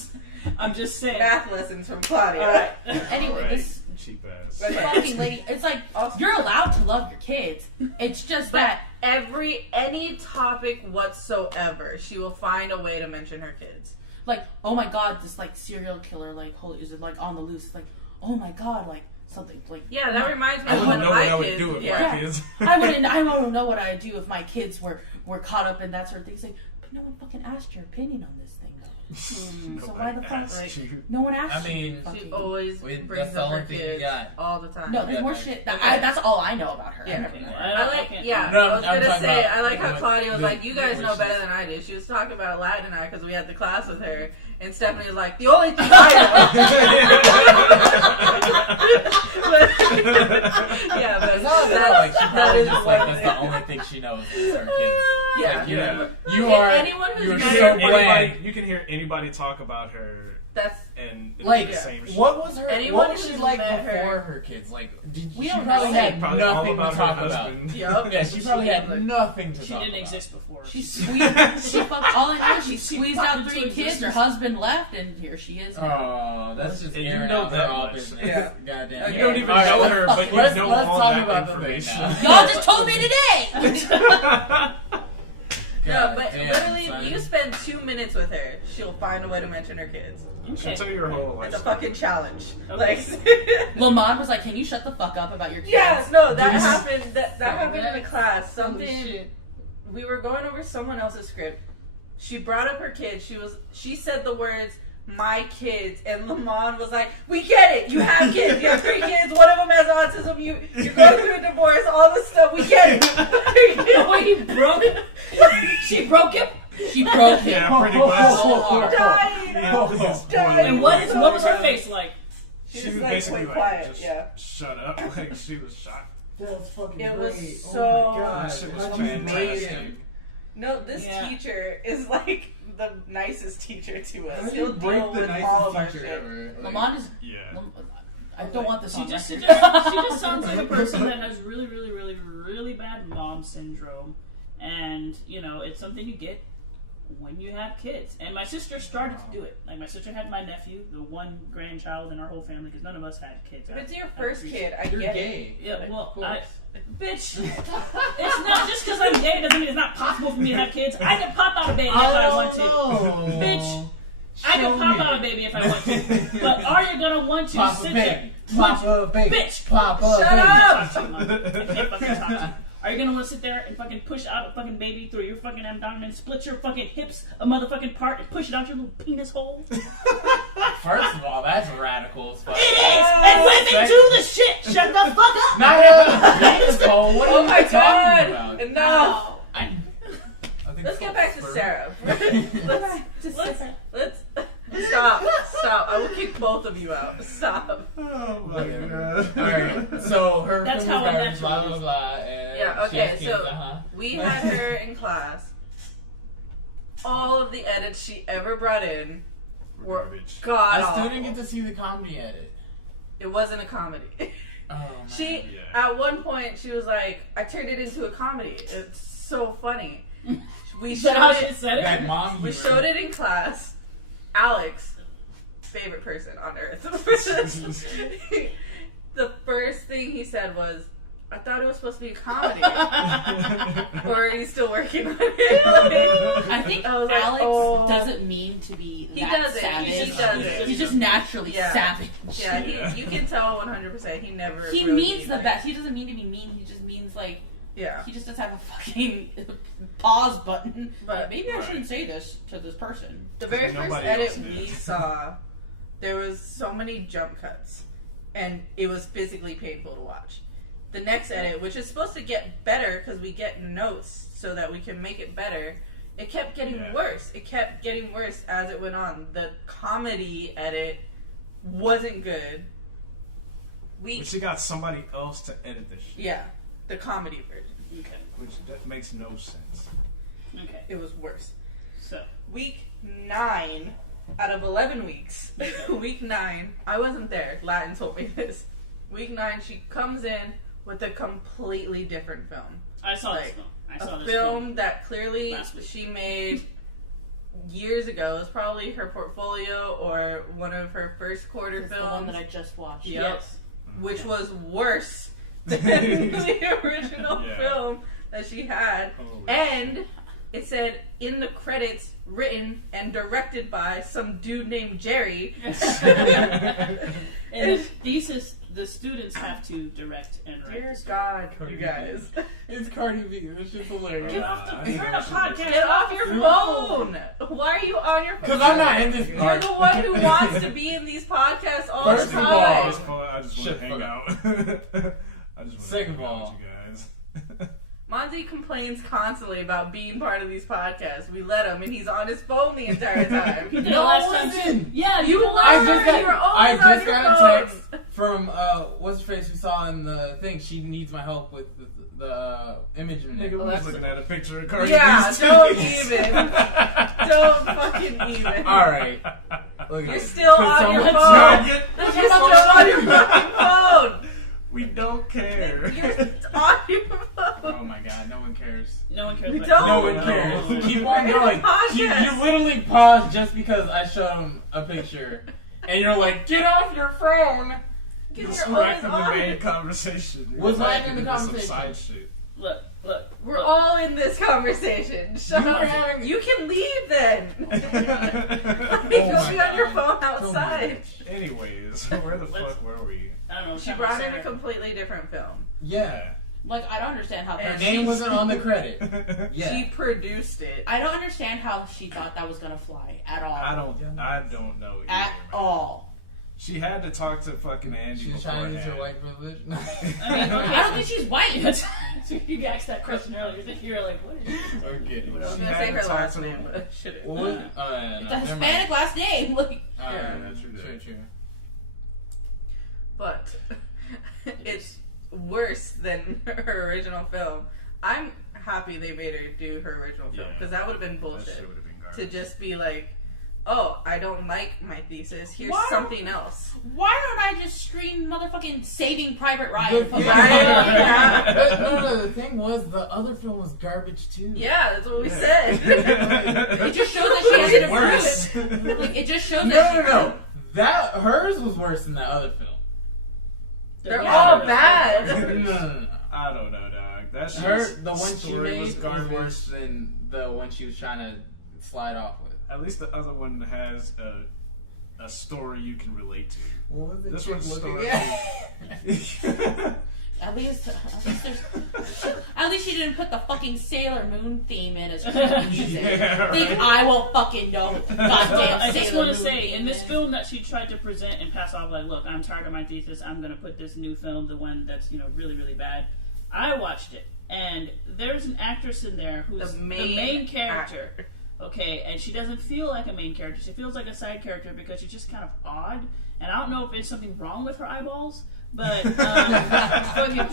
I'm just saying. Math lessons from Claudia. All right. Anyway, Right. this Cheap ass. fucking lady. It's like you're allowed to love your kids. It's just that Any topic whatsoever, she will find a way to mention her kids. like, oh my god, this like serial killer, like, holy, is it like on the loose? Like, oh my god, like something like. Yeah, that reminds me I of one wouldn't of know what my I would kids. do with yeah. my kids. I wouldn't know what I'd do if my kids were caught up in that sort of thing. It's like, but no one fucking asked your opinion on this thing, though. So why the fuck? asked you. No one asked. I mean, you. She Fucking- always Wait, brings that's the up her only thing you kids got. all the time. no, there's more shit. That's all I know about her. Yeah. I never met her. I like, yeah. No, I was I'm gonna talking say, about I like how what- Claudia was the- like, "You guys what know she better said. than I do." She was talking about Aladdin and I because we had the class with her, and Stephanie was like, "The only thing I know." Yeah, but It's not that, like she that probably is just one like that's thing. the only thing she knows is her kids. Yeah. You If are. anyone who's You're met so her- bland. You can hear anybody talk about her That's and Like, the same shit. what was her? Anyone What was she who's like met before her- her kids? Like, did We she don't probably know. had Probably all nothing to about talk her about? husband. Yup. Yeah, she probably had nothing to She talk didn't about. exist before. She squeezed. She fucked all I know. She She squeezed popped out into 3 kids. Her existence. husband left, and here she is. Now. Oh, that's just And you airing know out that her all much. business. Yeah. Goddamn. Okay. You don't even All right, know let's- her, but you let's know let's all talk that about the thing information. now. Y'all just told me today. no, God but damn, literally, son. you spend 2 minutes with her, she'll find a way to mention her kids. Okay. She'll tell you your whole life. It's a fucking challenge. Okay. Like, Lamont was like, "Can you shut the fuck up about your kids?" yeah, no, that Yes. happened. That happened in the class. Holy Something shit. we were going over someone else's script. She brought up her kids. She said the words "my kids," and Lamont was like, "We get it. You have kids. You have 3 kids. One of them has autism. You're going through a divorce. All this stuff. We get it." The way he broke it. She broke him. She broke him. Yeah, pretty much. So hard. Dying. Yeah, And what was her face like? She She was was like, basically "Wait, like, quiet." just Yeah. shut up. Like, she was shocked. That's fucking It was great. so- Oh my god, That shit was how'd you fantastic. break him? No, this Yeah. teacher is like the nicest teacher to us. How'd He'll you break deal the with all of our nicest teacher shit. ever? Like, Lamont is. Yeah. I don't want this She on just record. she just sounds like a person that has really, really, really, really bad mom syndrome, and you know it's something you get when you have kids. And my sister started to do it. Like my sister had my nephew, the one grandchild in our whole family, because none of us had kids. If it's your I have first 3 kid, I You're get it. gay. Yeah, Like, well, of course. bitch, it's not just because I'm gay doesn't mean it's not possible for me to have kids. I can pop out a baby if I want to. Bitch, I can pop out a baby if I want to. But are you gonna want to Pop a sit there? baby. Pop a baby. Bitch. Pop a Shut baby. up! Talk to you, Mom. I can't fucking talk to you. Are you gonna want to sit there and fucking push out a fucking baby through your fucking abdomen, split your fucking hips a motherfucking part, and push it out your little penis hole? First of all, that's radical as fuck. It is! And women do the shit! Shut the fuck up! Not a penis hole. What are Oh you my talking god! about? Enough! I think Let's it's get called back to sperm. Sarah. let's stop. I will kick both of you out. Stop. Oh my god. Alright, so her That's film how was it garbage, blah naturally blah is. blah. And Yeah, she has okay, kids, so we had her in class. All of the edits she ever brought in were Garbage. god I still awful. didn't get to see the comedy edit. It wasn't a comedy. Oh, man. She Yeah. at one point she was like, "I turned it into a comedy. It's so funny." We Is that how showed she it. said it? that mom We humor. showed it in class. Alex, favorite person on earth. The first thing he said was, "I thought it was supposed to be a comedy." Or are you still working on it? I think I was like, Alex oh. doesn't mean to be He that doesn't. savage. He just doesn't. He's just naturally Yeah. savage. Yeah, Yeah. you can tell 100%. He never. He really means the like- best. He doesn't mean to be mean. He just means like Yeah. he just doesn't have a fucking pause button. But- Maybe I shouldn't say this to this person. The very first Nobody edit else did. we saw, there was so many jump cuts, and it was physically painful to watch. The next edit, which is supposed to get better because we get notes so that we can make it better, it kept getting Yeah. worse. It kept getting worse as it went on. The comedy edit wasn't good. But she got somebody else to edit this shit. Yeah, the comedy version. Okay. Which that makes no sense. Okay. It was worse. So. Week 9 out of 11 weeks. Week 9, I wasn't there. Latin told me this. Week 9, she comes in with a completely different film. I saw this Like, film. I saw A this film that clearly last week. she made years ago. It's probably her portfolio or one of her first quarter It's the films. one that I just watched. Yep. Yes. Which was worse than the original Yeah. film that she had. Holy And it said in the credits, written and directed by some dude named Jerry. And the thesis, the students have to direct and write. Dear the story. God, Cardi you B. guys. It's Cardi B. It's just hilarious. Get off the I turn know a she podcast. Get off your phone! Why are you on your phone? Because I'm not in this You're part. the one who wants to be in these podcasts all First the of I all, time. just want to Shut hang the out. I just want to Second hang of out all. with you guys. Monty complains constantly about being part of these podcasts. We let him, and he's on his phone the entire time. You did No, it last I time wasn't. too. Yeah, You you were. I just got, You were I always just on your got a phone. text from what's her face who saw in the thing. She needs my help with the image minute. Nigga, we was looking at a picture of Cardi Yeah, B's don't titties. even. Don't fucking even. All right. Look You're at still Could on your someone- phone. Get- You're still on your fucking phone. We don't care. You're on your Oh phone. my god, no one cares. No one cares. We about don't. No one cares. No. Keep on We're in a going. podcast. You literally paused just because I showed him a picture, and you're like, "Get off your phone." Because Just you're always back in the on main it. conversation. You're Was back I in the into some conversation? Side shit. Look. We're all in this conversation. Shut You up. were having- You can leave then. Oh Go my be on your God. phone outside. Anyways, where the fuck were we? I don't know. She brought in a completely different film. Yeah, Like, I don't understand how her And name she's- wasn't on the credit. She Yeah, produced it. I don't understand how she thought that was gonna fly at all. I don't know either, At man. all. She had to talk to fucking Angie she's trying to use her beforehand. white privilege. I mean, okay. I don't think she's white. You asked that question earlier. You were like, "What is she?" I'm kidding. I was She gonna had say to her talk last to name, him. but shouldn't. What was? It's a Never mind. Hispanic last name. Like, Yeah, that's true. True. But it's worse than her original film. I'm happy they made her do her original film Yeah. because that would have been That bullshit. shit would have been To garbage. just be like, oh, I don't like my thesis. Here's Why? something else. why don't I just stream motherfucking Saving Private Ryan? The from thing- my phone? Yeah. But no, the thing was, the other film was garbage too. Yeah, that's what we Yeah. said. It just shows that she has an Worse. improvement. Like, it just shows No, that no, no. That hers was worse than that other film. They're Yeah. all No, bad. no, no. I don't know, dog. That shit Her, the one she story made was was garbage. worse than the one she was trying to slide off with. At least the other one has a story you can relate to. What was it? This chick one's looking story. at? At least she didn't put the fucking Sailor Moon theme in as music. Yeah, Think right. I won't fucking know. Goddamn I just Sailor want to Moon say, in theme. this film that she tried to present and pass off, like, look, I'm tired of my thesis. I'm gonna put this new film, the one that's really, really bad. I watched it, and there's an actress in there who's The the main main character. actor. Okay, and she doesn't feel like a main character. She feels like a side character because she's just kind of odd. And I don't know if there's something wrong with her eyeballs, but fucking,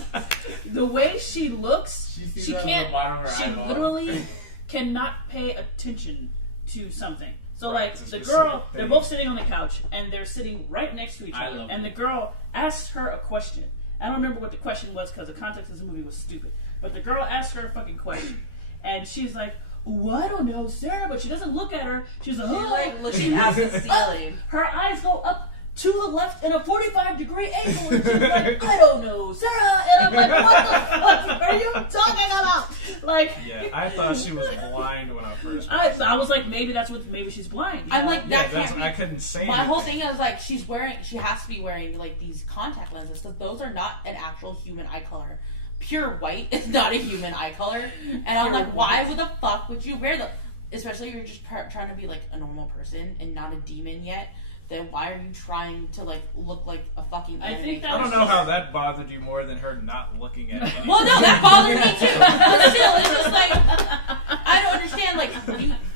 the way she looks, She sees she that on the can't. bottom of her She eyeball. literally cannot pay attention to something. So Right, like it's a the specific girl, thing. they're both sitting on the couch and they're sitting right next to each I other. love And it. the girl asks her a question. I don't remember what the question was because the context of the movie was stupid. But the girl asks her a fucking question, and she's like, "Well, I don't know, Sarah," but she doesn't look at her. She's like, She's "Oh." like looking at the ceiling. Her eyes go up to the left in a 45-degree angle, and she's like, "I don't know, Sarah," and I'm like, "What the fuck are you talking about?" Like, Yeah, I thought she was blind when I first. I was like, maybe she's blind. you I'm know? like, Yeah, that that's can't be. I couldn't say. My anything. whole thing is like she has to be wearing like these contact lenses because those are not an actual human eye color. Pure white is not a human eye color, and I'm Pure like, why would the fuck would you wear them? Especially if you're just trying to be like a normal person and not a demon yet. Then why are you trying to like look like a fucking? I anime think that I don't was know how that bothered you more than her not looking at anything. Well, no, that bothered me too. But still, it's just like I don't understand. Like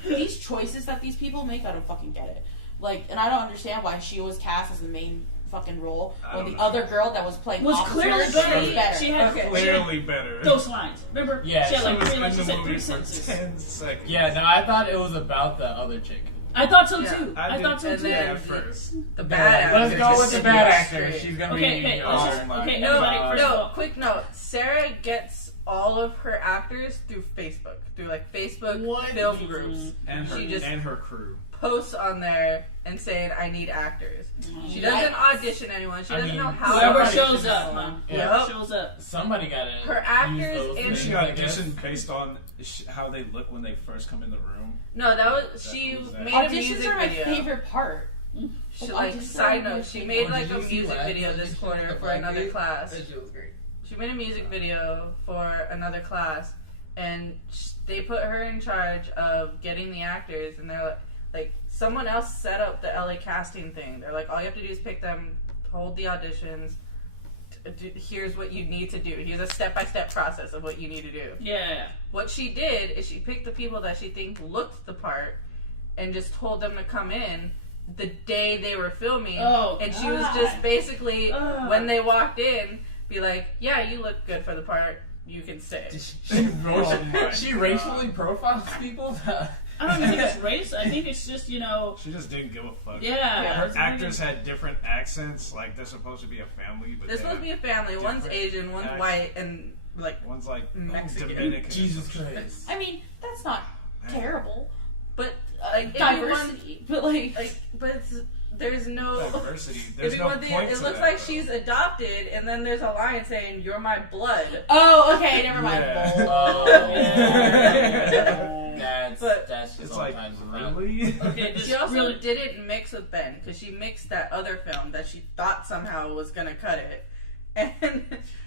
these choices that these people make, I don't fucking get it. Like, and I don't understand why she was cast as the main fucking role I when don't the know. other girl that was playing was officer, clearly she better. was better. She had, Okay. Clearly better. those lines. Remember? Yeah, she had She like was three in lines. the She said movie three for sentences. 10 seconds. Yeah, no, I thought it was about the other chick. I thought so Yeah, too. I I did thought so and too. then- at first. The bad Let's actor. go with just the sitting bad there actor. straight. She's gonna Okay, be. okay, let's just- my okay, No, everybody, first of no, all- quick note. Sarah gets all of her actors through Facebook. Through like Facebook What? film groups. And She her, just- and her crew. Posts on there and saying, I need actors. She doesn't audition anyone. She I doesn't mean, know how Whoever to shows audition up, someone. huh? Yeah. Whoever Yep. shows up. Somebody gotta. Her actors use those in- Did things, she I guess. audition based on how they look when they first come in the room? No, that was she That was that. made a Auditions music are my video. favorite part. She, like, side note, she made Oh, like did a you see music that? video Did this you see quarter the for black another dude? class. That shit was great. She made a music video for another class, and they put her in charge of getting the actors, and they're like someone else set up the LA casting thing. They're like, all you have to do is pick them, hold the auditions. Here's what you need to do. Here's a step-by-step process of what you need to do. Yeah. What she did is she picked the people that she think looked the part and just told them to come in the day they were filming. Oh, and she was God. just basically, Ugh. when they walked in, be like, yeah, you look good for the part. you can stay. She racially profiles people. I don't even think it's race. I think it's just, She just didn't give a fuck. Yeah. Her actors had different accents. Like they're supposed to be a family, but They're supposed to be a family. One's Asian, one's white, and one's like Mexican. Dominican. Jesus Christ. I mean, that's not terrible. But Diversity. but there's no Diversity. There's no point It to looks that, like though. she's adopted, and then there's a line saying, "You're my blood." Oh, okay, never mind. Yeah. Oh, Yeah. that's just It's all like kinds of rap. really. Okay, She also really. didn't mix with Ben because she mixed that other film that she thought somehow was gonna cut it, and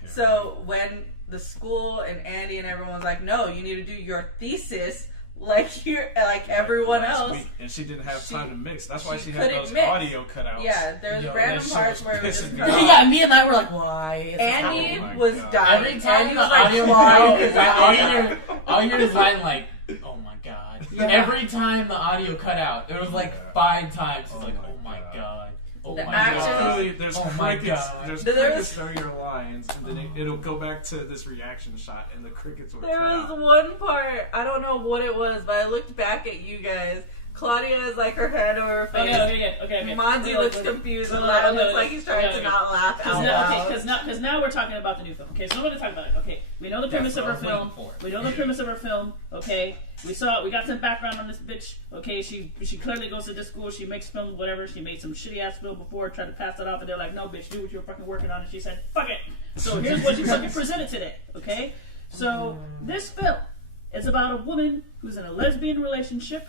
so when the school and Andy and everyone was like, "No, you need to do your thesis like you're like everyone Last else." week, and she didn't have time to mix. That's why she she had couldn't those mix. audio cutouts. Yeah, there's Yo, random that shit parts was where it was pissing just me cut off. off. Yeah, me and I were like, why? Is this Andy Oh my was God. dying. Every time Andy the was like audio crying cut his out, eyes out. all you hear is line like, "Oh my god." Yeah. Every time the audio cut out, it was like 5 times. It's Oh like, my "Oh my God. god." Oh The my action- god. Literally, there's Oh my crickets. God. There's There crickets was- during your lines, and then it'll go back to this reaction shot, and the crickets will There cut was out. one part, I don't know what it was, but I looked back at you guys. Claudia is like her hand over her face. Okay. Monty looks confused and loud. Looks like he's trying to not laugh out loud. Because now we're talking about the new film. Okay, so I'm going to talk about it. Okay, we know the premise of our film. We know the premise of our film. Okay, we got some background on this bitch. Okay, she clearly goes to this school. She makes films, whatever. She made some shitty ass film before, tried to pass it off, and they're like, "No, bitch, do what you're fucking working on." And she said, "Fuck it." So here's what you fucking presented today. Okay, so this film is about a woman who's in a lesbian relationship.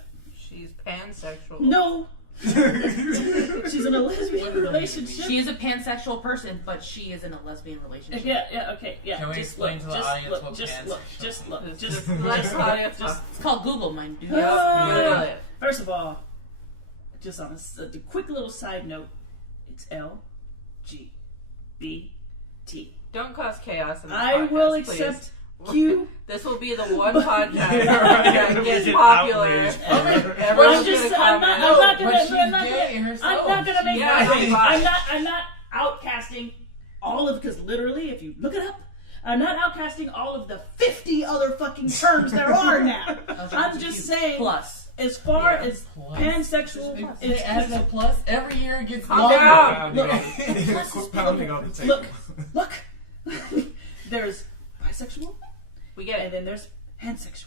She's pansexual. No. She's in a lesbian relationship. She is a pansexual person, but she is in a lesbian relationship. Yeah, okay, yeah. Can we just explain look, to the just audience look, what just pants look, are? just look, Just just let Claudia just. It's called Google, mind dude. Yep. First of all, just on a quick little side note, it's LGBT. Don't cause chaos in this I podcast, will please. accept Q. This will be the one podcast Yeah, right. that gets Get popular. outraged. Everyone's I'm gonna not comment. gonna, but she's I'm not gay gonna, herself. I'm not gonna make Yeah, that. I'm not outcasting all of, because literally, if you look it up, I'm not outcasting all of the 50 other fucking terms there are now. I'm just saying, Plus. as far Yeah. as Plus. pansexual They add the plus every year. It gets Calm longer. down. Quit pounding on the table. Look, there's bisexual, We get and it. then there's pansexual.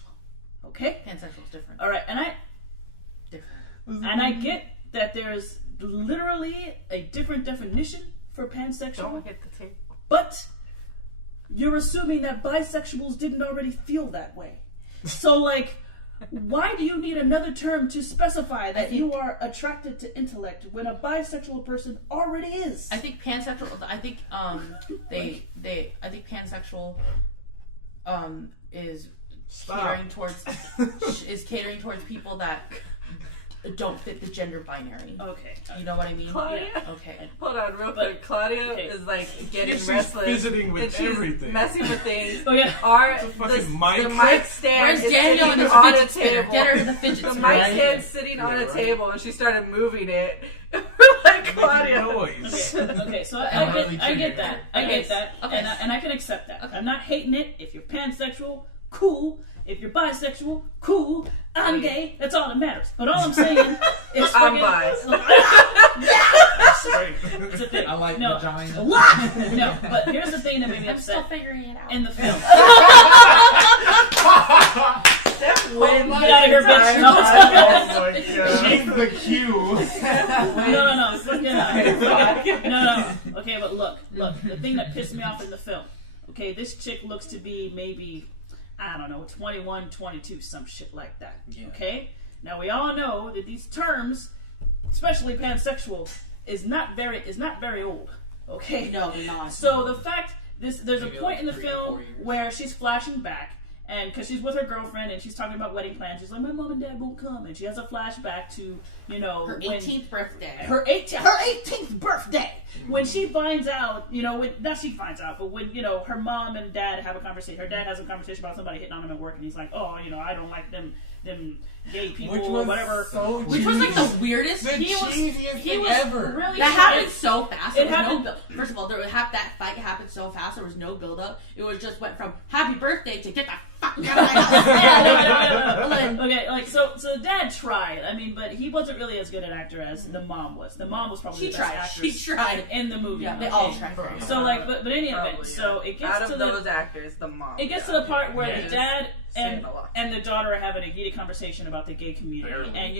Okay? Pansexual is different. Alright, and Different. I get that there's literally a different definition for pansexual, Don't hit the table. but you're assuming that bisexuals didn't already feel that way. So, like, why do you need another term to specify that you are attracted to intellect when a bisexual person already is? I think pansexual. I think I think pansexual is catering towards people that don't fit the gender binary. Okay. You know what I mean? Claudia? Yeah. Okay. Hold on, real But- quick. Claudia okay. is like getting She's restless. visiting with and she's everything. messing with things. Oh, yeah. Our The fucking mic. the mic stand Where's is Daniel sitting and his on a fidget spinner? table. Get her to the fidget The spinner. mic Right? stand's sitting on a right. table, and she started moving it. We're like, Claudia. Noise. Okay, so I'm I really get that. I Okay, get that. okay. And I can accept that. Okay. I'm not hating it. If you're pansexual, cool. If you're bisexual, cool. I'm gay. That's all that matters. But all I'm saying is I'm fucking- bi. Straight. It's a thing. I like no. vagina. No, but here's the thing that made me I'm still upset figuring it out. in the film. Steph wins. Get out of here, bitch. No, Oh my god. She's the Q. no. Fucking no. Okay, but look. The thing that pissed me off in the film. Okay, this chick looks to be maybe, I don't know, 21, 22, some shit like that. Yeah. Okay? Now we all know that these terms, especially pansexual, is not very old. Okay? No, they're not. So the fact there's a Maybe point like in the 3 or film 4 years. where she's flashing back, and because she's with her girlfriend and she's talking about wedding plans, she's like, my mom and dad won't come, and she has a flashback to Her when 18th birthday. her 18th birthday. when she finds out, not she finds out, but when, her mom and dad have a conversation, her dad has a conversation about somebody hitting on him at work, and he's like, oh, I don't like them gay people or whatever. Which was like the weirdest. The cheesiest thing ever. Really that happened so fast. First of all, that fight happened so fast. There was no build up. It was just went from happy birthday to get the fuck out of my house. Okay, so the dad tried. I mean, but he wasn't really as good an actor as the mom was. The mom was probably the best actress. She tried in the movie. Yeah, they all tried. So but any event. So it gets out of those actors, the mom. It gets to the part where the dad and the daughter are having a heated conversation about the gay community. Barely. And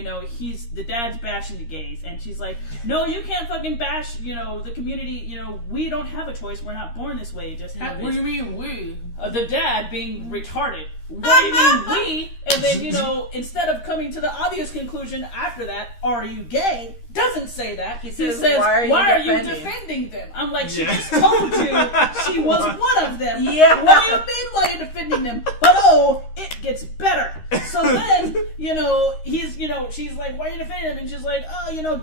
the dad's bashing the gays, and she's like, no, you can't fucking bash the community. We don't have a choice. We're not born this way. It just happens. What do you mean we? The dad being retarded. What do you mean we? And then instead of coming to the obvious conclusion after that, are you gay? Doesn't say that. He says why are you defending them? I'm like, she just told you she was one of them. Yeah. What do you mean why you're defending them? But it gets better. So then, she's like, why are you defending them? And she's like,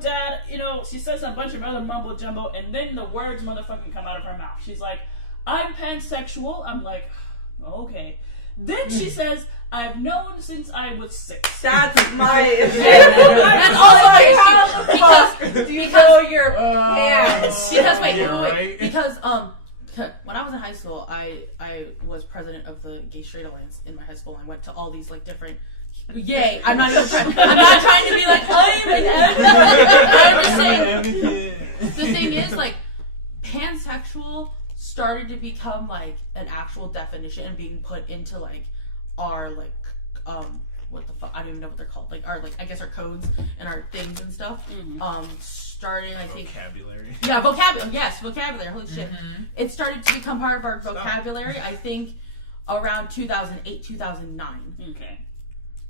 dad, she says a bunch of other mumbo jumbo, and then the words motherfucking come out of her mouth. She's like, I'm pansexual. I'm like, okay. Then she says, I've known since I was 6. That's my That's all I do you know your pants? Because when I was in high school, I was president of the Gay Straight Alliance in my high school. I went to all these different. Yay! I'm not trying to be like I'm an I'm just saying. The thing is, pansexual started to become an actual definition and being put into our what the fuck, I don't even know what they're called, our I guess our codes and our things and stuff. Starting I think vocabulary. Yeah, vocabulary. Holy shit! It started to become part of our vocabulary. I think around 2008, 2009. Okay.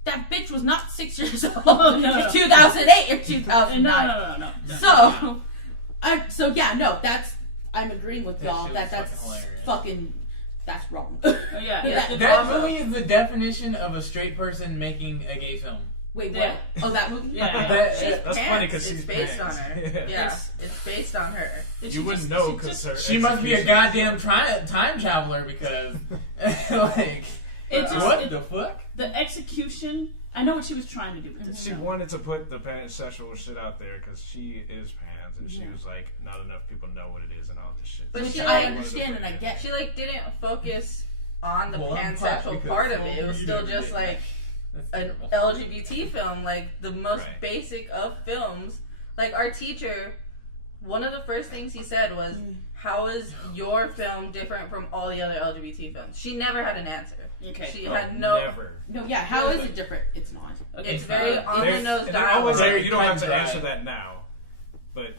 That bitch was not 6 years old in 2008 or 2009. No. So that's. I'm agreeing with y'all that's fucking that's wrong. That movie is the definition of a straight person making a gay film. Wait, what? Oh, that movie? Yeah. That's funny because it's based on her. Yeah, it's based on her. You wouldn't know because she must be a goddamn time traveler because what the fuck? The execution. I know what she was trying to do with this. She wanted to put the pansexual shit out there because she is pans, and she was like, not enough people know what it is and all this shit. But I understand and I get. She didn't focus on the pansexual part of it. It was still just an LGBT film, the most basic of films. Our teacher, one of the first things he said was, how is your film different from all the other LGBT films? She never had an answer. Okay. She had never. No, yeah, how is it different? It's not. Okay. It's very on the nose dialogue. You don't have to answer that now. But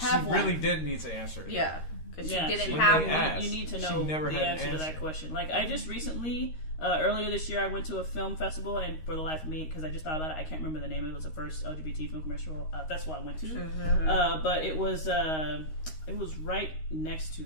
she really did need to answer it. Yeah. Because she didn't have one. You need to know the answer to that question. I just recently, earlier this year, I went to a film festival, and for the life of me, because I just thought about it, I can't remember the name. It was the first LGBT film commercial festival I went to. But it was right next to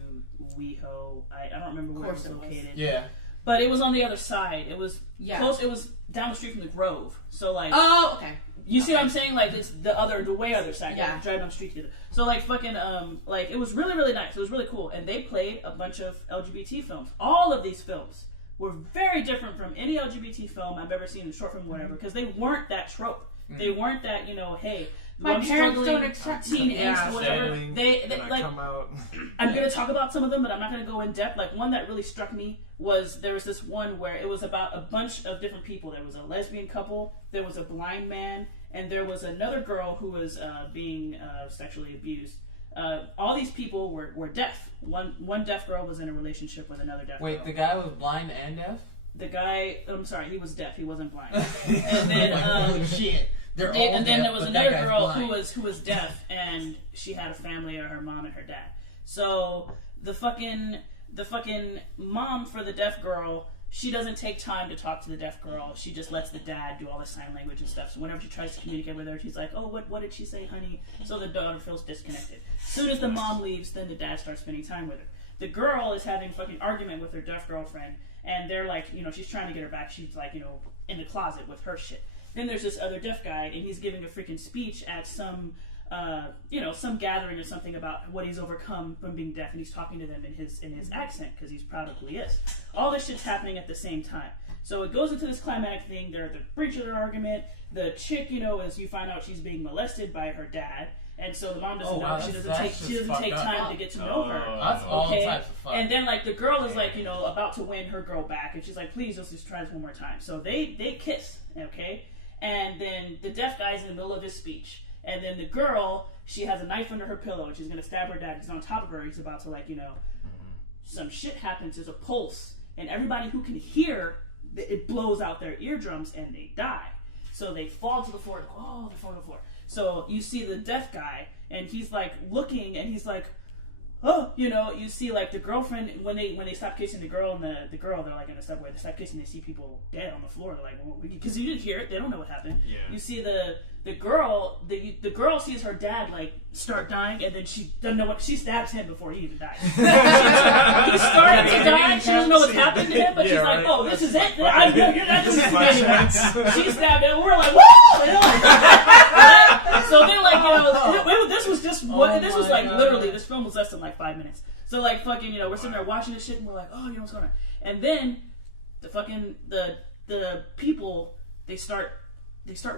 WeHo. I don't remember where it was located. Yeah. But it was on the other side. It was close. It was down the street from the Grove. So oh, okay. You see what I'm saying? It's the way other side. Yeah. Driving down the street together. So it was really, really nice. It was really cool. And they played a bunch of LGBT films. All of these films were very different from any LGBT film I've ever seen in short film or whatever, because they weren't that trope. They weren't that, hey, my parents don't accept teen angst, whatever. They come out. I'm gonna talk about some of them, but I'm not gonna go in depth. One that really struck me was there was this one where it was about a bunch of different people. There was a lesbian couple, there was a blind man, and there was another girl who was being sexually abused. All these people were deaf. One deaf girl was in a relationship with another deaf girl. Wait, the guy was blind and deaf? The guy, I'm sorry, he was deaf. He wasn't blind. And then, holy shit. And then there was another girl who was deaf, and she had a family, or her mom and her dad. So the fucking mom for the deaf girl, she doesn't take time to talk to the deaf girl. She just lets the dad do all the sign language and stuff. So whenever she tries to communicate with her, she's like, "Oh, what did she say, honey?" So the daughter feels disconnected. As soon as the mom leaves, then the dad starts spending time with her. The girl is having a fucking argument with her deaf girlfriend, and they're like, she's trying to get her back. She's like, in the closet with her shit. Then there's this other deaf guy, and he's giving a freaking speech at some some gathering or something about what he's overcome from being deaf, and he's talking to them in his accent because he's proud of who he is. All this shit's happening at the same time. So it goes into this climatic thing. They're at the breach of their argument. The chick, as you find out, she's being molested by her dad. And so the mom doesn't know. She doesn't take time to get to know her. That's all types of fuck. And then the girl is about to win her girl back, and she's like, please, let's just try this one more time. So they kiss, okay? And then the deaf guy's in the middle of his speech, and then the girl, she has a knife under her pillow, and she's gonna stab her dad. He's on top of her. He's about to some shit happens. There's a pulse, and everybody who can hear, it blows out their eardrums, and they die. So they fall to the floor. They're falling to the floor. So you see the deaf guy, and he's looking, and he's like, oh, you see the girlfriend when they stop kissing the girl and the girl, they're in a subway. They stop kissing, they see people dead on the floor. They're like, well, because you didn't hear it, they don't know what happened. Yeah. You see the girl, the girl sees her dad start dying, and then she doesn't know what, she stabs him before he even dies. He started to die. She doesn't know what's happened to him, but she's like, oh, this is it. I know you're not doing this anymore. She stabbed him. We're like, woo! So they're this was just this was literally, this film was less than 5 minutes. So we're sitting there watching this shit, and we're like, oh, what's going on? And then the people, they start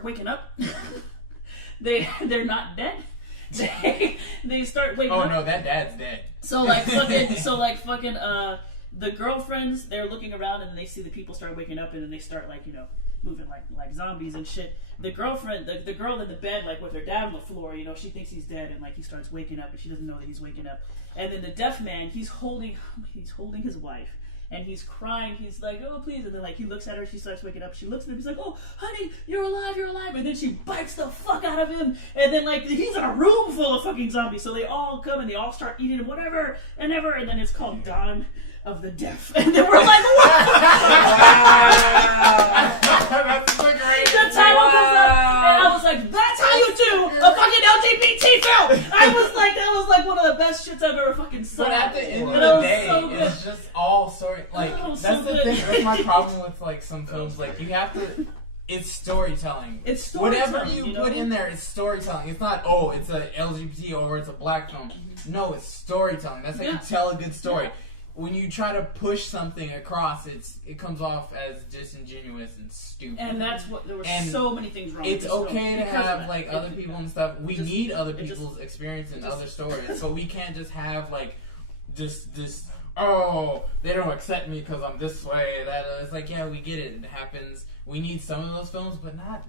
waking up. They're not dead. They start waking up. Oh no, that dad's dead. So the girlfriends, they're looking around, and then they see the people start waking up, and then they start moving like zombies and shit. The girlfriend, the girl in the bed, with her dad on the floor, she thinks he's dead, and he starts waking up, and she doesn't know that he's waking up. And then the deaf man, he's holding his wife, and he's crying. He's like, oh, please. And then he looks at her, she starts waking up. She looks at him, he's like, oh, honey, you're alive. And then she bites the fuck out of him. And then he's in a room full of fucking zombies. So they all come and they all start eating him, whatever, and ever. And then it's called Dawn of the Deaf. And then we're like, what? That's so great. The title comes up, and I was like, that's how you do a fucking LGBT film. I was like, that was one of the best shits I've ever fucking saw. But at the end of That the was day, so good. it's just all story. was That's so the good. thing. That's my problem with some films. You have to. It's storytelling. It's storytelling. Whatever you put in there, it's storytelling. It's not it's a LGBT or it's a black film. No, it's storytelling. That's how you tell a good story. Yeah. When you try to push something across, it comes off as disingenuous and stupid. And that's what, there were so many things wrong it's with this okay film to have other people and stuff. We need other people's experience and other stories, so we can't just have this. Oh, they don't accept me because I'm this way. That it's we get it. It happens. We need some of those films, but not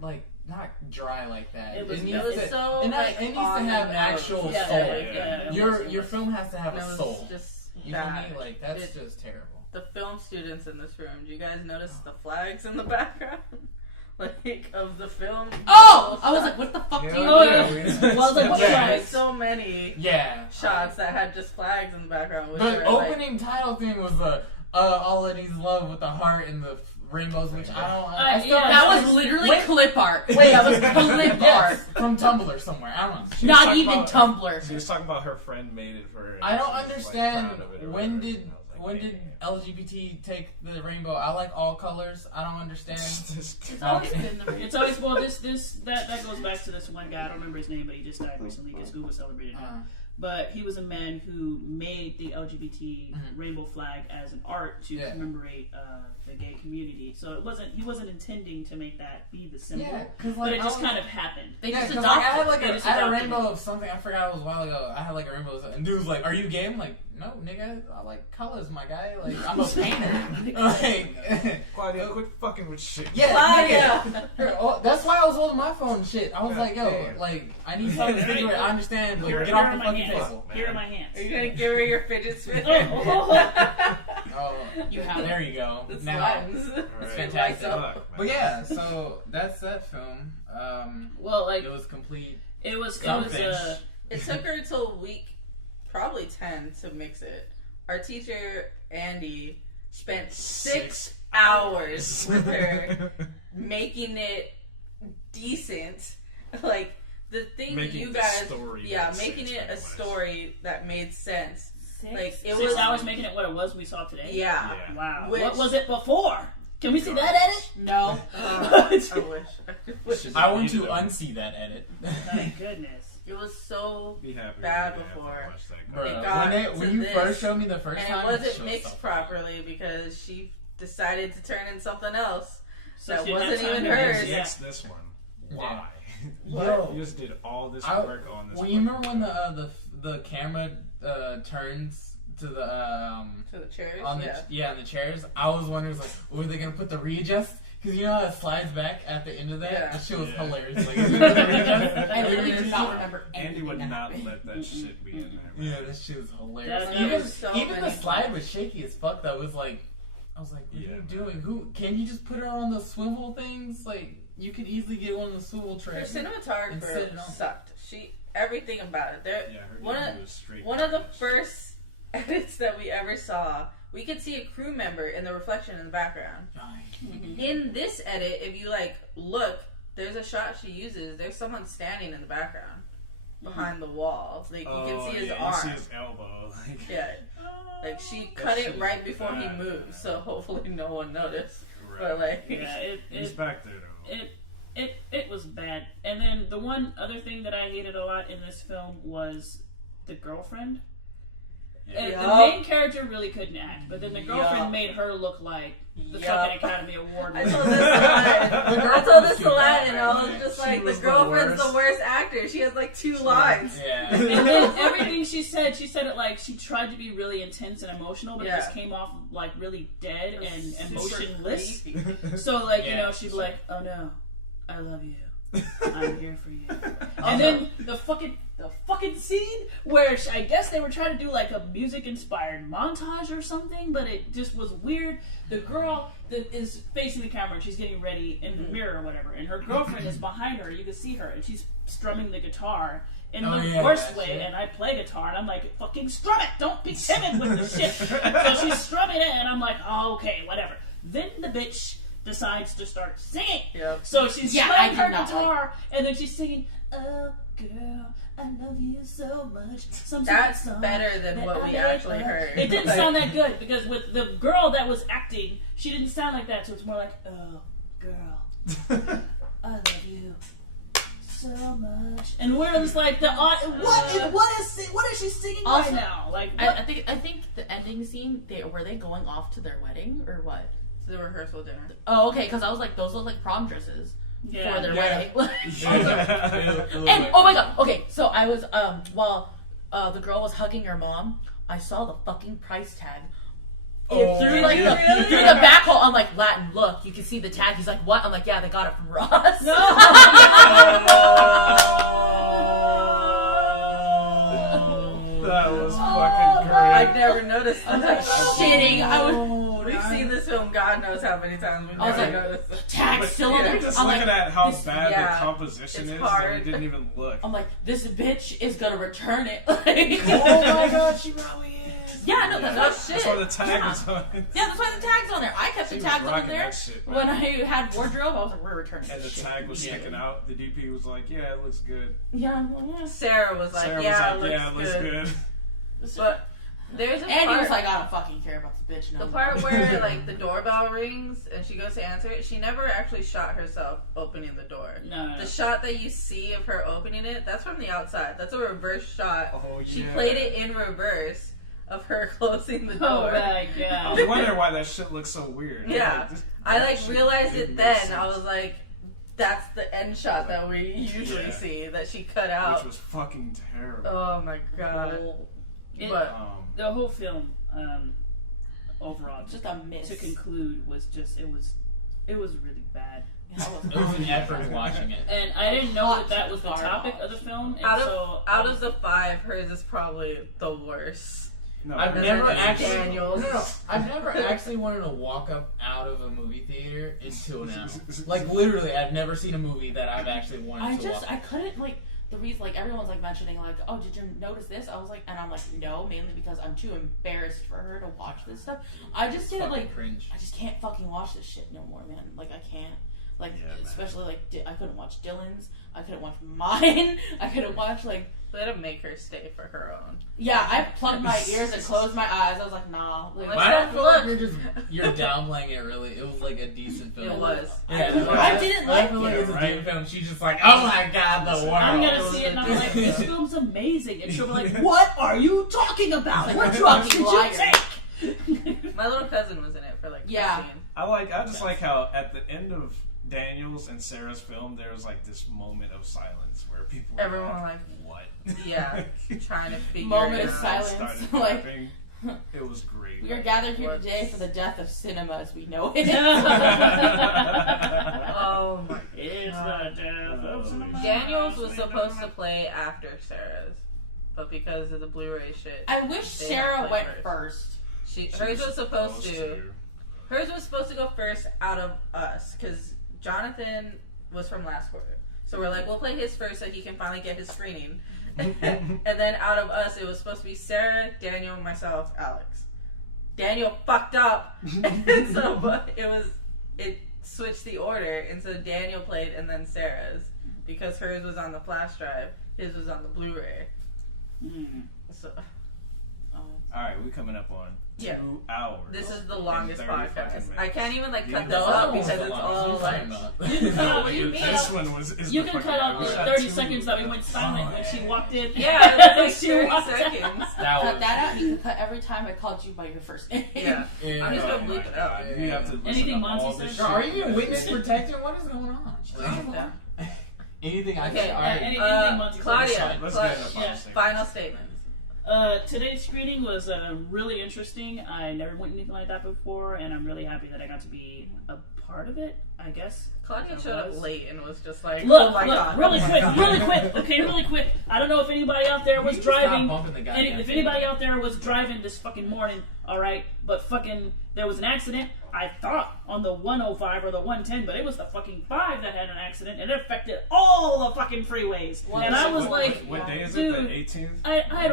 dry like that. It needs to have actual soul. Yeah. Your film has to have a soul. You bad. feel me? That's just terrible. The film students in this room, do you guys notice the flags in the background? Of the film? Oh! I was like, what the fuck do you do? What flags? So many shots that had just flags in the background. The opening title thing was All It Needs Love with the heart and the rainbows, which that was literally clip art. Wait, that was clip art. From Tumblr somewhere. I don't know. Not even Tumblr. She was talking about her friend made it for her. I don't understand when did LGBT take the rainbow? I like all colors. I don't understand. It's always that goes back to this one guy. I don't remember his name, but he just died recently because Google celebrated him. But he was a man who made the LGBT rainbow flag as an art to commemorate the gay community. So he wasn't intending to make that be the symbol, but it just kind of happened. They just adopted. I had a rainbow of something. I forgot it was a while ago. I had a rainbow of something. And dude was like, "Are you gay?" I'm like, "No, nigga. I like colors, my guy. I'm a painter." Claudia, quit fucking with shit. Yeah, Claudia. That's why I was holding my phone and shit. I was like, "Yo, I need something to figure it. I understand. Get off the fucking table." Here are my hands. Are you gonna give her your fidget spinner? You have there you go. It's now it's fantastic. But yeah, so that's that film. It was complete. It took her till week probably 10 to mix it. Our teacher Andy spent 6 hours with her making it decent. The thing making you guys, making it a story that made sense. 6 hours making it what it was we saw today. Yeah. Wow. What was it before? Can we see that edit? No. I wish. I want to unsee that edit. Thank goodness. It was so Be happy bad when you have to before. watch that Bro, It got when to you this, first showed me the first and time, it this wasn't show's mixed so properly because she decided to turn in something else So that she had wasn't time even to hers. mix, yeah. Mix this one. Why? Yo, You just did all this I- work on this. well, you remember when the camera turns to the To the chairs, on the on the chairs? I was wondering like, were they gonna put the readjust? Because you know how it slides back at the end of that? Yeah. That shit was Yeah. hilarious. Like, if you put the readjust, I they really were do just- not remember Andy anything would that not happened. let that shit be in there. Yeah, that shit was hilarious. That- Even, there's so even the many slide times. was shaky as fuck though. It was like, I was like, what Yeah, are you man. doing? Who can you just put her on the swivel things? Like, you could easily get one of the swivel Her tracks. And sit cinematographer it on. sucked. Everything about it. There, Yeah, her one name of was straight. one of the garbage. first edits that we ever saw, we could see a crew member in the reflection in the background. In this edit, if you look, there's a shot she uses. There's someone standing in the background behind the wall. Like you can see his arm. You see his elbow. Like, Yeah, like she That cut shit it is right before he bad, moved, man. so hopefully no one noticed. right. But like, Yeah, He's back there though. it was bad. And then the one other thing that I hated a lot in this film was the girlfriend. And Yup. the main character really couldn't act, but then the girlfriend Yup. made her look like the Yup. fucking Academy Award I winner. told this to Latin. The I told girlfriend this was to cute, Latin, and I man. was just She like, was the the girlfriend's the worst. worst actor. She has like 2 lines. Yeah. And then everything she said it like she tried to be really intense and emotional, but it just came off like really dead It was and super emotionless. creepy. So like you Yeah. know she'd be like, "Oh no, I love you. I'm here for you." And then the fucking scene where I guess they were trying to do like a music inspired montage or something, but it just was weird. The girl that is facing the camera and she's getting ready in the mirror or whatever, and her girlfriend is behind her. You can see her, and she's strumming the guitar in Oh, the yeah, worst that way. shit. And I play guitar, and I'm like, "Fucking strum it! Don't be timid with the shit." So she's strumming it, and I'm like, "Oh, okay, whatever." Then the bitch decides to start singing. Yep. So she's Yeah, playing I her did not guitar, and then she's singing, "Oh girl, I love you so much." Some That's song better than that what I we made actually up. heard. It didn't Like- sound that good because with the girl that was acting, she didn't sound like that. So it's more like, "Oh girl, I love you so much," and we're just like, what is she singing Also, right now? Like, what? I think the ending scene. Were they going off to their wedding or what? It's the rehearsal dinner. Oh, okay. Because I was like, those look like prom dresses Yeah. for their Yeah. wedding. Yeah. And oh my god, okay, so I was while the girl was hugging her mom, I saw the fucking price tag. Oh. Through like the Really? through the back hole, I'm like, Latin, look, you can see the tag. He's like, what? I'm like, yeah, they got it from Ross. That was fucking great. I never noticed. I was like, shitting. We've seen this film God knows how many times. We've I was never like, noticed it. tag still on You're there. just I'm looking like, at how this- bad yeah, the composition it's is hard. that we didn't even look. I'm like, this bitch is gonna return it. Like, Oh my god, she probably is. yeah, no, that's No not shit. That's why the tag Yeah. was on. Yeah, that's why the tag's on there. I kept She the was tags on rocking there. that shit, man. When I had wardrobe, I was like, we're returning And the this shit. tag was Yeah. sticking out. The DP was like, "Yeah, it looks good." Yeah, well, yeah. Sarah was like, Sarah yeah, was like, "Yeah, it it looks good." But there's a Andy part, was like, I don't fucking care about this bitch no the more. part where like the doorbell rings and she goes to answer it. She never actually shot herself opening the door. No. The shot that you see of her opening it, that's from the outside. That's a reverse shot. Oh, She yeah. played it in reverse of her closing the Oh door. my I god. was wondering why that shit looks so weird. Yeah. This- I that like shit realized didn't it make then. sense. I was like, that's the end shot that we usually Yeah. see that she cut Which out. was fucking terrible. Oh my god. It- But the whole film, overall, Just a miss. to conclude, was just it was really bad. Yeah, I It was an effort watching it. And I didn't know that that was the Garbage. topic of the film. And out so of the 5, hers is probably the worst. No, I've Other never than actually. Daniel's. No, I've never actually wanted to walk up out of a movie theater until now. Like literally, I've never seen a movie that I've actually wanted to walk. I couldn't like the reason like everyone's like mentioning like, oh, did you notice this? I was like, and I'm like, no, mainly because I'm too embarrassed for her to watch this stuff. I just didn't Fucking like cringe. I just can't fucking watch this shit no more, man. Like I can't. Like, Yeah, man. especially like I couldn't watch Dylan's. I couldn't watch mine. I couldn't watch like. Let him make her stay for her own. Yeah, I plugged my ears and closed my eyes. I was like, nah. Like, I don't feel like you're downplaying it. Really, it was like a decent film. It was. Yeah, I didn't like I feel like it. it's a decent film. She's just like, oh my god, the world. I'm gonna see it and I'm like, this film's amazing. And she'll be like, what are you talking about? What drugs did you take? My little cousin was in it for like 15. Yeah. I just like how at the end of Daniel's and Sarah's film, there was like this moment of silence where people were Everyone like, what? Yeah, trying to figure Moment it of out. silence. Started Like, clapping. It was great. we are gathered here today for the death of cinema as we know it. Oh my It's God. the death of cinema. Daniels was supposed to play after Sarah's, but because of the Blu-ray shit, I wish They Sarah don't went play first. hers was supposed to. Hers was supposed to go first out of us, because Jonathan was from last quarter. So we're like, we'll play his first so he can finally get his screening. And then out of us, it was supposed to be Sarah, Daniel, myself, Alex. Daniel fucked up, and so but it switched the order, and so Daniel played and then Sarah's, because hers was on the flash drive, his was on the Blu-ray. So Alright, we're coming up on 2 hours. this is the longest and 30 fucking podcast. minutes. I can't even like cut Yeah, this the up other because one's it's the all like. You can cut out, This one is you the can fucking- cut out we the shot 30 2 seconds that we went silent when she walked in. Yeah, that's like She 30 walked out. seconds. That Cut was, that out. You can cut every time I called you by your first name. Yeah. yeah. I'm just Oh gonna my bleep it out. God, you have to listen Anything to all Monty this said? Girl, are shit. you in witness protection? What is going on? Yeah. Anything I Okay, say? Alright. anything Monty said. Claudia, Let's Cla- get into final yeah. statements. final statements. Today's screening was really interesting. I never went anything like that before, and I'm really happy that I got to be a part of it, I guess. Claudia It showed up was. late and was just like, Look, oh my look, god. really oh my quick, God. really quick. Okay, really quick. I don't know if anybody out there was You can stop driving. bumping the goddamn If thing. anybody out there was driving this fucking morning, alright, but fucking, there was an accident, I thought, on the 105 or the 110, but it was the fucking 5 that had an accident, and it affected all the fucking freeways. And I was like, What day is dude, it? The 18th? I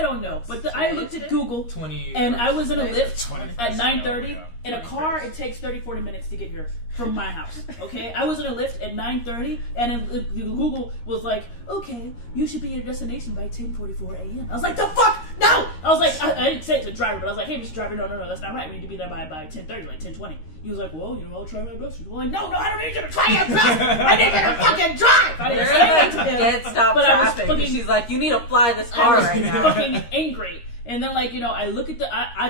don't know. But I looked at Google, 20. and I was in a lift 21st. at 9:30. Yeah. In a car, it takes 30-40 minutes to get here from my house. Okay, I was in a lift at 9:30, and Google was like, "Okay, you should be at your destination by 10:44 a.m." I was like, "The fuck, no!" I was like, I didn't say it to the driver, but I was like, "Hey, Mr. Driver, no, that's not right. We need to be there by 10:30, like 10:20." He was like, "Well, I'll try my best." I'm like, "No, I don't need you to try your best. I need you to fucking drive." I They're didn't say that like to him, dead stop but I was traffic. fucking- She's like, you need to fly this I car was right now. fucking angry. And then, like, I look at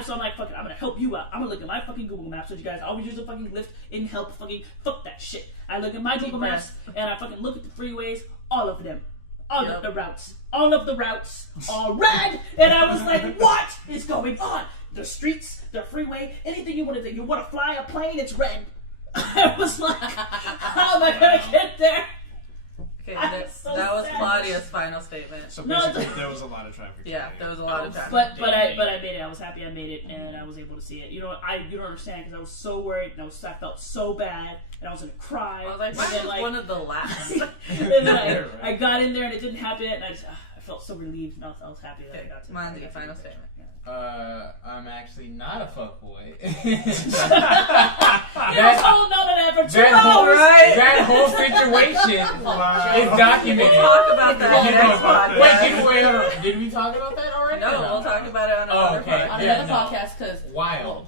so I'm like, fuck it, I'm gonna help you out. I'm gonna look at my fucking Google Maps, so you guys always use the fucking lift and help fucking, fuck that shit. I look at my Google Maps, and I fucking look at the freeways, all of them. All of the routes. All of the routes are red! And I was like, what is going on? The streets, the freeway, anything you want to do. You want to fly a plane, it's red. I was like, how am I gonna get there? Okay, I'm that, so that was sad. Claudia's final statement. So No, basically, it's- there was a lot of traffic. Yeah, today. there was a lot of traffic. But I made it. I was happy I made it, and I was able to see it. You don't understand, because I was so worried, and I felt so bad, and I was gonna cry. I was like, And mine then, was one of the last. and then I got in there, and it didn't happen, and I felt so relieved, and I was happy that I got to. Mine's I your got to final do it. statement. I'm actually not a fuckboy. You was holding on to that for 2 hours. That whole situation is documented. We'll talk about that You next know, podcast. wait, did we talk about that already? No, we'll talk about it on another okay. podcast. On Yeah, another no. podcast, because Wild.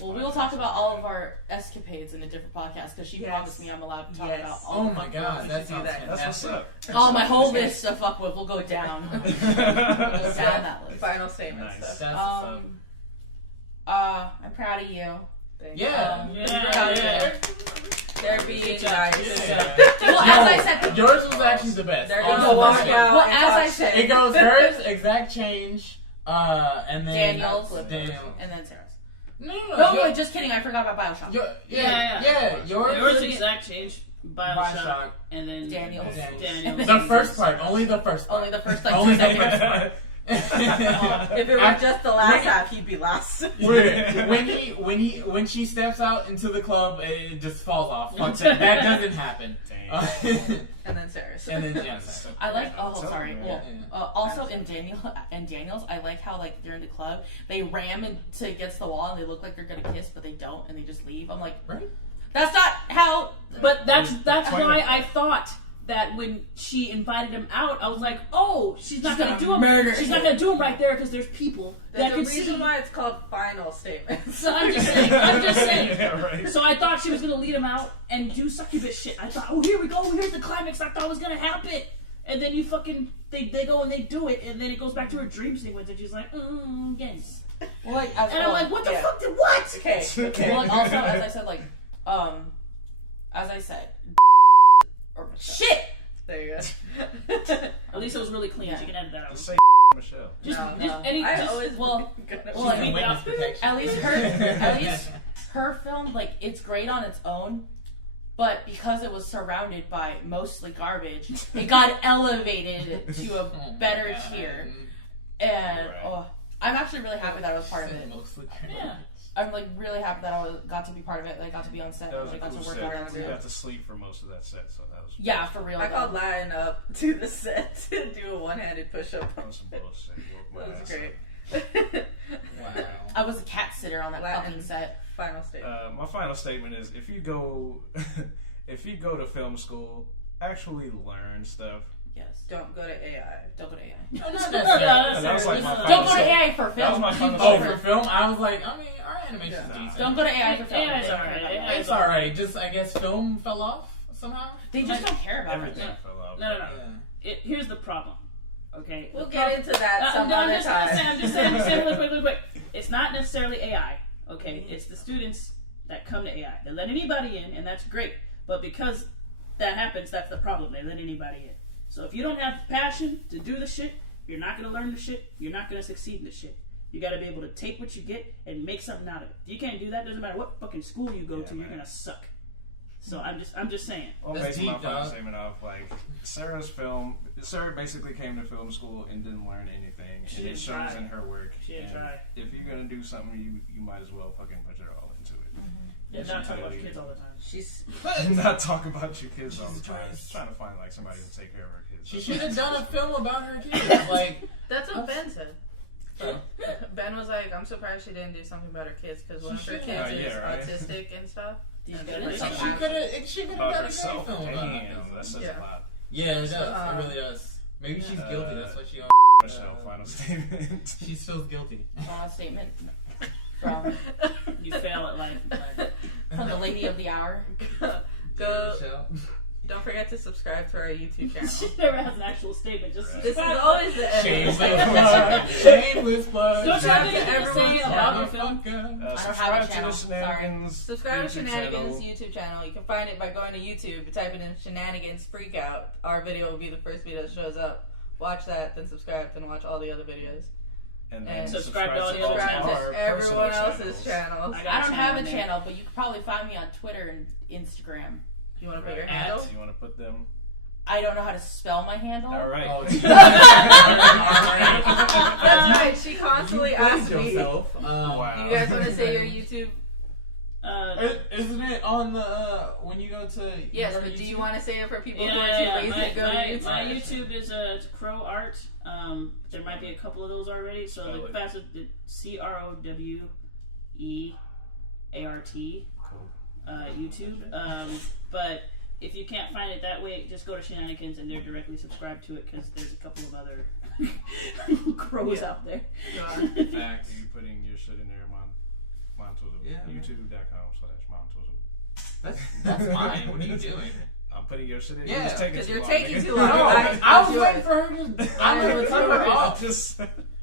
well, we will talk about all of our escapades in a different podcast, because she Yes. promised me I'm allowed to talk Yes. about all Oh the my fuck god, girls. that should do sounds that. That's what's fantastic. up. Oh, my whole list of fuck with will go down. We'll go down that list. Final statement Nice. stuff. That's what's up. I'm proud of you. Yeah. Yeah. They're being Good job. nice. Yeah. Well, as I said, Yours was actually the best. They're Honestly. gonna walk out. Well, and as I talk said- shit. It goes hers, exact change, and then Daniel's, Daniel. and then Sarah's. No, No, wait, just kidding. I forgot about Bioshock. Yeah. Yours Yours was exact change. Bioshock, Bioshock. and then Daniel's. Daniel's. the first part, only the first part. Only the first like Only 2 the seconds. first part. If it were just the last half, he'd be last. when she steps out into the club, it just falls off. Fuck that. That doesn't happen. And then Sarah's. And then yes. I like. I'm Oh, telling sorry. you, Well, man. also in Daniel's, I like how like during the club they ram into against the wall and they look like they're gonna kiss, but they don't, and they just leave. I'm like, Right? that's not how But that's why I thought that when she invited him out, I was like, oh, she's not gonna do him. She's not gonna do him right there because there's people that There's can a reason see. why it's called final statement. So I'm just saying. Yeah, right. So I thought she was gonna lead him out and do succubus shit. I thought, oh, here we go. Here's the climax I thought was gonna happen. And then you fucking they go and they do it, and then it goes back to her dream sequence, and she's like, yes. Well, like, And I'm like, what the fuck did what? Okay. Well, like, also, as I said, like, as I said, or Shit. There you go. At least it was really clean. She can edit that out. Just say Michelle. Just No. any. I Just, always well, She's like, in witness protection. at least her film, like, it's great on its own, but because it was surrounded by mostly garbage, it got elevated to a better tier. And I'm actually really happy that I was part of it. Mostly Yeah. I'm like really happy that got to be part of it. That I got to be on set. That was I a got cool to work set. around We it. got to sleep for most of that set, so that was Yeah, for real. I though. called Latin up to the set to do a one-handed push-up. that was some bullshit. Woke my That was ass great. up. Wow. I was a cat sitter on that Latin. fucking set. Final statement. My final statement is: if you go to film school, actually learn stuff. Yes. Don't go to AI. Don't go to AI. No, not That was like my necessarily. final Don't go to statement. AI for film. That was my final Oh, statement. for film, I was like, I mean, our animation's Yeah. decent. Don't go to AI for film. AI's alright. It's alright. Just I guess film fell off somehow. They just don't care about Everything it. fell out. No. Yeah. Here's the problem. Okay. We'll The get into that some other time. I'm just saying, real quick. It's not necessarily AI. Okay, it's the students that come to AI. They let anybody in, and that's great. But because that happens, that's the problem. They let anybody in. So if you don't have the passion to do the shit, you're not going to learn the shit. You're not going to succeed in the shit. You got to be able to take what you get and make something out of it. If you can't do that, doesn't matter what fucking school you go to, you're going to suck. So I'm just saying. Well, That's basing my deep, final dog. statement off, like, Sarah basically came to film school and didn't learn anything. She and it didn't shows try. in her work. She didn't And try. if you're going to do something, you might as well fucking put your all into it. Yeah, not talk about your kids all the time. She's Not talk about your kids all the Jesus time. Christ. Trying to find, like, somebody to take care of her kids. She should have done a film about her kids. Like, that's what Ben said. Ben was like, I'm surprised she didn't do something about her kids because one of her She kids should. is right? autistic and stuff. These And guys- she's like, she could have. She could have About done a herself. great film about Damn, her. that says Yeah. a lot. Yeah, it does. So, It really does. Maybe she's guilty. That's why she. Michelle, final statement. She feels guilty. Final statement from You fail at life. from the lady of the hour. Go. Michelle. Don't forget to subscribe to our YouTube channel. She never has an actual statement. Just This is always the end. Shameless plug. Shameless plug. Don't try to to get everyone everyone saying about your film. Motherfucker. Subscribe to channel, the Shenanigans. Subscribe to YouTube Shenanigans channel. YouTube channel. You can find it by going to YouTube, typing in Shenanigans Freakout. Our video will be the first video that shows up. Watch that, then subscribe, then watch all the other videos. And And subscribe to all the other Subscribe channels. to everyone else's channels. I got I don't have a in there. channel, but you could probably find me on Twitter and Instagram. You want to put your At- handle? You want to put them? I don't know how to spell my handle. All right. Oh, That's right. She constantly asks me. yourself. Wow. Do you guys want to say your YouTube? Isn't it on the when you go to? Yes, your but do you YouTube? want to say it for people who are Yeah, too lazy to go to YouTube? my YouTube is Crow Art. There might be a couple of those already. So Spell the it. fastest, CROWEART. Cool. YouTube. But if you can't find it that way, just go to Shenanigans and they're directly subscribed to it because there's a couple of other crows out there. Facts. Are you putting your shit in there, Montozo? Yeah. YouTube.com/Montozo. That's mine. What are you doing? I'm putting your shit in. Yeah, It's taking because too you're long, taking nigga. too long. No, That's I was yours. waiting for her to. I'm gonna cut her off. Just,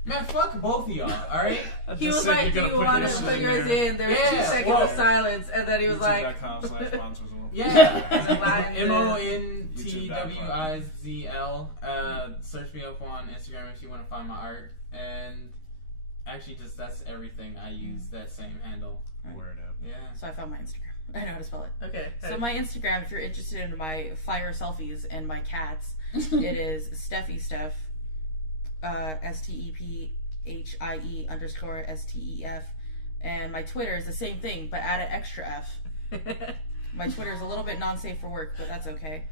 Man, fuck both of y'all. All right. He was like, "Do you want to put yours in?" There was 2 Yeah, seconds well, of silence, and then he was like, YouTube.com/Montozo. Yeah. Montwizl. MONTWIZL. Search me up on Instagram if you want to find my art. And actually, just that's everything. I use that same handle. Word up. Yeah. So I found my Instagram. I know how to spell it. "Okay." So my Instagram, if you're interested in my fire selfies and my cats, it is Steffi Steph, STEPHIE_STEF, and my Twitter is the same thing, but add an extra F. My Twitter is a little bit non-safe for work, but that's okay.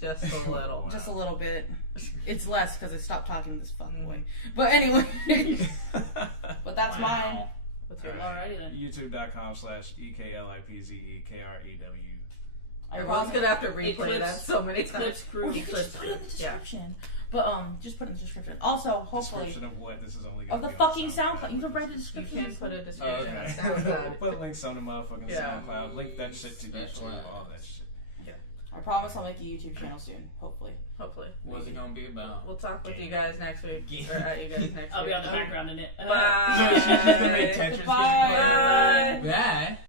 Just a little. Just a little bit. It's less because I stopped talking this fucking way. But anyway, but that's mine. What's your Alrighty then. YouTube.com/EKLIPZEKREW. Everyone's gonna have to replay Eclipse- that so many times. Eclipse crew. Or you could just put it in the Yeah. description. But just put it in the description. Also, hopefully, Description of what? This is only of gonna the be on fucking SoundCloud. SoundCloud. You can write the You description. can put a Oh, description okay. on SoundCloud. We'll put links on the motherfucking Yeah. SoundCloud. Link that shit to YouTube. Special. All that shit. I promise I'll make a YouTube channel soon. Hopefully. Hopefully. What's it gonna be about? We'll talk with you guys next week. Or at you guys next week. I'll be on the background in it. Bye. She's gonna make Tetris games. Bye. Bye.